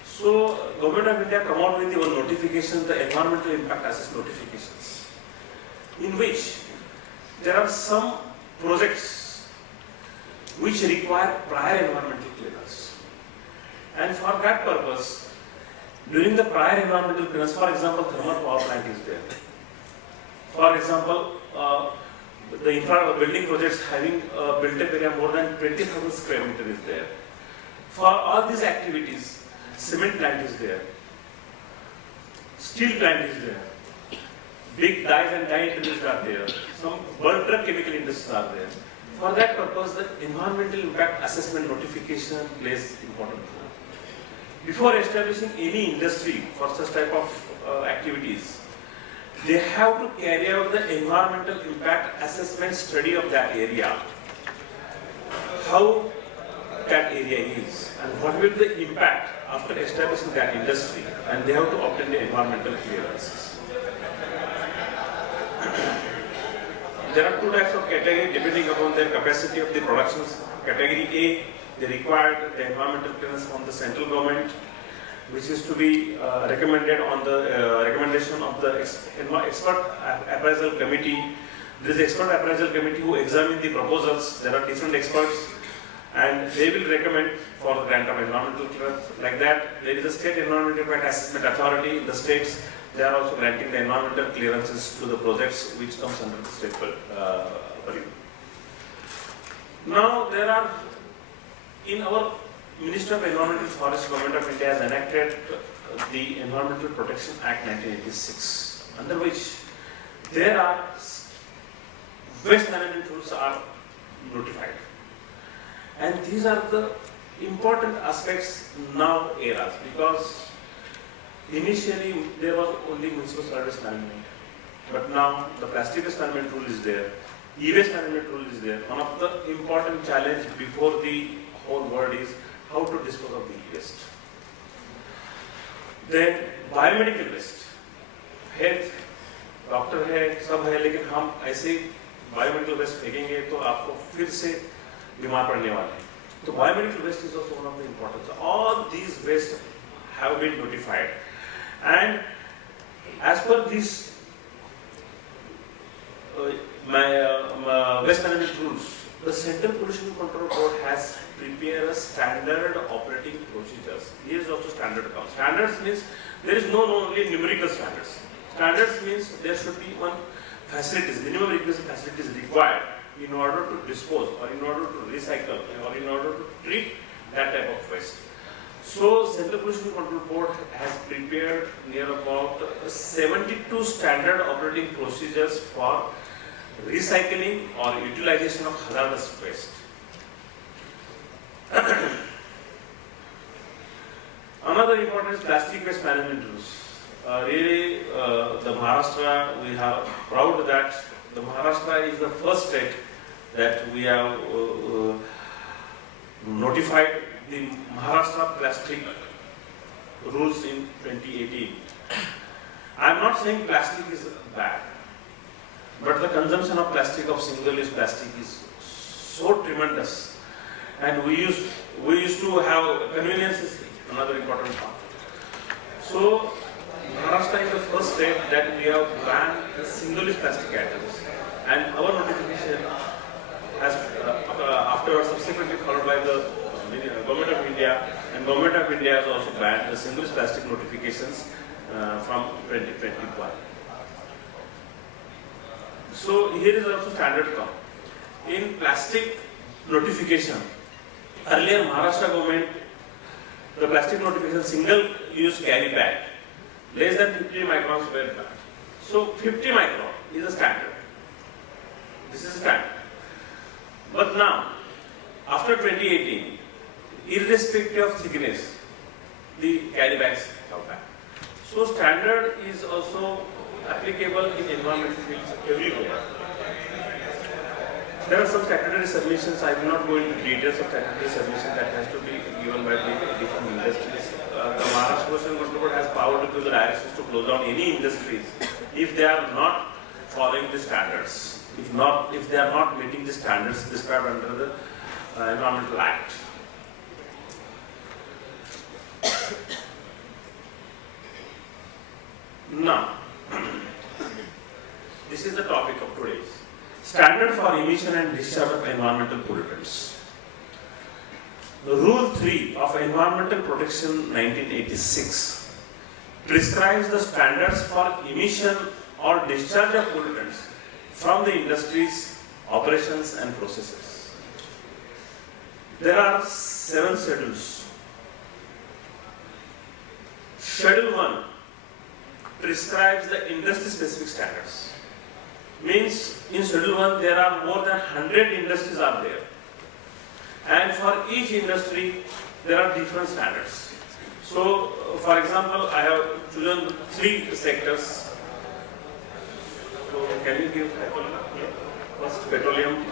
So Government of India come out with one notification, the environmental impact assessment notifications, in which there are some projects which require prior environmental clearance. And for that purpose, during the prior environmental clearance, for example, thermal power plant is there. For example, the building projects having built-up area more than 20,000 square meters is there. For all these activities, cement plant is there, steel plant is there, big dyes and dye industries are there, some bulk drug chemical industries are there. For that purpose, the environmental impact assessment notification plays important role. Before establishing any industry for such type of activities, they have to carry out the environmental impact assessment study of that area, how that area is, and what will be the impact after establishing that industry, and they have to obtain the environmental clearances. there are two types of category depending upon their capacity of the productions. Category A, they required the environmental clearance from the central government, which is to be recommended on the recommendation of the expert appraisal committee. There is expert appraisal committee who examine the proposals. There are different experts, and they will recommend for the grant of environmental clearance. Like that, there is a state environmental impact assessment authority in the states. They are also granting the environmental clearances to the projects which comes under the state purview. Now there are, in our Ministry of Environment and Forest, Government of India has enacted the Environmental Protection Act 1986, under which there are waste management rules are notified, and these are the important aspects now eras, because initially there was only municipal service management, but now the plastic waste management rule is there, e-waste management rule is there. One of the important challenge before the whole world is how to dispose of the e-waste. Then biomedical waste, health, doctor है, सब है, लेकिन हम ऐसे biomedical waste फेंकेंगे तो आपको फिर से बीमार पड़ने वाले हैं. तो biomedical waste is also one of the important. All these waste have been notified, and as per these waste management rules, the Central Pollution Control Board has prepared a standard operating procedures. Here is also standard comes. Standards means there is no only numerical standards. Standards means there should be one facilities, minimum requisite facilities required in order to dispose, or in order to recycle, or in order to treat that type of waste. So Central Pollution Control Board has prepared near about 72 standard operating procedures for recycling or utilization of hazardous waste. Another important is plastic waste management rules. Really, the Maharashtra, we are proud that the Maharashtra is the first state that we have notified the Maharashtra plastic rules in 2018. I am not saying plastic is bad, but the consumption of plastic, of single-use plastic, is so tremendous, and we used to have convenience is another important part. So Maharashtra is the first state that we have banned single-use plastic items, and our notification has afterwards subsequently followed by the Government of India, and Government of India has also banned the single-use plastic notifications from 2021. So here is also standard come. In plastic notification, earlier Maharashtra government, the plastic notification single-use carry bag, less than 50 microns were banned. So 50 micron is a standard. This is a standard. But now, after 2018, irrespective of thickness, the carry bags come back. So standard is also applicable in environmental fields everywhere. There are some statutory submissions. I will not go into details of statutory submission that has to be given by the different industries. The Maharashtra Pollution Control Board has power to give the directions to close down any industries if they are not following the standards. If they are not meeting the standards described under the Environmental Act. Now, this is the topic of today's. Standard for emission and discharge of environmental pollutants. Rule 3 of Environmental Protection 1986 prescribes the standards for emission or discharge of pollutants from the industries, operations and processes. There are 7 schedules. Schedule 1 prescribes the industry-specific standards. Means in Schedule 1 there are more than 100 industries are there. And for each industry there are different standards. So for example, I have chosen 3 sectors. So can you give first petroleum,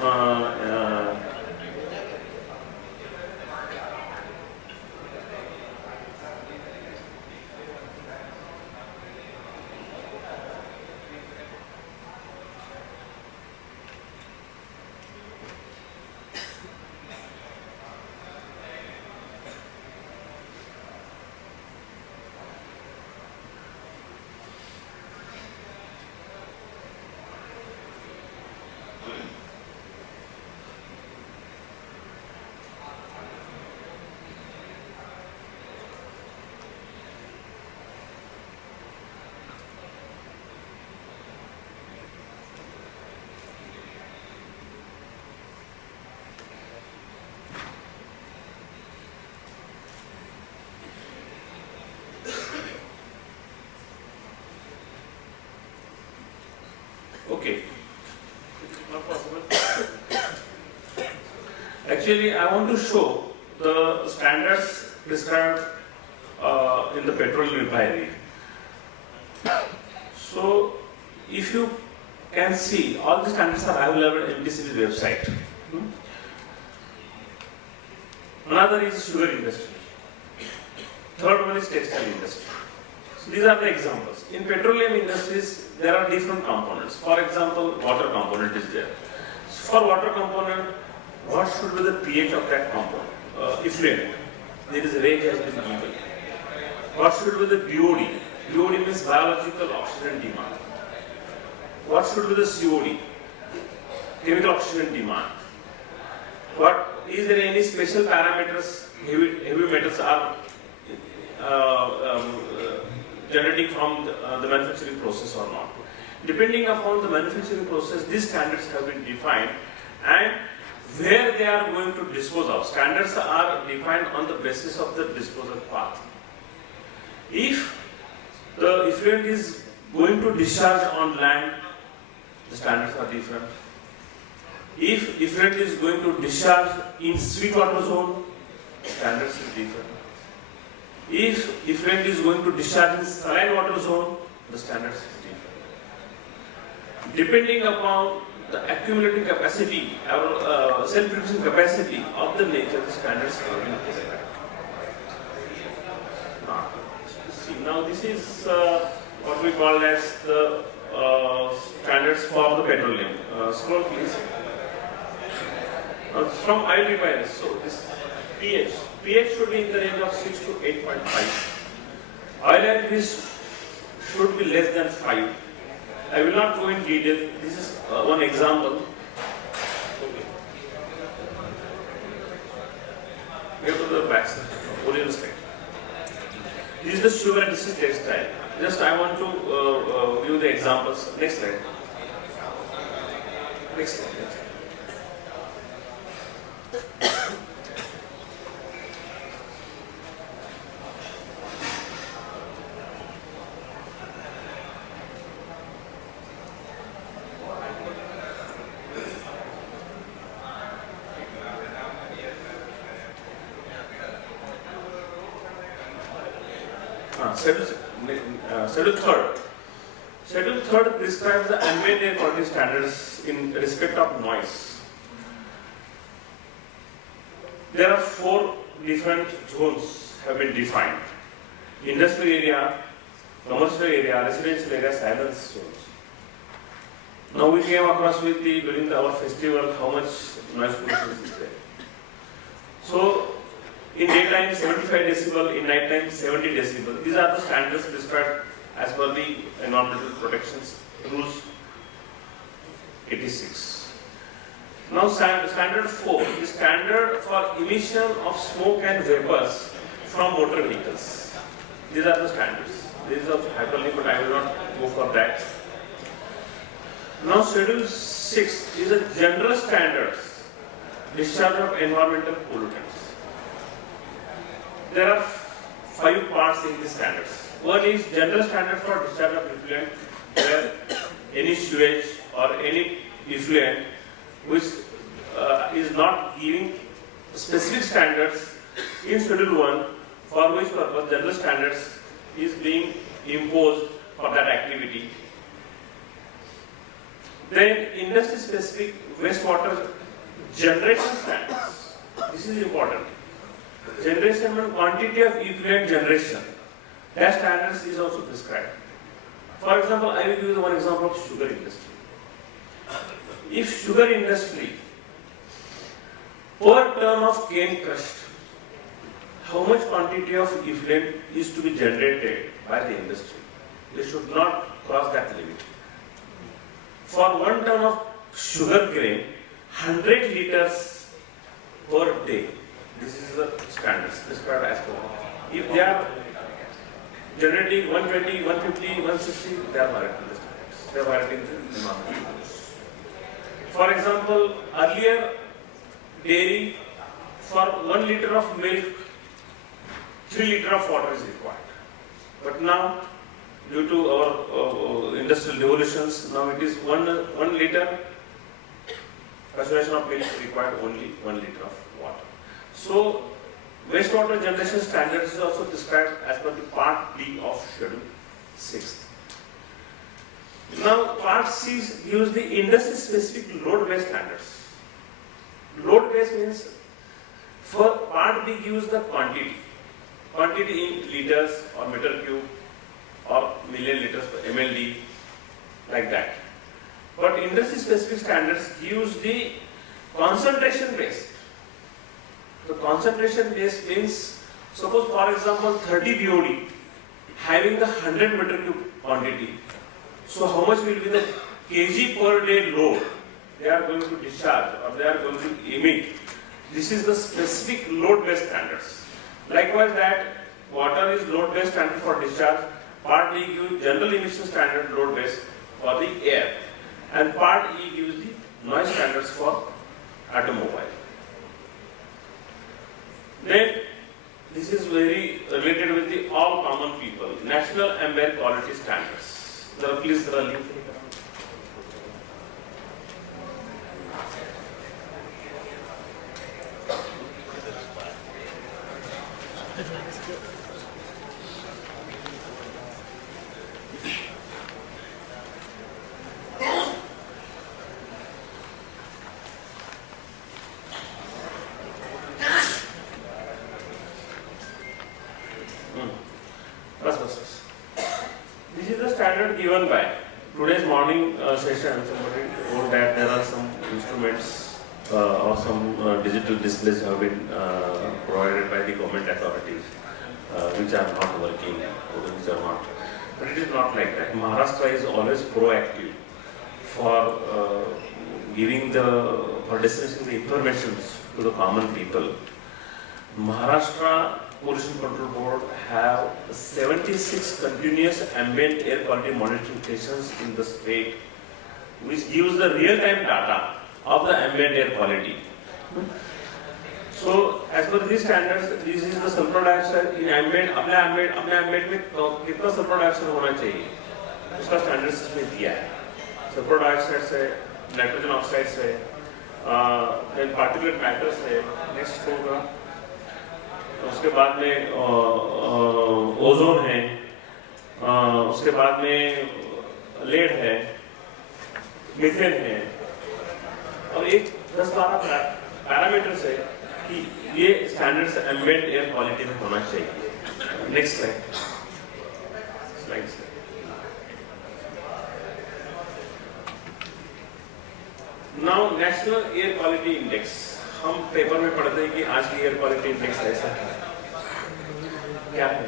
Okay. Not possible. Actually, I want to show the standards prescribed in the petrol refinery. So, if you can see, all the standards are available on MTC's website. Another is sugar industry. Third one is textile industry. So these are the examples. In petroleum industries, there are different components. For example, water component is there. So for water component, what should be the pH of that component? Effluent. There is a range has been given. What should be the BOD? BOD means biological oxygen demand. What should be the COD? Chemical oxygen demand. What is there any special parameters heavy metals are generating from the manufacturing process or not? Depending upon the manufacturing process, these standards have been defined, and where they are going to dispose of. Standards are defined on the basis of the disposal path. If the effluent is going to discharge on land, the standards are different. If effluent is going to discharge in sweet water zone, standards is different. If effluent is going to discharge in saline water zone, the standards is different. Depending upon the accumulating capacity or self-producing capacity of the nature, the standards are being prescribed. Now this is what we call as the standards for the petroleum. Scroll please. From oil refineries, so this pH should be in the range of 6 to 8.5. Oil and grease should be less than 5. I will not go in detail. This is one example. Go to the back side, original side. This is the sugar and this is textile. Just I want to view the examples. Next slide. Next slide. Schedule third prescribes the ambient air quality standards in respect of noise. There are 4 different zones have been defined: industrial area, commercial area, residential area, silence zones. Now we came across with during our festival how much noise pollution is there. So in daytime 75 decibel, in night time 70 decibel. These are the standards prescribed as per the Environmental Protections Rules 86. Now standard 4 is standard for emission of smoke and vapors from motor vehicles. These are the standards. This is of hyperlink, but I will not go for that. Now schedule 6 is a general standards, discharge of environmental pollutants. There are 5 parts in the standards. One is general standard for discharge of effluent, where any sewage or any effluent which is not giving specific standards in schedule 1, for which purpose general standards is being imposed for that activity. Then industry specific wastewater generation standards. This is important. Generation and quantity of effluent generation. That standards is also prescribed. For example, I will give you one example of sugar industry. If sugar industry per ton of cane crushed, how much quantity of effluent is to be generated by the industry? They should not cross that limit. For 1 ton of sugar grain, 100 liters per day. This is the standards prescribed as per. If they are generating 120, 150, 160, they are violating the standards. They are violating the environmental rules. For example, earlier dairy, for 1 liter of milk, 3 liters of water is required. But now due to our industrial revolutions, now it is 1 liter pasteurization of milk required only 1 liter of water. So wastewater generation standards is also described as per the Part D of Schedule 6. Now Part C gives the industry specific load based standards. Load based means for Part D gives the quantity in liters or meter cube or million liters per MLD, like that. But industry specific standards gives the concentration based. The concentration based means, suppose for example 30 BOD having the 100 meter cube quantity. So how much will be the kg per day load they are going to discharge or they are going to emit? This is the specific load based standards. Likewise, that water is load based standard for discharge. Part D gives general emission standard load based for the air, and Part E gives the noise standards for automobile. Then this is very related with the all common people. National Ambient Quality Standards. Please link. This is the standard given by today's morning session. Somebody wrote that there are some instruments or some digital displays have been provided by the government authorities which are not working or which are not. But it is not like that. Maharashtra is always proactive for giving for discussing the information to the common people. Maharashtra Pollution Control Board have 76 continuous ambient air quality monitoring stations in the state, which gives the real-time data of the ambient air quality. So, as per these standards, this is the sulfur dioxide in ambient. अपने ambient में कितना sulfur dioxide होना चाहिए? उसका standards इसमें दिया है. Sulfur dioxide से, nitrogen oxide से, then particulate matter से, next होगा. उसके बाद में ओजोन है, उसके बाद में लेड है, मीथेन है, और एक 10-12 पैरामीटर्स है कि ये स्टैंडर्ड्स एम्बिएंट एयर क्वालिटी में होना चाहिए. Next slide. Now national air quality index. हम पेपर में पढ़ते हैं कि आज की एयर क्वालिटी इंडेक्स ऐसा है. क्या है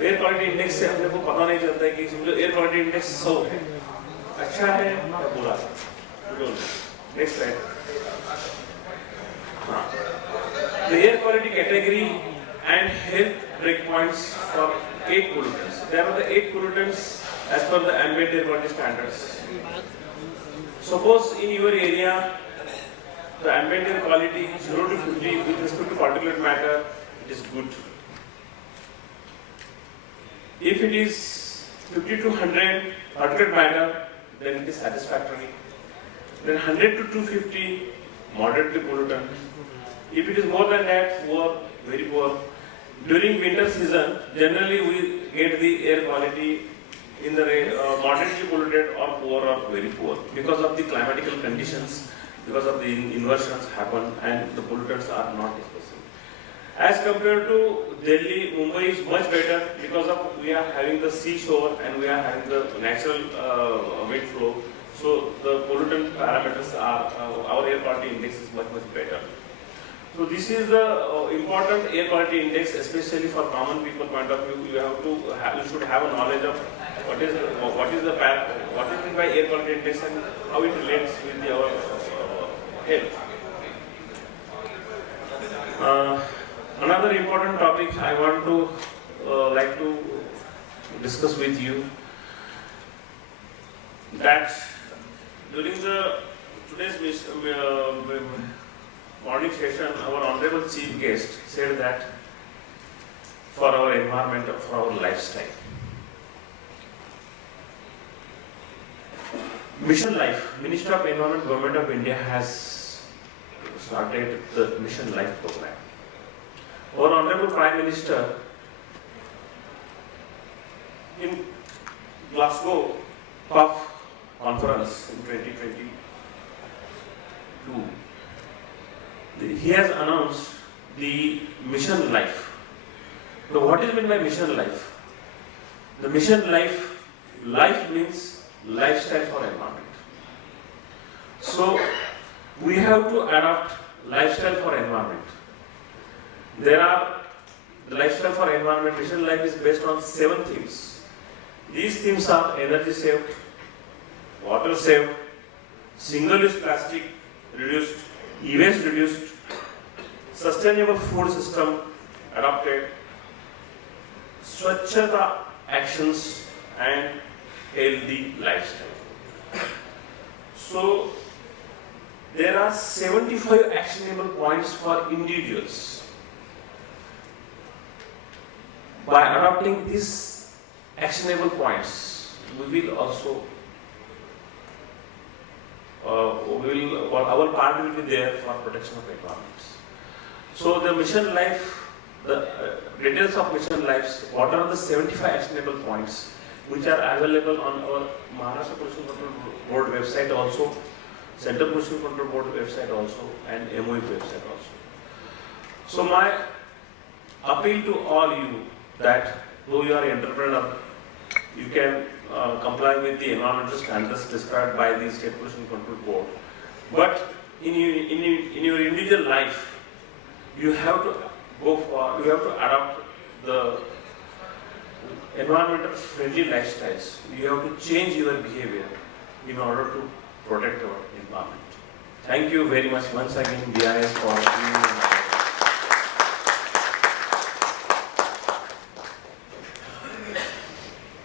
एयर क्वालिटी इंडेक्स से अपने को पता नहीं चलता है कि एयर क्वालिटी इंडेक्स 100 है, अच्छा है या बुरा है. Next slide. The air quality category and health breakpoints for 8 pollutants. There are the 8 pollutants as per the ambient air quality standards. Suppose in your area the ambient air quality 0 to 50 with respect to particulate matter, it is good. If it is 50 to 100 particulate matter, then it is satisfactory. Then 100 to 250, moderately pollutant. If it is more than that, poor, very poor. During winter season, generally we get the air quality in the moderately polluted or poor or very poor because of the climatical conditions, because of the inversions happen and the pollutants are not dispersing. As compared to Delhi, Mumbai is much better because of we are having the seashore and we are having the natural wind flow. So the pollutant parameters are our air quality index is much better. So this is the important air quality index, especially for common people point of view. You should have a knowledge of what is meant by air quality index and how it relates with our health. Another important topic I want to like to discuss with you, that during today's morning session, our honorable chief guest said that for our environment, for our lifestyle, Mission Life, Ministry of Environment, Government of India has started the Mission Life program. Our Honorable Prime Minister in Glasgow COP conference in 2022, he has announced the Mission Life. Now, what is meant by Mission Life? The Mission Life, life means lifestyle for environment. So, we have to adopt lifestyle for environment. There are, the lifestyle for environment, Mission Life is based on 7 themes. These themes are energy saved, water saved, single-use plastic reduced, e-waste reduced, sustainable food system adopted, Swachhata actions and healthy lifestyle. So, there are 75 actionable points for individuals. By adopting these actionable points, we will also, our part will be there for protection of environments. So the Mission Life, the details of Mission Lives, what are the 75 actionable points which are available on our Maharashtra Pollution Control Board website also, Central Pollution Control Board website also, and MOE website also. So my appeal to all you that though you are an entrepreneur, you can comply with the environmental standards described by the State Pollution Control Board. But in your individual life, you have to you have to adopt the environmental friendly lifestyles. You have to change your behavior in order to protect our environment. Thank you very much once again, BIS, for being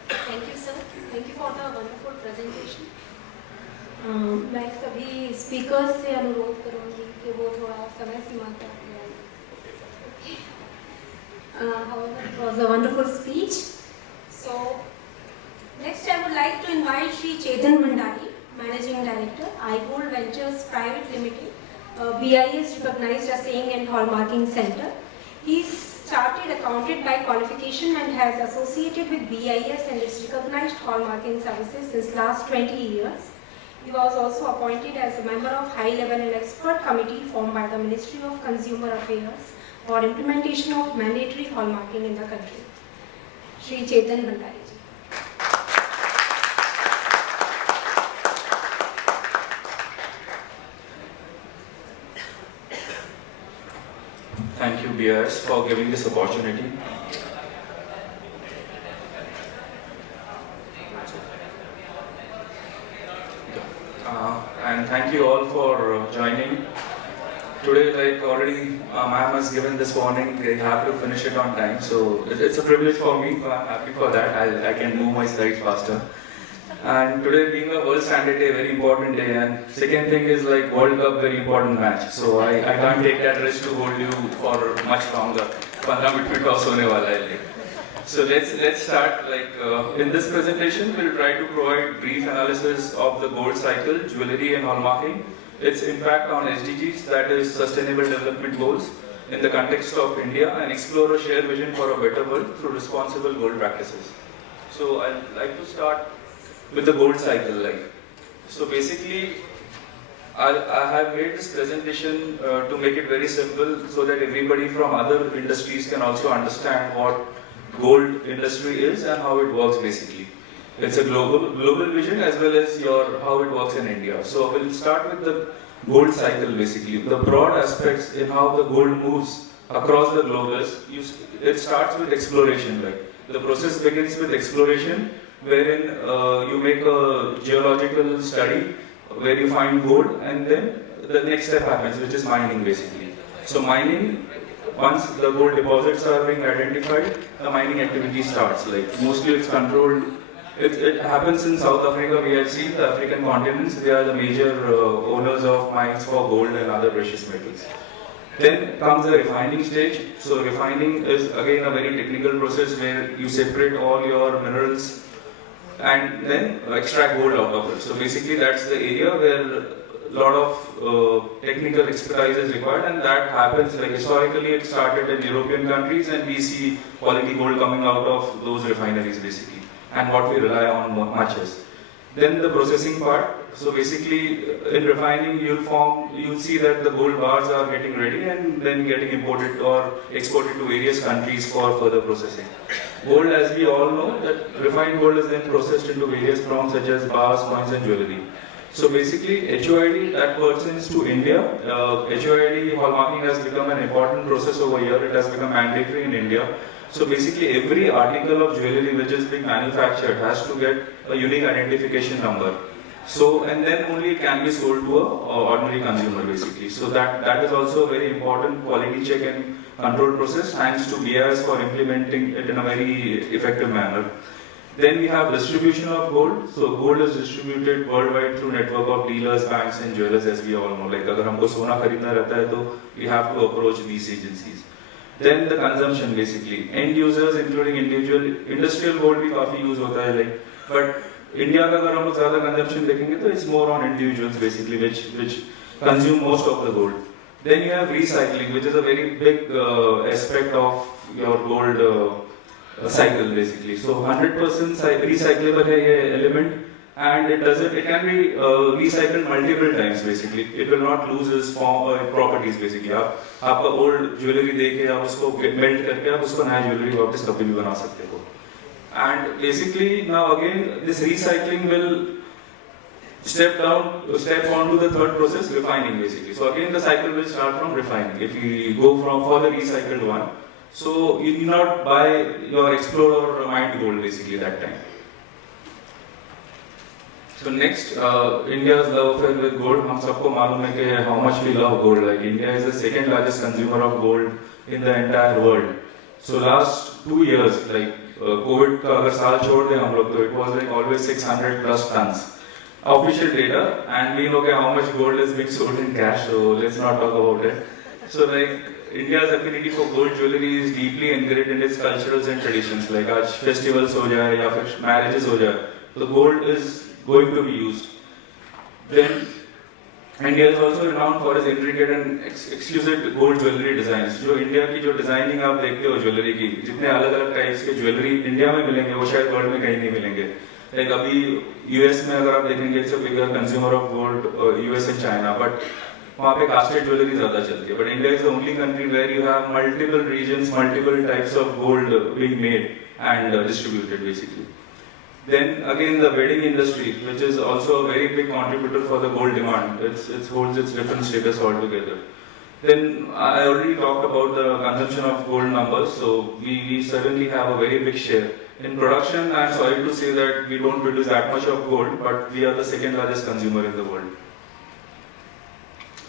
Thank you, sir. Thank you for the wonderful presentation. मैं सभी speakers से अनुरोध करूंगी कि वो थोड़ा समय सीमा तक however, it was a wonderful speech. So, next I would like to invite Shri Chetan Bhandari, Managing Director, iGold Ventures Private Limited, BIS recognized assaying and hallmarking center. He is chartered accountant by qualification and has associated with BIS and its recognized hallmarking services since last 20 years. He was also appointed as a member of high-level and expert committee formed by the Ministry of Consumer Affairs for implementation of mandatory hallmarking in the country. Shri Chetan Bhandari ji. Thank you, BIS, for giving this opportunity. And thank you all for joining. Today, like already ma'am has given this warning, they have to finish it on time. So it's a privilege for me, so I'm happy for that. I can move my slides faster. And today being a World Standard Day, very important day. And second thing is like World Cup, very important match. So I can't take that risk to hold you for much longer. 15 minutes का सोने वाला है. So let's start. Like in this presentation, we'll try to provide brief analysis of the gold cycle, jewelry and hallmarking, its impact on SDGs, that is Sustainable Development Goals, in the context of India, and explore a shared vision for a better world through responsible gold practices. So I'd like to start with the gold cycle. So basically, I have made this presentation to make it very simple so that everybody from other industries can also understand what gold industry is and how it works basically. It's a global vision as well as how it works in India. So we'll start with the gold cycle basically. The broad aspects in how the gold moves across the globe is, it starts with exploration. The process begins with exploration, wherein you make a geological study where you find gold, and then the next step happens, which is mining basically. So mining, once the gold deposits are being identified, the mining activity starts. Mostly it's controlled. It happens in South Africa. We have seen the African continents. They are the major owners of mines for gold and other precious metals. Then comes the refining stage. So refining is again a very technical process where you separate all your minerals and then extract gold out of it. So basically that's the area where a lot of technical expertise is required, and that happens, like historically it started in European countries, and we see quality gold coming out of those refineries basically, and what we rely on much is. Then the processing part. So basically in refining you'll see that the gold bars are getting ready and then getting imported or exported to various countries for further processing. Gold, as we all know, that refined gold is then processed into various forms such as bars, coins and jewelry. So basically HOID that pertains to India. HOID hallmarking has become an important process over here. It has become mandatory in India. So basically every article of jewelry which is being manufactured has to get a unique identification number. So, and then only it can be sold to an ordinary consumer basically. So that is also a very important quality check and control process, thanks to BIS for implementing it in a very effective manner. Then we have distribution of gold. So gold is distributed worldwide through network of dealers, banks and jewelers, as we all know. Like अगर हमको सोना खरीदना रहता है तो we have to approach these agencies. Then the consumption basically. End users including industrial gold भी काफी use होता है like, but India का अगर हम लोग ज़्यादा consumption देखेंगे तो it's more on individuals basically which consume most of the gold. Then you have recycling, which is a very big aspect of your gold cycle basically. So 100% recyclable है ये element, and it can be recycled multiple times basically. It will not lose its properties basically. आपका old jewelry देके आप उसको melt करके आप उसको नया jewelry वापस कभी भी बना सकते हो. And basically now again this recycling will step on to the third process, refining basically. So again the cycle will start from refining. If you go for the recycled one, so you need not buy your explored or mined gold basically that time. So next, India's love affair with gold. हम सबको मालूम है कि how much we love gold. Like India is the second largest consumer of gold in the entire world. So last 2 years, like COVID का अगर साल छोड़ दें हम लोग तो it was like always 600 plus tons. Official data, and we know how much gold is being sold in cash, so let's not talk about it. So like India's affinity for gold jewelry is deeply ingrained in its cultures and traditions. Like आज festivals हो जाए या फिर marriages हो जाए, the gold is going to be used. Then India is also renowned for its intricate and exquisite gold jewelry designs. जो India की जो डिजाइनिंग आप देखते हो ज्वेलरी की, जितने अलग-अलग टाइप्स के ज्वेलरी इंडिया में मिलेंगे वो शायद वर्ल्ड में कहीं नहीं मिलेंगे. Like अभी US में अगर आप देखेंगे it's a bigger consumer of gold, US and China, but वहाँ पे casted jewelry ज़्यादा चलती है. But India is the only country where you have multiple regions, multiple types of gold being made and distributed basically. Then again the wedding industry, which is also a very big contributor for the gold demand. It holds its different status altogether. Then I already talked about the consumption of gold numbers, so we certainly have a very big share. In production, I'm sorry to say that we don't produce that much of gold, but we are the second largest consumer in the world.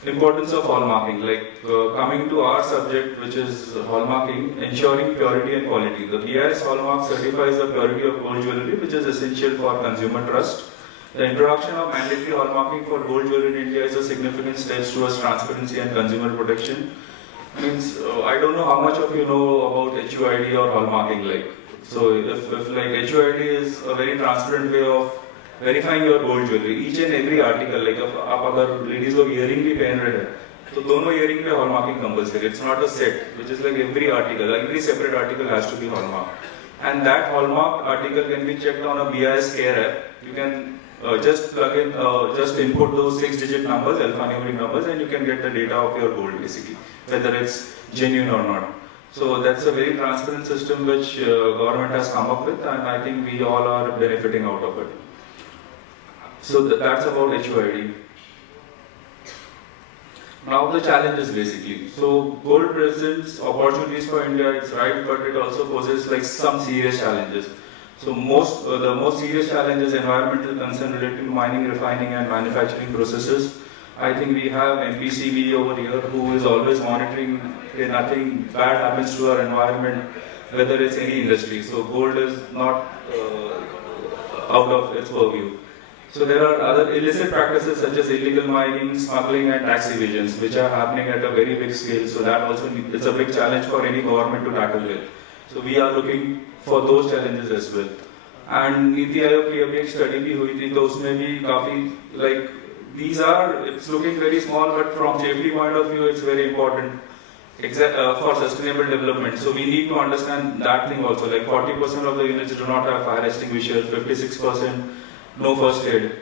Importance of hallmarking, like coming to our subject, which is hallmarking, ensuring purity and quality. The BIS hallmark certifies the purity of gold jewelry, which is essential for consumer trust. The introduction of mandatory hallmarking for gold jewelry in India is a significant step towards transparency and consumer protection. Means I don't know how much of you know about HUID or hallmarking. Like, so if like HUID is a very transparent way of verifying your gold jewelry, each and every article, like if आप अगर ladies लोग earring भी पहन रहे हैं, तो दोनों earring पे hallmarking compulsory. It's not a set, which is like every article, every separate article has to be hallmarked. And that hallmark article can be checked on a BIS Care app. You can just plug in, just input those 6-digit numbers, alphanumeric numbers, and you can get the data of your gold basically, whether it's genuine or not. So that's a very transparent system which government has come up with, and I think we all are benefiting out of it. So that's about HUID. Now the challenges basically. So gold presents opportunities for India, it's right, but it also poses like some serious challenges. So the most serious challenge is environmental concern related to mining, refining and manufacturing processes. I think we have MPCB over here who is always monitoring that nothing bad happens to our environment, whether it's any industry. So gold is not out of its purview. So there are other illicit practices such as illegal mining, smuggling and tax evasions, which are happening at a very big scale. So that also it's a big challenge for any government to tackle with. So we are looking for those challenges as well. And NITI Aayog की अभी एक study भी हुई थी, तो उसमें भी काफी like these are, it's looking very small, but from safety point of view, it's very important for sustainable development. So we need to understand that thing also. Like 40% of the units do not have fire extinguisher, 56% no first aid,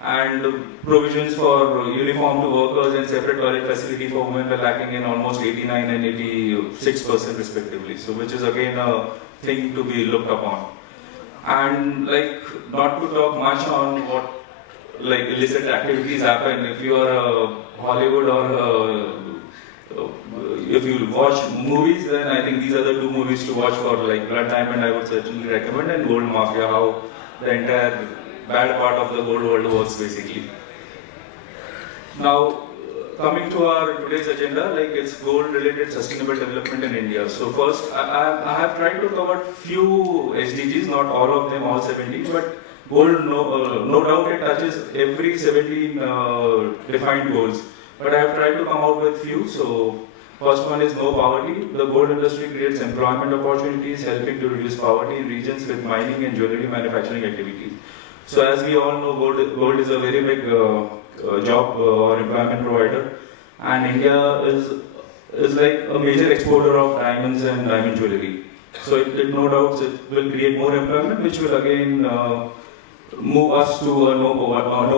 and provisions for uniform to workers and separate toilet facility for women were lacking in almost 89 and 86% respectively. So which is again a thing to be looked upon. And like not to talk much on what like illicit activities happen. If you are a Hollywood or if you watch movies, then I think these are the two movies to watch for like Blood Diamond. I would certainly recommend, and Gold Mafia, how the entire bad part of the gold world works basically. Now coming to our today's agenda, like it's gold related sustainable development in India. So first I have tried to cover few SDGs, not all of them, all 17, but gold, no doubt it touches every 17 defined goals, but I have tried to come out with few. So first one is no poverty. The gold industry creates employment opportunities, helping to reduce poverty in regions with mining and jewelry manufacturing activities. So as we all know, gold is a very big job or employment provider, and India is like a major exporter of diamonds and diamond jewelry. So it no doubt it will create more employment, which will again move us to a no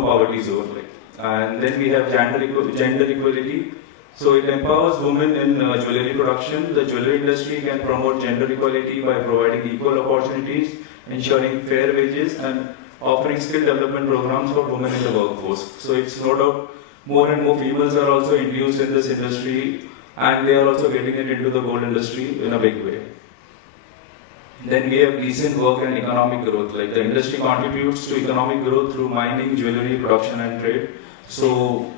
poverty zone. And then we have gender equality. So it empowers women in jewelry production. The jewelry industry can promote gender equality by providing equal opportunities, ensuring fair wages, and offering skill development programs for women in the workforce. So it's no doubt more and more females are also induced in this industry, and they are also getting it into the gold industry in a big way. Then we have decent work and economic growth. Like the industry contributes to economic growth through mining, jewelry, production and trade. So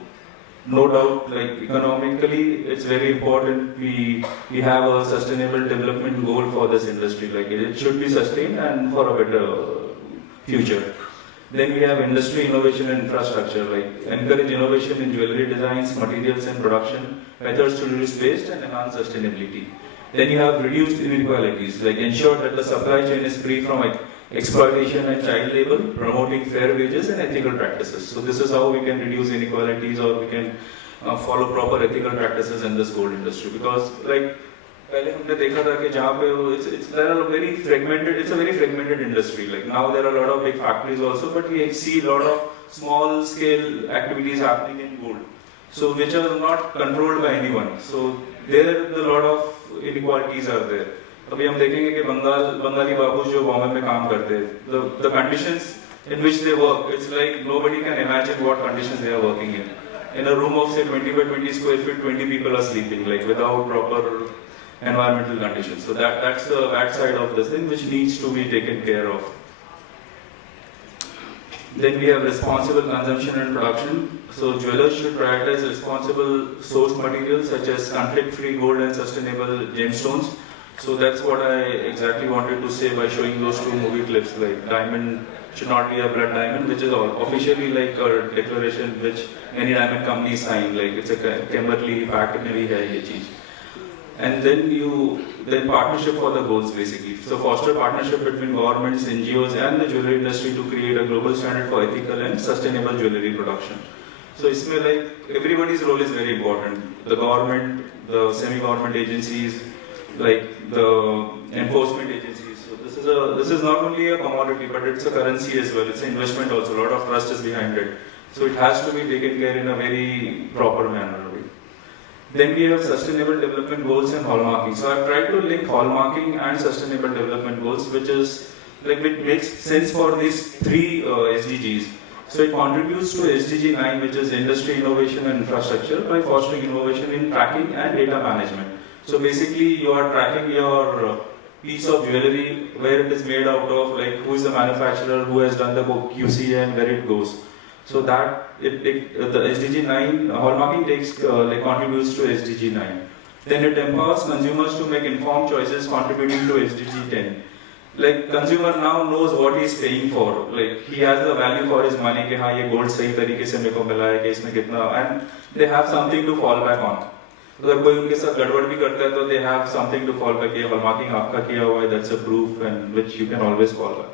no doubt, like economically, it's very important we have a sustainable development goal for this industry. Like it should be sustained and for a better future. Then we have industry innovation and infrastructure. Like encourage innovation in jewelry designs, materials and production, methods to reduce waste and enhance sustainability. Then you have reduced inequalities, like ensure that the supply chain is free from exploitation and child labor, promoting fair wages and ethical practices. So this is how we can reduce inequalities, or we can follow proper ethical practices in this gold industry. Because like पहले हमने देखा था कि जहाँ पे it's a very fragmented industry. Like now there are a lot of big factories also, but we see a lot of small scale activities happening in gold, so which are not controlled by anyone. So there a lot of inequalities are there. अभी हम देखेंगे कि बंगाली बाबू जो बॉम्बे में काम करते हैं, the conditions in which they work, it's like nobody can imagine what conditions they are working in. In a room of say 20 by 20 square feet, 20 people are sleeping like without proper environmental conditions. So that's the bad side of this thing, which needs to be taken care of. Then we have responsible consumption and production. So jewelers should prioritize responsible source materials such as conflict-free gold and sustainable gemstones. So that's what I exactly wanted to say by showing those two movie clips. Like diamond should not be a blood diamond, which is officially like a declaration which any diamond company sign. Like it's a Kimberly pact में भी है ये चीज. And then partnership for the goals basically. So foster partnership between governments, NGOs and the jewelry industry to create a global standard for ethical and sustainable jewelry production. So इसमें like everybody's role is very important. The government, the semi-government agencies, like the enforcement agencies. So this is not only a commodity, but it's a currency as well. It's an investment also. A lot of trust is behind it. So it has to be taken care in a very proper manner. Then we have sustainable development goals and hallmarking. So I've tried to link hallmarking and sustainable development goals, which is like it makes sense for these three SDGs. So it contributes to SDG 9, which is industry innovation and infrastructure, by fostering innovation in tracking and data management. So basically you are tracking your piece of jewelry, where it is made out of, like who is the manufacturer, who has done the QC and where it goes. So that the SDG 9 hallmarking contributes to SDG 9. Then it empowers consumers to make informed choices, contributing to SDG 10. Like consumer now knows what he is paying for. Like he has the value for his money. कि हाँ ये gold सही तरीके से मेरे को मिला है कि इसमें कितना, and they have something to fall back on. अगर कोई उनके साथ गड़बड़ भी करता है तो they have something to fall back. ये hallmarking आपका किया हुआ है, that's a proof and which you can always fall back.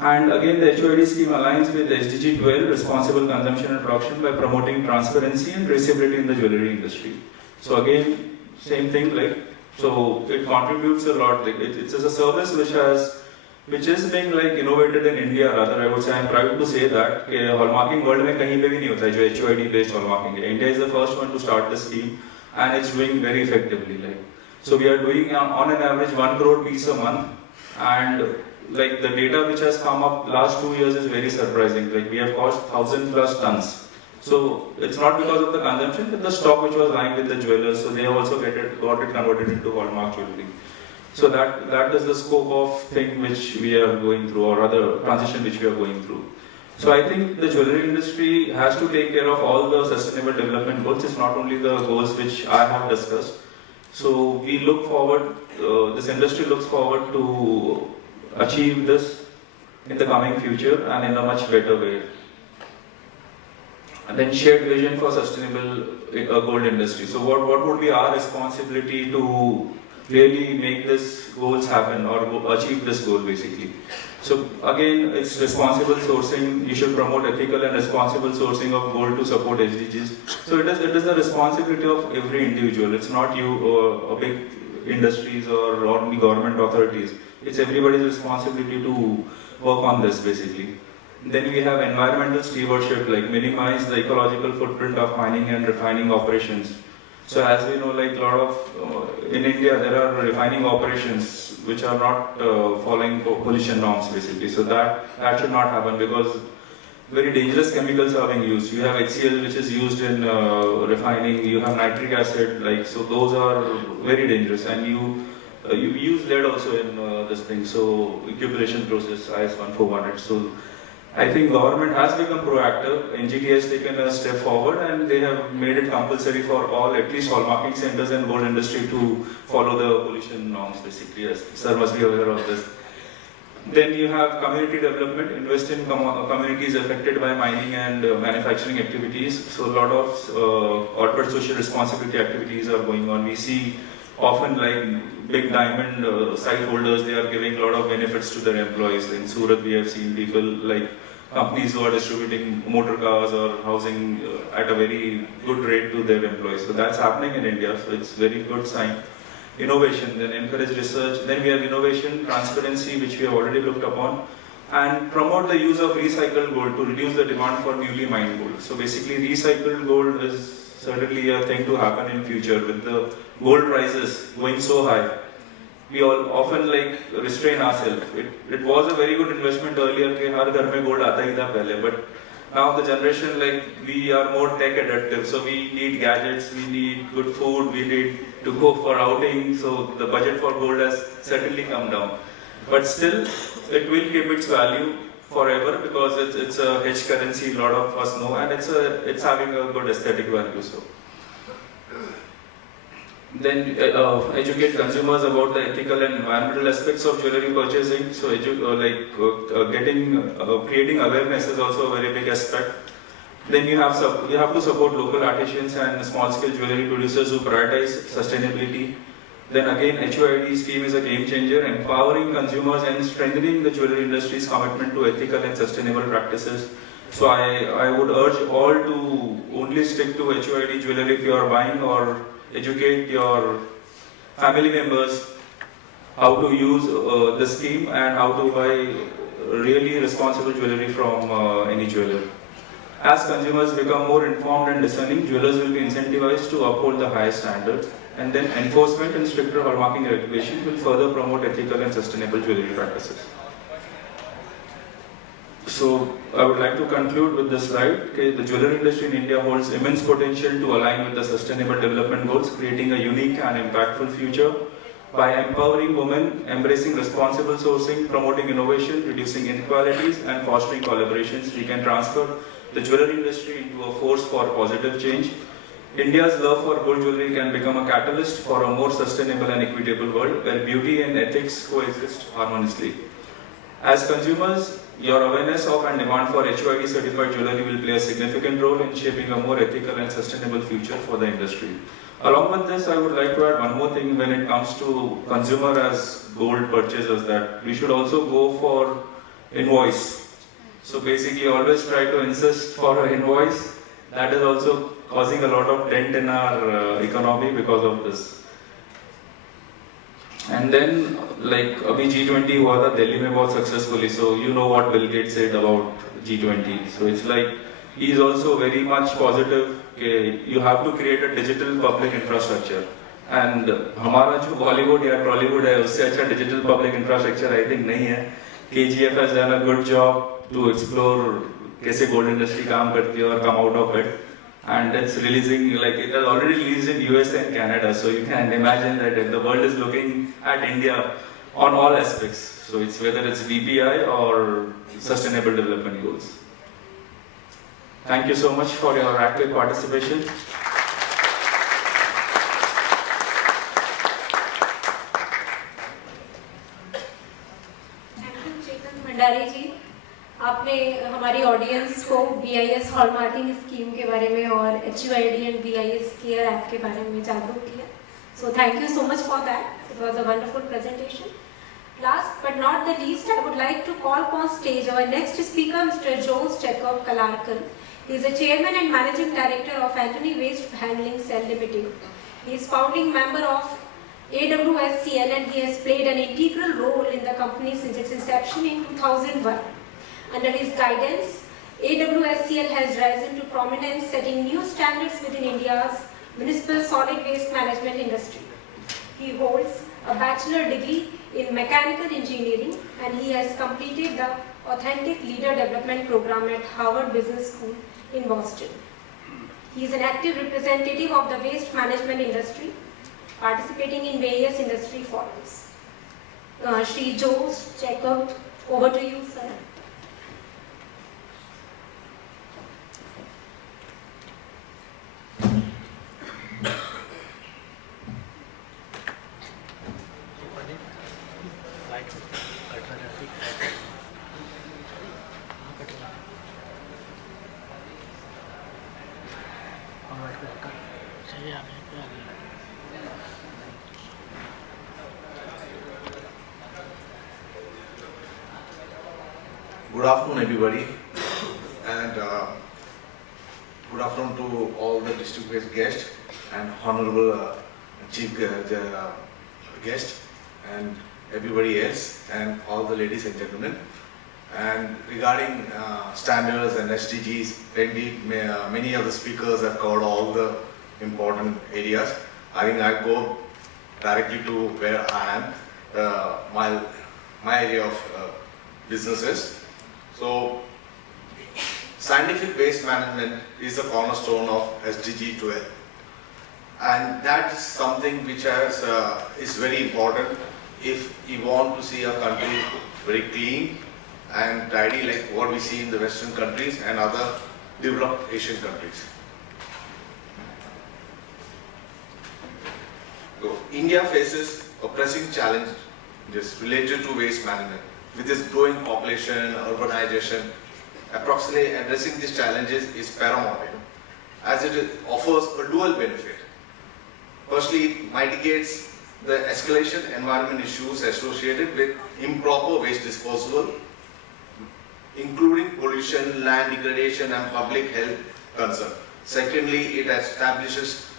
And again, the HOID scheme aligns with SDG 12, responsible consumption and production, by promoting transparency and traceability in the jewelry industry. So again, same thing, like, so it contributes a lot. Like it's a service which is being like innovated in India. Rather, I would say I'm proud to say that hallmarking world में कहीं पे भी नहीं होता है जो HOID based hallmarking है. India is the first one to start the scheme, and it's doing very effectively. Like, so we are doing on an average 1 crore piece a month, and like the data which has come up last 2 years is very surprising. Like we have cost 1,000 plus tons. So it's not because of the consumption, but the stock which was lying with the jewelers. So they have also got it converted into hallmark jewelry. So that is the scope of thing which we are going through, or rather transition which we are going through. So I think the jewelry industry has to take care of all the sustainable development goals. It's not only the goals which I have discussed. So we look forward, this industry looks forward to achieve this in the coming future and in a much better way. And then shared vision for sustainable gold industry. So what would be our responsibility to really make this goals happen or achieve this goal basically? So again, it's responsible sourcing. You should promote ethical and responsible sourcing of gold to support SDGs. So it is the responsibility of every individual. It's not you or big industries or only government authorities. It's everybody's responsibility to work on this basically. Then we have environmental stewardship, like minimize the ecological footprint of mining and refining operations. So as we know, like a lot of, in India there are refining operations which are not following pollution norms basically. So that should not happen, because very dangerous chemicals are being used. You have HCl which is used in refining, you have nitric acid, like, so those are very dangerous, and you use lead also in this thing, so accumulation process IS 1418. So I think government has become proactive. NGT has taken a step forward, and they have made it compulsory for all, at least hallmarking centers and gold industry, to follow the pollution norms basically. Yes, sir must be aware of this. Then you have community development, invest in communities affected by mining and manufacturing activities. So a lot of corporate social responsibility activities are going on. We see often like big diamond site holders, they are giving a lot of benefits to their employees. In Surat we have seen people like companies who are distributing motor cars or housing at a very good rate to their employees. So that's happening in India, so it's very good sign. Innovation, then encourage research. Then we have innovation, transparency, which we have already looked upon, and promote the use of recycled gold to reduce the demand for newly mined gold. So basically recycled gold is certainly a thing to happen in future. With the gold prices going so high, we all often like restrain ourselves. It was a very good investment earlier कि हर घर में gold आता ही था पहले, but now the generation, like, we are more tech adaptive, so we need gadgets, we need good food, we need to go for outing, so the budget for gold has certainly come down. But still, it will keep its value forever, because it's a hedge currency, a lot of us know, and it's having a good aesthetic value. So then educate consumers about the ethical and environmental aspects of jewelry purchasing. So creating awareness is also a very big aspect. Then you have to support local artisans and small scale jewelry producers who prioritize sustainability. Then again, HOID scheme is a game changer, empowering consumers and strengthening the jewelry industry's commitment to ethical and sustainable practices. So I would urge all to only stick to HOID jewelry if you are buying, or educate your family members how to use the scheme and how to buy really responsible jewelry from any jeweler. As consumers become more informed and discerning, jewelers will be incentivized to uphold the highest standards, and then enforcement and stricter hallmarking regulation will further promote ethical and sustainable jewelry practices. So I would like to conclude with this slide. Okay, the jewelry industry in India holds immense potential to align with the sustainable development goals, creating a unique and impactful future. By empowering women, embracing responsible sourcing, promoting innovation, reducing inequalities, and fostering collaborations, we can transfer the jewelry industry into a force for positive change. India's love for gold jewelry can become a catalyst for a more sustainable and equitable world where beauty and ethics coexist harmoniously. As consumers, your awareness of and demand for HOID certified jewelry will play a significant role in shaping a more ethical and sustainable future for the industry. Along with this, I would like to add one more thing when it comes to consumer as gold purchasers, that we should also go for invoice. So basically always try to insist for an invoice. That is also causing a lot of dent in our economy because of this. And then like abhi G20 हुआ था Delhi में बहुत successfully, so you know what Bill Gates said about G20. So it's like he is also very much positive कि you have to create a digital public infrastructure. And हमारा जो Bollywood या Tollywood है उससे अच्छा digital public infrastructure I think नहीं है. KGF has done a good job to explore कैसे gold industry काम करती है और come out of it. And it's releasing, like it has already released in US and Canada, so you can imagine that if the world is looking at India on all aspects, so it's whether it's DPI or sustainable development goals. Thank you so much for your active participation. Thank you, Chetan Bhandari जी. आपने हमारी audience को BIS hallmarking scheme के बारे में और HUID and BIS care app के बारे में जागरूक किया. So thank you so much for that. It was a wonderful presentation. Last but not the least, I would like to call upon stage our next speaker, Mr. Jones Jacob Kalarkar. He is the chairman and managing director of Antony Waste Handling Cell Limited. He is founding member of AWSCL and he has played an integral role in the company since its inception in 2001. Under his guidance, AWSCL has risen to prominence, setting new standards within India's municipal solid waste management industry. He holds a bachelor degree in mechanical engineering and he has completed the Authentic Leader Development Program at Harvard Business School in Boston. He is an active representative of the waste management industry, participating in various industry forums. Shri Jones Jacob, over to you, sir. Good afternoon, everybody, and good afternoon to all the distinguished guests and honorable chief guest and everybody else, and all the ladies and gentlemen. And regarding standards and SDGs, many of the speakers have covered all the important areas. I think I go directly to where I am, my area of businesses. So, scientific waste management is the cornerstone of SDG 12, and that is something which is very important if you want to see a country very clean and tidy like what we see in the Western countries and other developed Asian countries. So, India faces a pressing challenge just related to waste management. With this growing population, urbanization, approximately addressing these challenges is paramount, as it offers a dual benefit. Firstly, it mitigates the escalation environment issues associated with improper waste disposal, including pollution, land degradation, and public health concern. Secondly, it establishes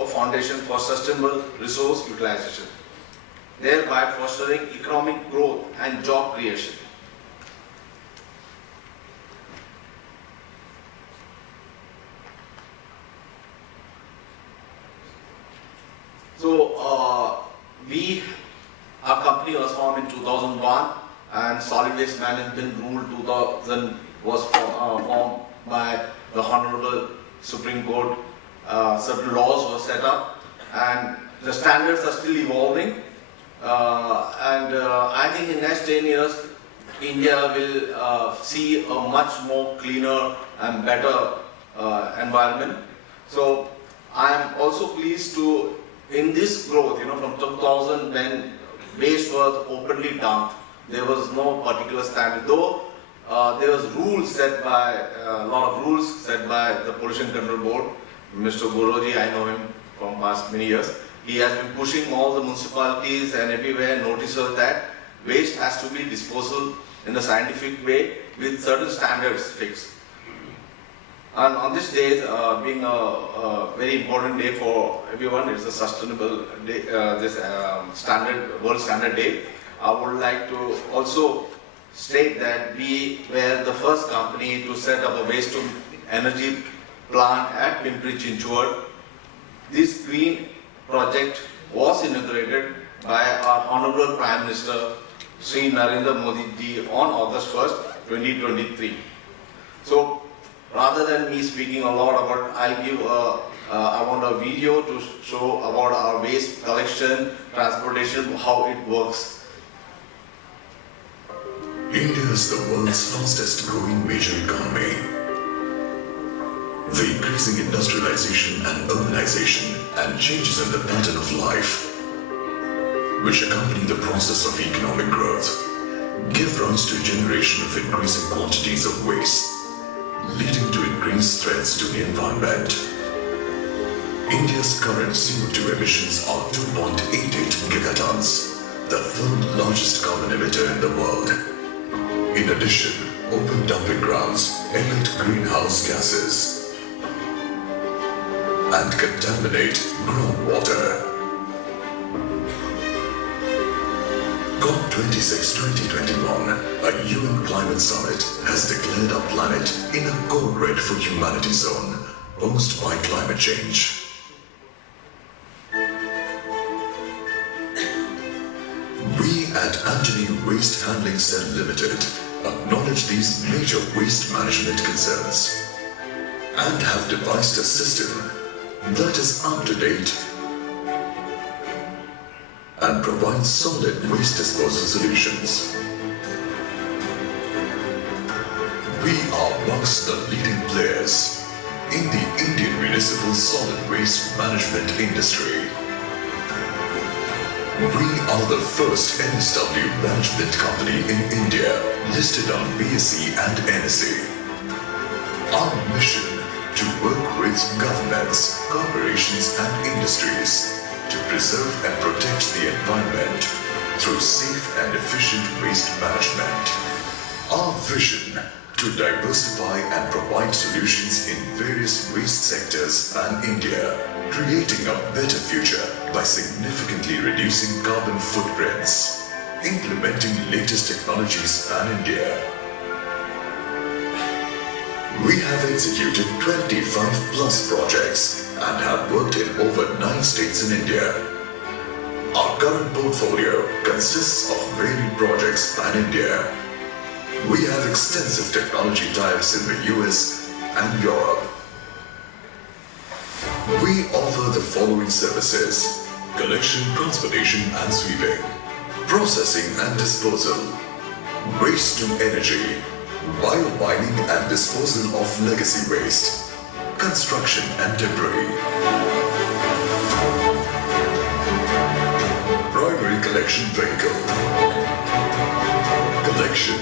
a foundation for sustainable resource utilization, thereby fostering economic growth and job creation. So, our company was formed in 2001, and solid waste management rule 2000 was formed by the Honorable Supreme Court. Certain laws were set up, and the standards are still evolving. I think in the next 10 years, India will see a much more cleaner and better environment. So I am also pleased to, in this growth, from 2000 when waste was openly dumped, there was no particular standard. Though there was rules set by, a lot of rules set by the Pollution Control Board. Mr. Guruji, I know him from past many years. He has been pushing all the municipalities and everywhere notices that waste has to be disposed in a scientific way with certain standards fixed. And on this day, being a very important day for everyone, it's a sustainable day, this World Standard Day. I would like to also state that we were the first company to set up a waste to energy plant at Pimpri-Chinchwad. This green project was inaugurated by our Honorable Prime Minister Sri Narendra Modi ji on August 1st, 2023. So rather than me speaking a lot about, I want a video to show about our waste collection, transportation, how it works. India is the world's fastest growing major economy. The increasing industrialization and urbanization and changes in the pattern of life, which accompany the process of economic growth, give rise to a generation of increasing quantities of waste, leading to increased threats to the environment. India's current CO2 emissions are 2.88 gigatons, the third largest carbon emitter in the world. In addition, open dumping grounds emit greenhouse gases and contaminate groundwater. COP26 2021, a UN climate summit, has declared our planet in a code red for humanity zone posed by climate change. We at Antony Waste Handling Cell Limited acknowledge these major waste management concerns and have devised a system that is up to date and provides solid waste disposal solutions. We are amongst the leading players in the Indian municipal solid waste management industry. We are the first MSW management company in India listed on BSE and NSE. Our mission to work with governments, corporations and industries to preserve and protect the environment through safe and efficient waste management. Our vision to diversify and provide solutions in various waste sectors pan-India, creating a better future by significantly reducing carbon footprints, implementing latest technologies pan-India. We have executed 25 plus projects and have worked in over 9 states in India. Our current portfolio consists of varied projects pan-India. We have extensive technology tie-ups in the US and Europe. We offer the following services: collection, transportation and sweeping, processing and disposal, waste to energy, bio-mining and disposal of legacy waste, construction and debris, primary collection vehicle, collection,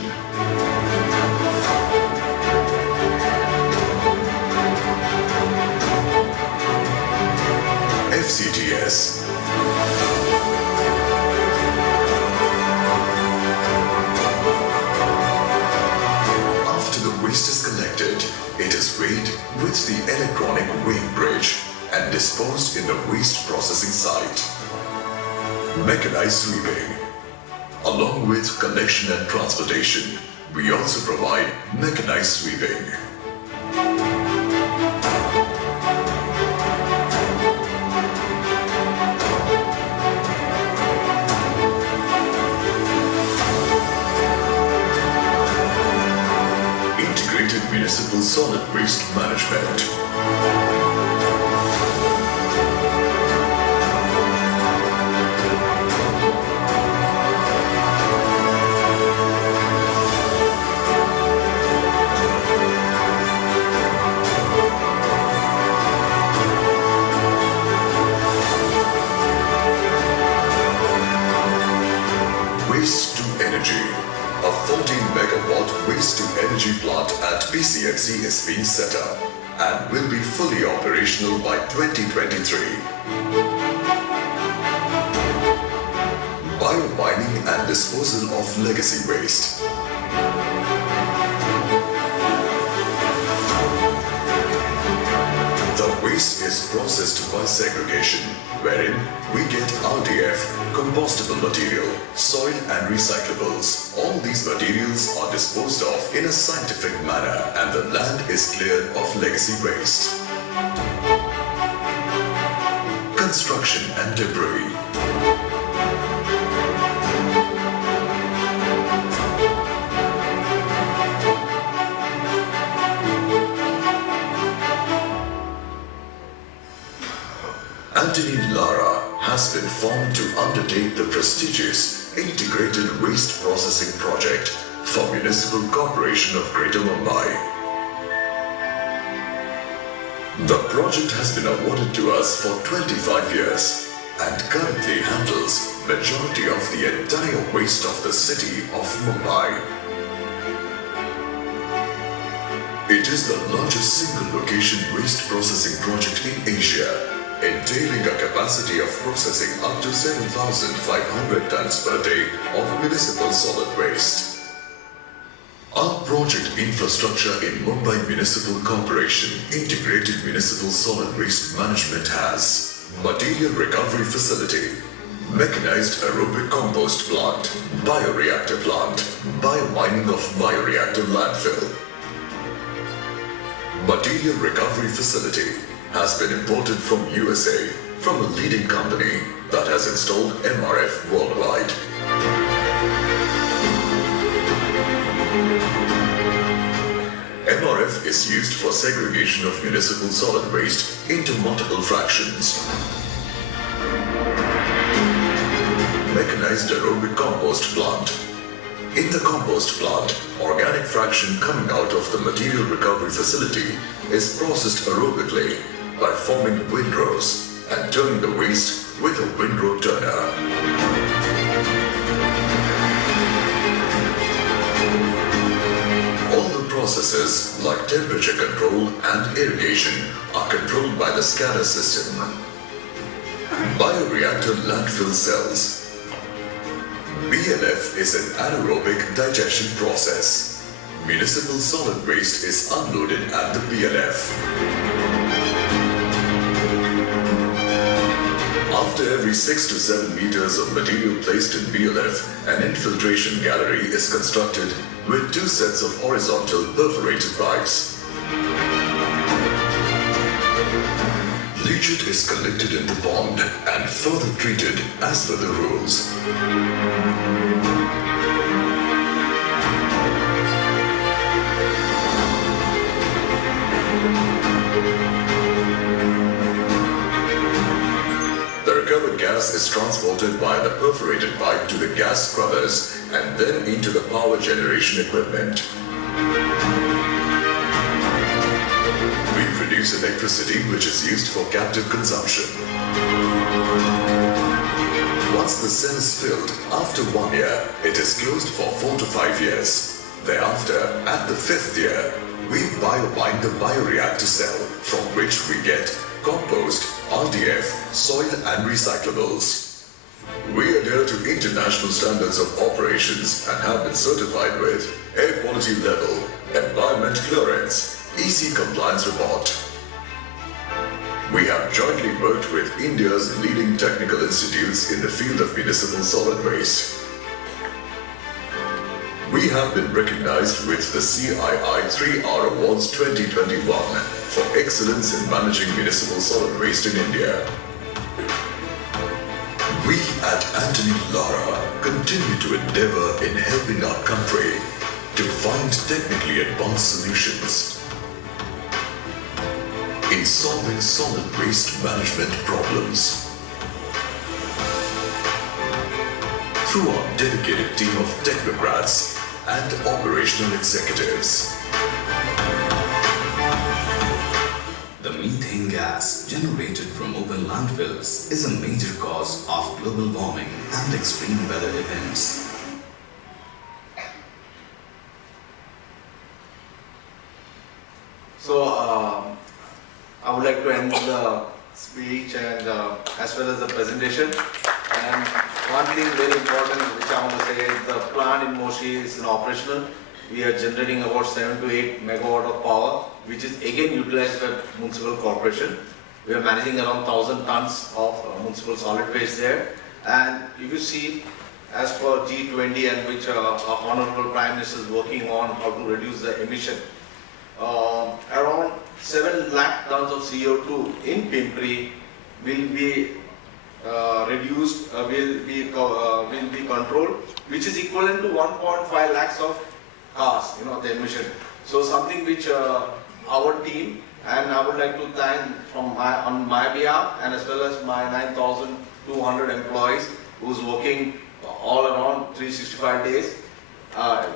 FCTS, after the waste is collected, it is weighed with the electronic weighing bridge and disposed in the waste processing site. Mechanized sweeping. Along with collection and transportation, we also provide mechanized sweeping. Integrated municipal solid waste management. Waste to energy. A 14 megawatt waste to energy plant at PCFC is being set up and will be fully operational by 2023. Bio-mining and disposal of legacy waste. The waste is processed by segregation, wherein we get RDF, compostable material, soil and recyclables. All these materials are disposed of in a scientific manner and the land is cleared of legacy waste. Construction and debris. Anthony Lara has been formed to undertake the prestigious Integrated Waste Processing Project for Municipal Corporation of Greater Mumbai. The project has been awarded to us for 25 years and currently handles majority of the entire waste of the city of Mumbai. It is the largest single location waste processing project in Asia, entailing a capacity of processing up to 7,500 tons per day of municipal solid waste. Our project infrastructure in Mumbai Municipal Corporation Integrated Municipal Solid Waste Management has material recovery facility, mechanized aerobic compost plant, bioreactor plant, biomining of bioreactor landfill. Material recovery facility has been imported from USA from a leading company that has installed MRF worldwide. MRF is used for segregation of municipal solid waste into multiple fractions. Mechanized aerobic compost plant. In the compost plant, organic fraction coming out of the material recovery facility is processed aerobically by forming windrows and turning the waste with a windrow turner. All the processes like temperature control and irrigation are controlled by the SCADA system. Bioreactor landfill cells. BLF is an anaerobic digestion process. Municipal solid waste is unloaded at the BLF. After every 6 to 7 meters of material placed in BLF, an infiltration gallery is constructed with 2 sets of horizontal perforated pipes. Leachate is collected in the pond and further treated as per the rules. The recovered gas is transported via the perforated pipe to the gas scrubbers and then into the power generation equipment. We produce electricity which is used for captive consumption. Once the cell is filled, after 1 year, it is closed for 4 to 5 years. Thereafter, at the 5th year, we biomine the bioreactor cell from which we get compost, RDF, soil and recyclables. We adhere to international standards of operations and have been certified with air quality level, environment clearance, EC compliance report. We have jointly worked with India's leading technical institutes in the field of municipal solid waste. We have been recognized with the CII 3R Awards 2021 for excellence in managing municipal solid waste in India. We at Anthony Lara continue to endeavor in helping our country to find technically advanced solutions in solving solid waste management problems. Through our dedicated team of technocrats and operational executives. The methane gas generated from open landfills is a major cause of global warming and extreme weather events. So, I would like to end the speech and as well as the presentation. And one thing very important which I want to say is the plant in Moshi is operational. We are generating about 7 to 8 megawatt of power, which is again utilized by municipal corporation. We are managing around 1,000 tons of municipal solid waste there. And if you see, as per G20 and which our Honorable Prime Minister is working on how to reduce the emission, around 7 lakh tons of CO2 in Pimpri will be reduced, will be controlled, which is equivalent to 1.5 lakhs of cars, the emission. So something which our team, and I would like to thank on my behalf and as well as my 9,200 employees who's working all around 365 days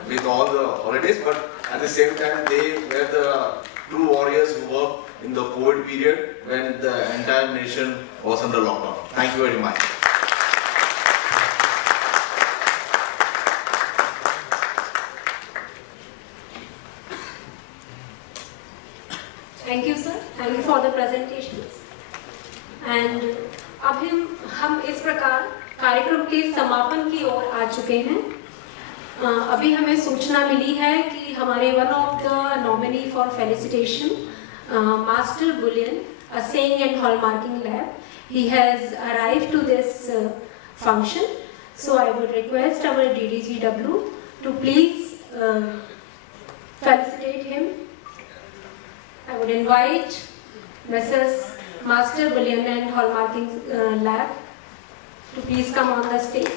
with all the holidays, but at the same time they were the true warriors who worked in the COVID period when the entire nation was under lockdown. Thank you very much. Thank you, sir. Thank you for the presentations. And अब हम इस प्रकार कार्यक्रम के समापन की ओर आ चुके हैं। अभी हमें सूचना मिली है कि हमारे one of the nominee for felicitation, Master Bullion, a saying and hallmarking lab, he has arrived to this function. So I would request our DDGW to please felicitate him. I would invite Mrs. Master Bullion and Hallmarking Lab to please come on the stage.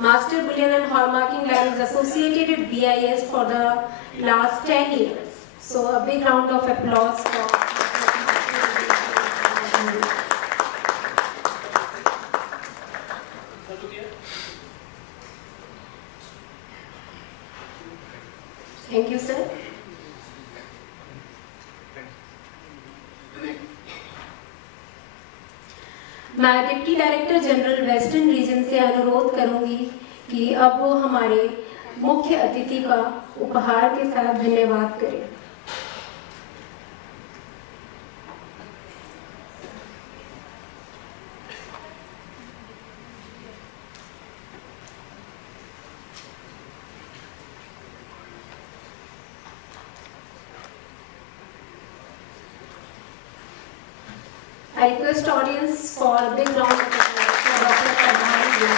Master Bullion and Hallmarking Lab is associated with BIS for the last 10 years. So a big round of applause for Thank you, sir. मैं deputy director general western region से अनुरोध करूंगी कि अब वो हमारे मुख्य अतिथि का उपहार के साथ धन्यवाद करें। I request audience for a big round of applause for Dr. Karbhari.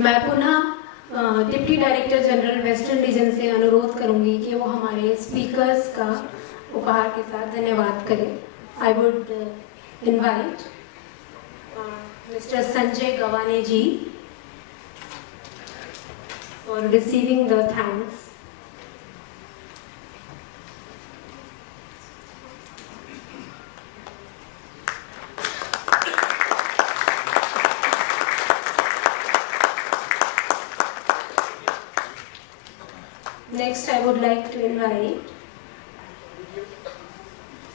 मैं पुनः deputy director general western region से अनुरोध करूंगी कि वो हमारे स्पीकर्स का उपहार के साथ धन्यवाद करें। I would invite Mr. Sanjay Gawane ji for receiving the thanks. Next, I would like to invite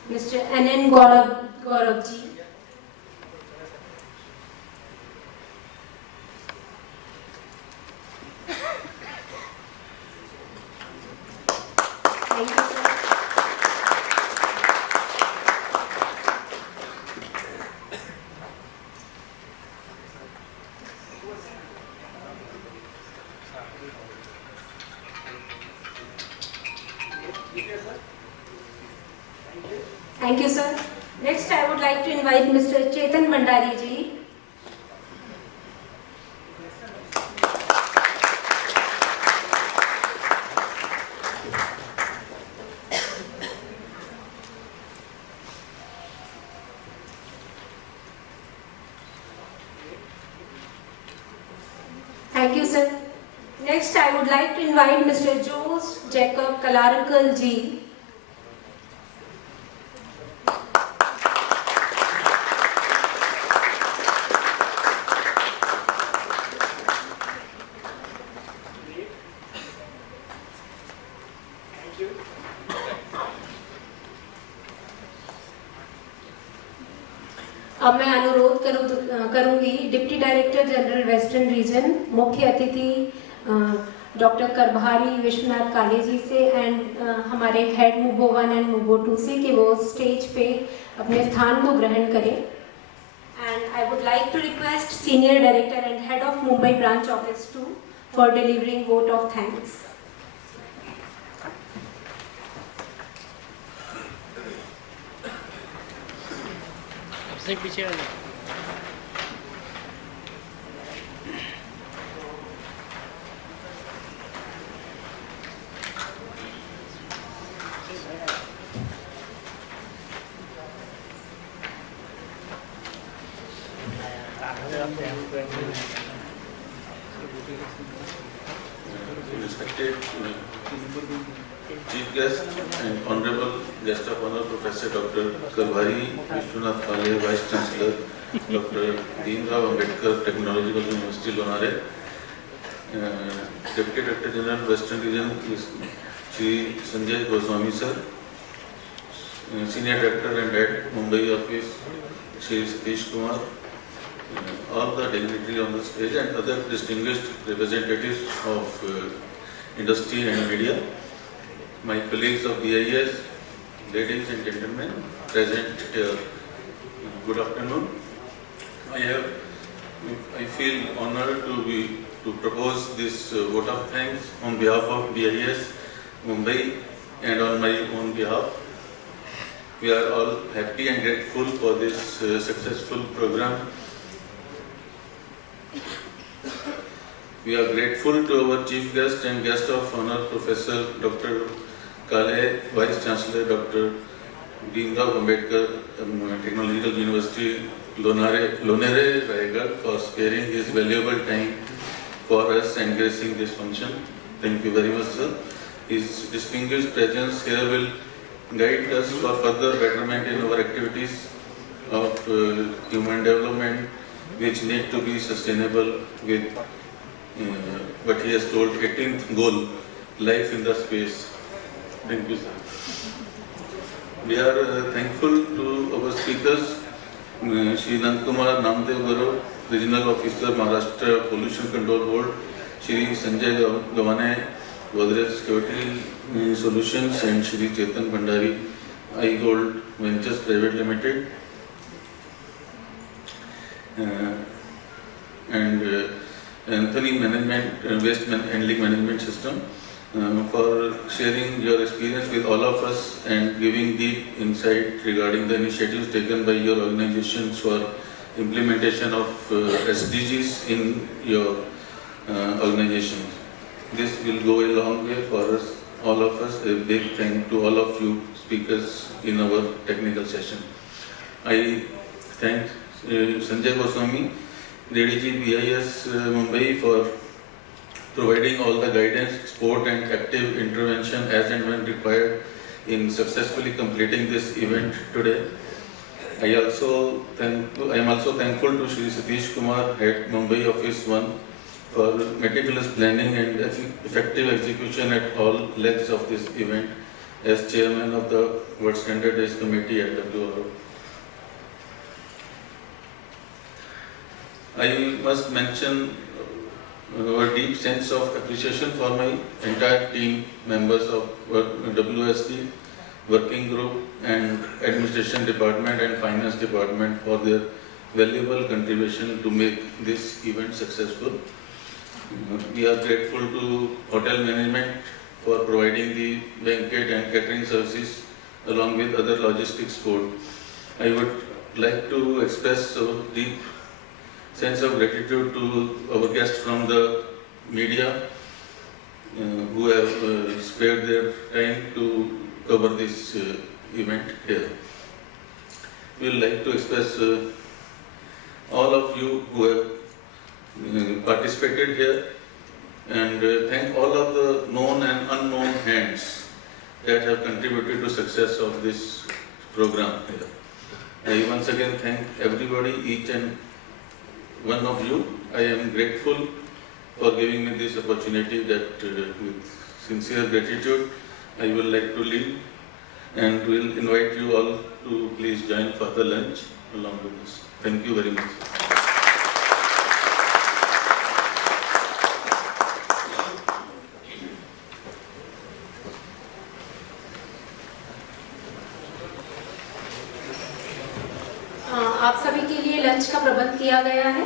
Mr. N.N. Gaurav ji. Thank you, sir. Thank you, sir. Next, I would like to invite Mr. Chetan Bhandari ji. Thank you, sir. Next, I would like to invite Mr. Jose Jacob Kalarakal ji. अब मैं अनुरोध करूंगी deputy director general western region मुख्य अतिथि doctor करभारी Vishwanath काले जी से and हमारे head मुबो 1 and मुबो 2 से कि वो स्टेज पे अपने स्थान को ग्रहण करें. And I would like to request senior director and head of Mumbai branch office 2 for delivering vote of thanks. सबसे पीछे वाले Respected Chief Guest and Honorable Guest of Honor Professor Dr. Karbhari Vishwanath Kale, Vice Chancellor Dr. Bhimrao Ambedkar Technological University Lonare, Deputy Director General Western Region Shri Sanjay Goswami Sir, Senior Director and Head Mumbai Office Shri Satish Kumar, all the dignitaries on the stage and other distinguished representatives of industry and media, my colleagues of BIS, ladies and gentlemen present here, good afternoon. I feel honored to propose this vote of thanks on behalf of BIS Mumbai and on my own behalf. We are all happy and grateful for this successful program. We are grateful to our Chief Guest and Guest of Honor Professor Dr. Kale, Vice Chancellor Dr. Bhimrao Ambedkar Technological University Lonare Raigad for sparing his valuable time for us and gracing this function. Thank you very much, sir. His distinguished presence here will guide us for further betterment in our activities of human development, which need to be sustainable with what he has told 18th goal, life in the space. Thank you, sir. We are thankful to our speakers, Shri Nandakumar Namdev Garu, Regional Officer, Maharashtra Pollution Control Board, Shri Sanjay Gawane, Godrej Security Solutions, and Shri Chetan Bhandari, iGold Ventures Private Limited, and Anthony Management, Waste Handling Management System, for sharing your experience with all of us and giving deep insight regarding the initiatives taken by your organizations for implementation of SDGs in your organization. This will go a long way for us, all of us. A big thank to all of you speakers in our technical session. I thank Sanjay Goswami, DDG BIS Mumbai, for providing all the guidance, support and active intervention as and when required in successfully completing this event today. I am also thankful to Shri Satish Kumar, Head Mumbai Office 1, for meticulous planning and effective execution at all legs of this event as Chairman of the World Standard Days Committee at WRO. I must mention our deep sense of appreciation for my entire team, members of WSD, Working Group and Administration Department and Finance Department for their valuable contribution to make this event successful. We are grateful to Hotel Management for providing the banquet and catering services along with other logistics support. I would like to express our deep sense of gratitude to our guests from the media who have spared their time to cover this event here. We would like to express all of you who have participated here and thank all of the known and unknown hands that have contributed to success of this program here. I once again thank everybody, each and one of you. I am grateful for giving me this opportunity that with sincere gratitude I will like to leave and will invite you all to please join for the lunch along with this. Thank you very much. आप सभी के लिए lunch का प्रबंध किया गया है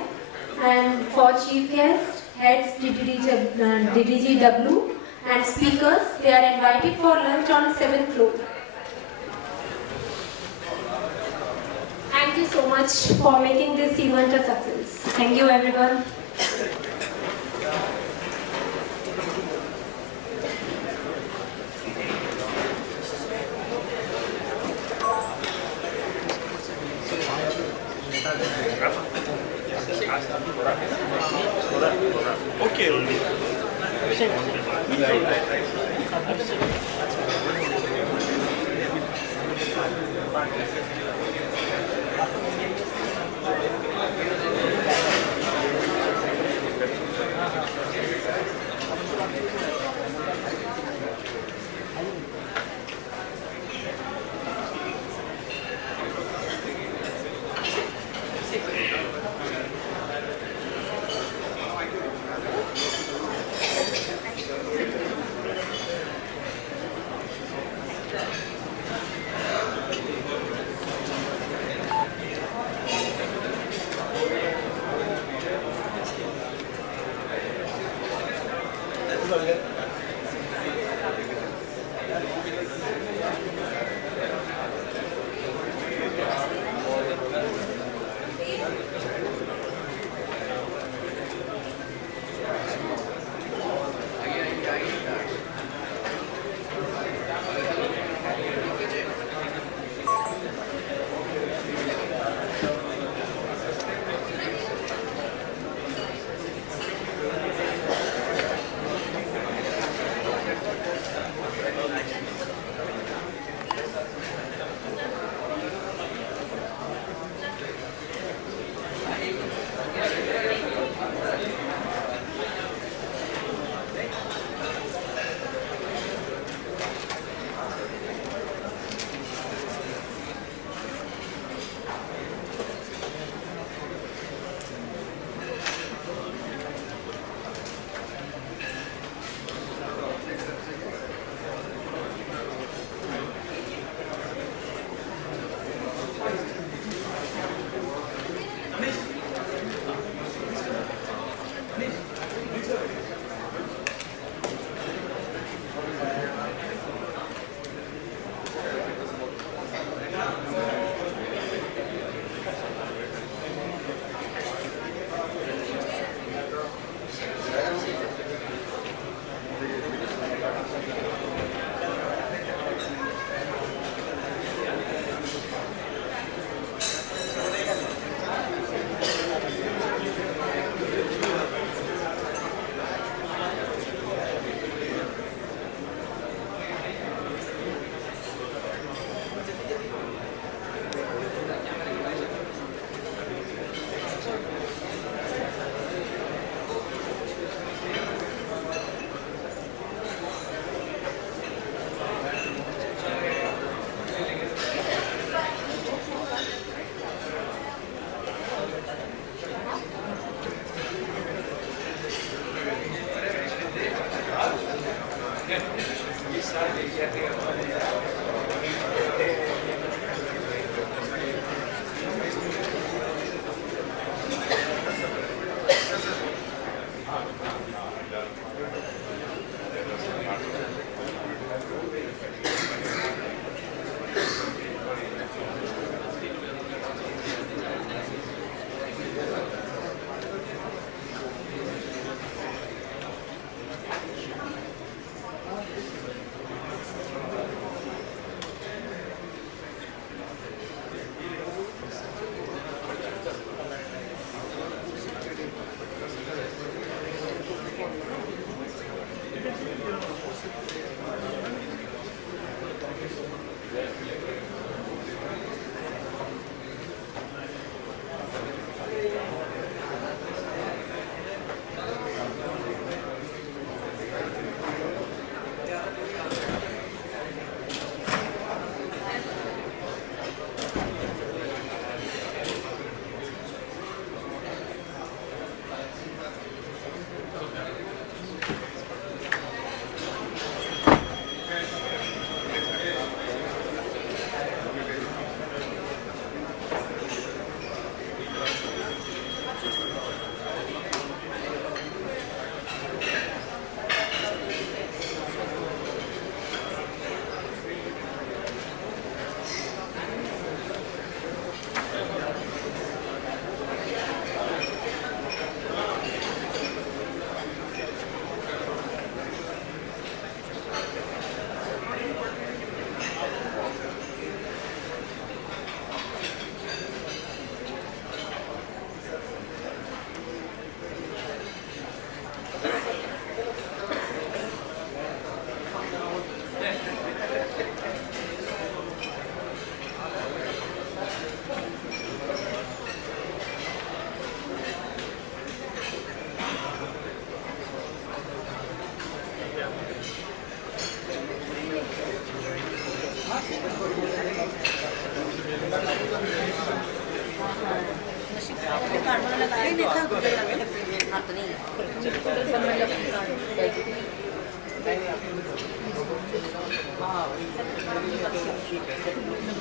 and for chief guest heads DDGW and speakers, they are invited for lunch on 7th floor. Thank you so much for making this event a success. Thank you everyone.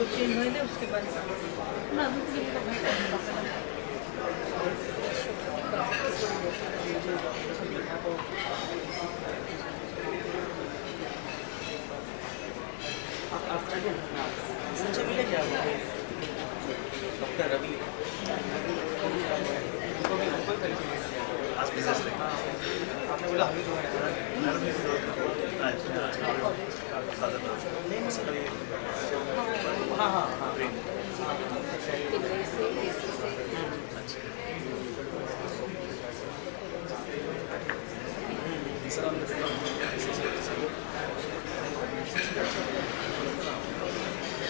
Change होने उसके बाद ना संजय मिले क्या डॉक्टर रवि आज business में आपने बोला हाँ हाँ हाँ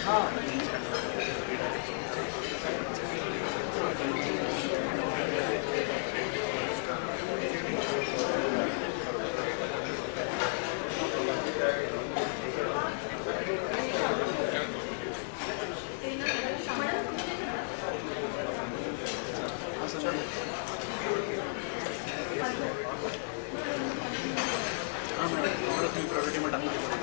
हाँ मैं प्रायोरिटी में डालूंगा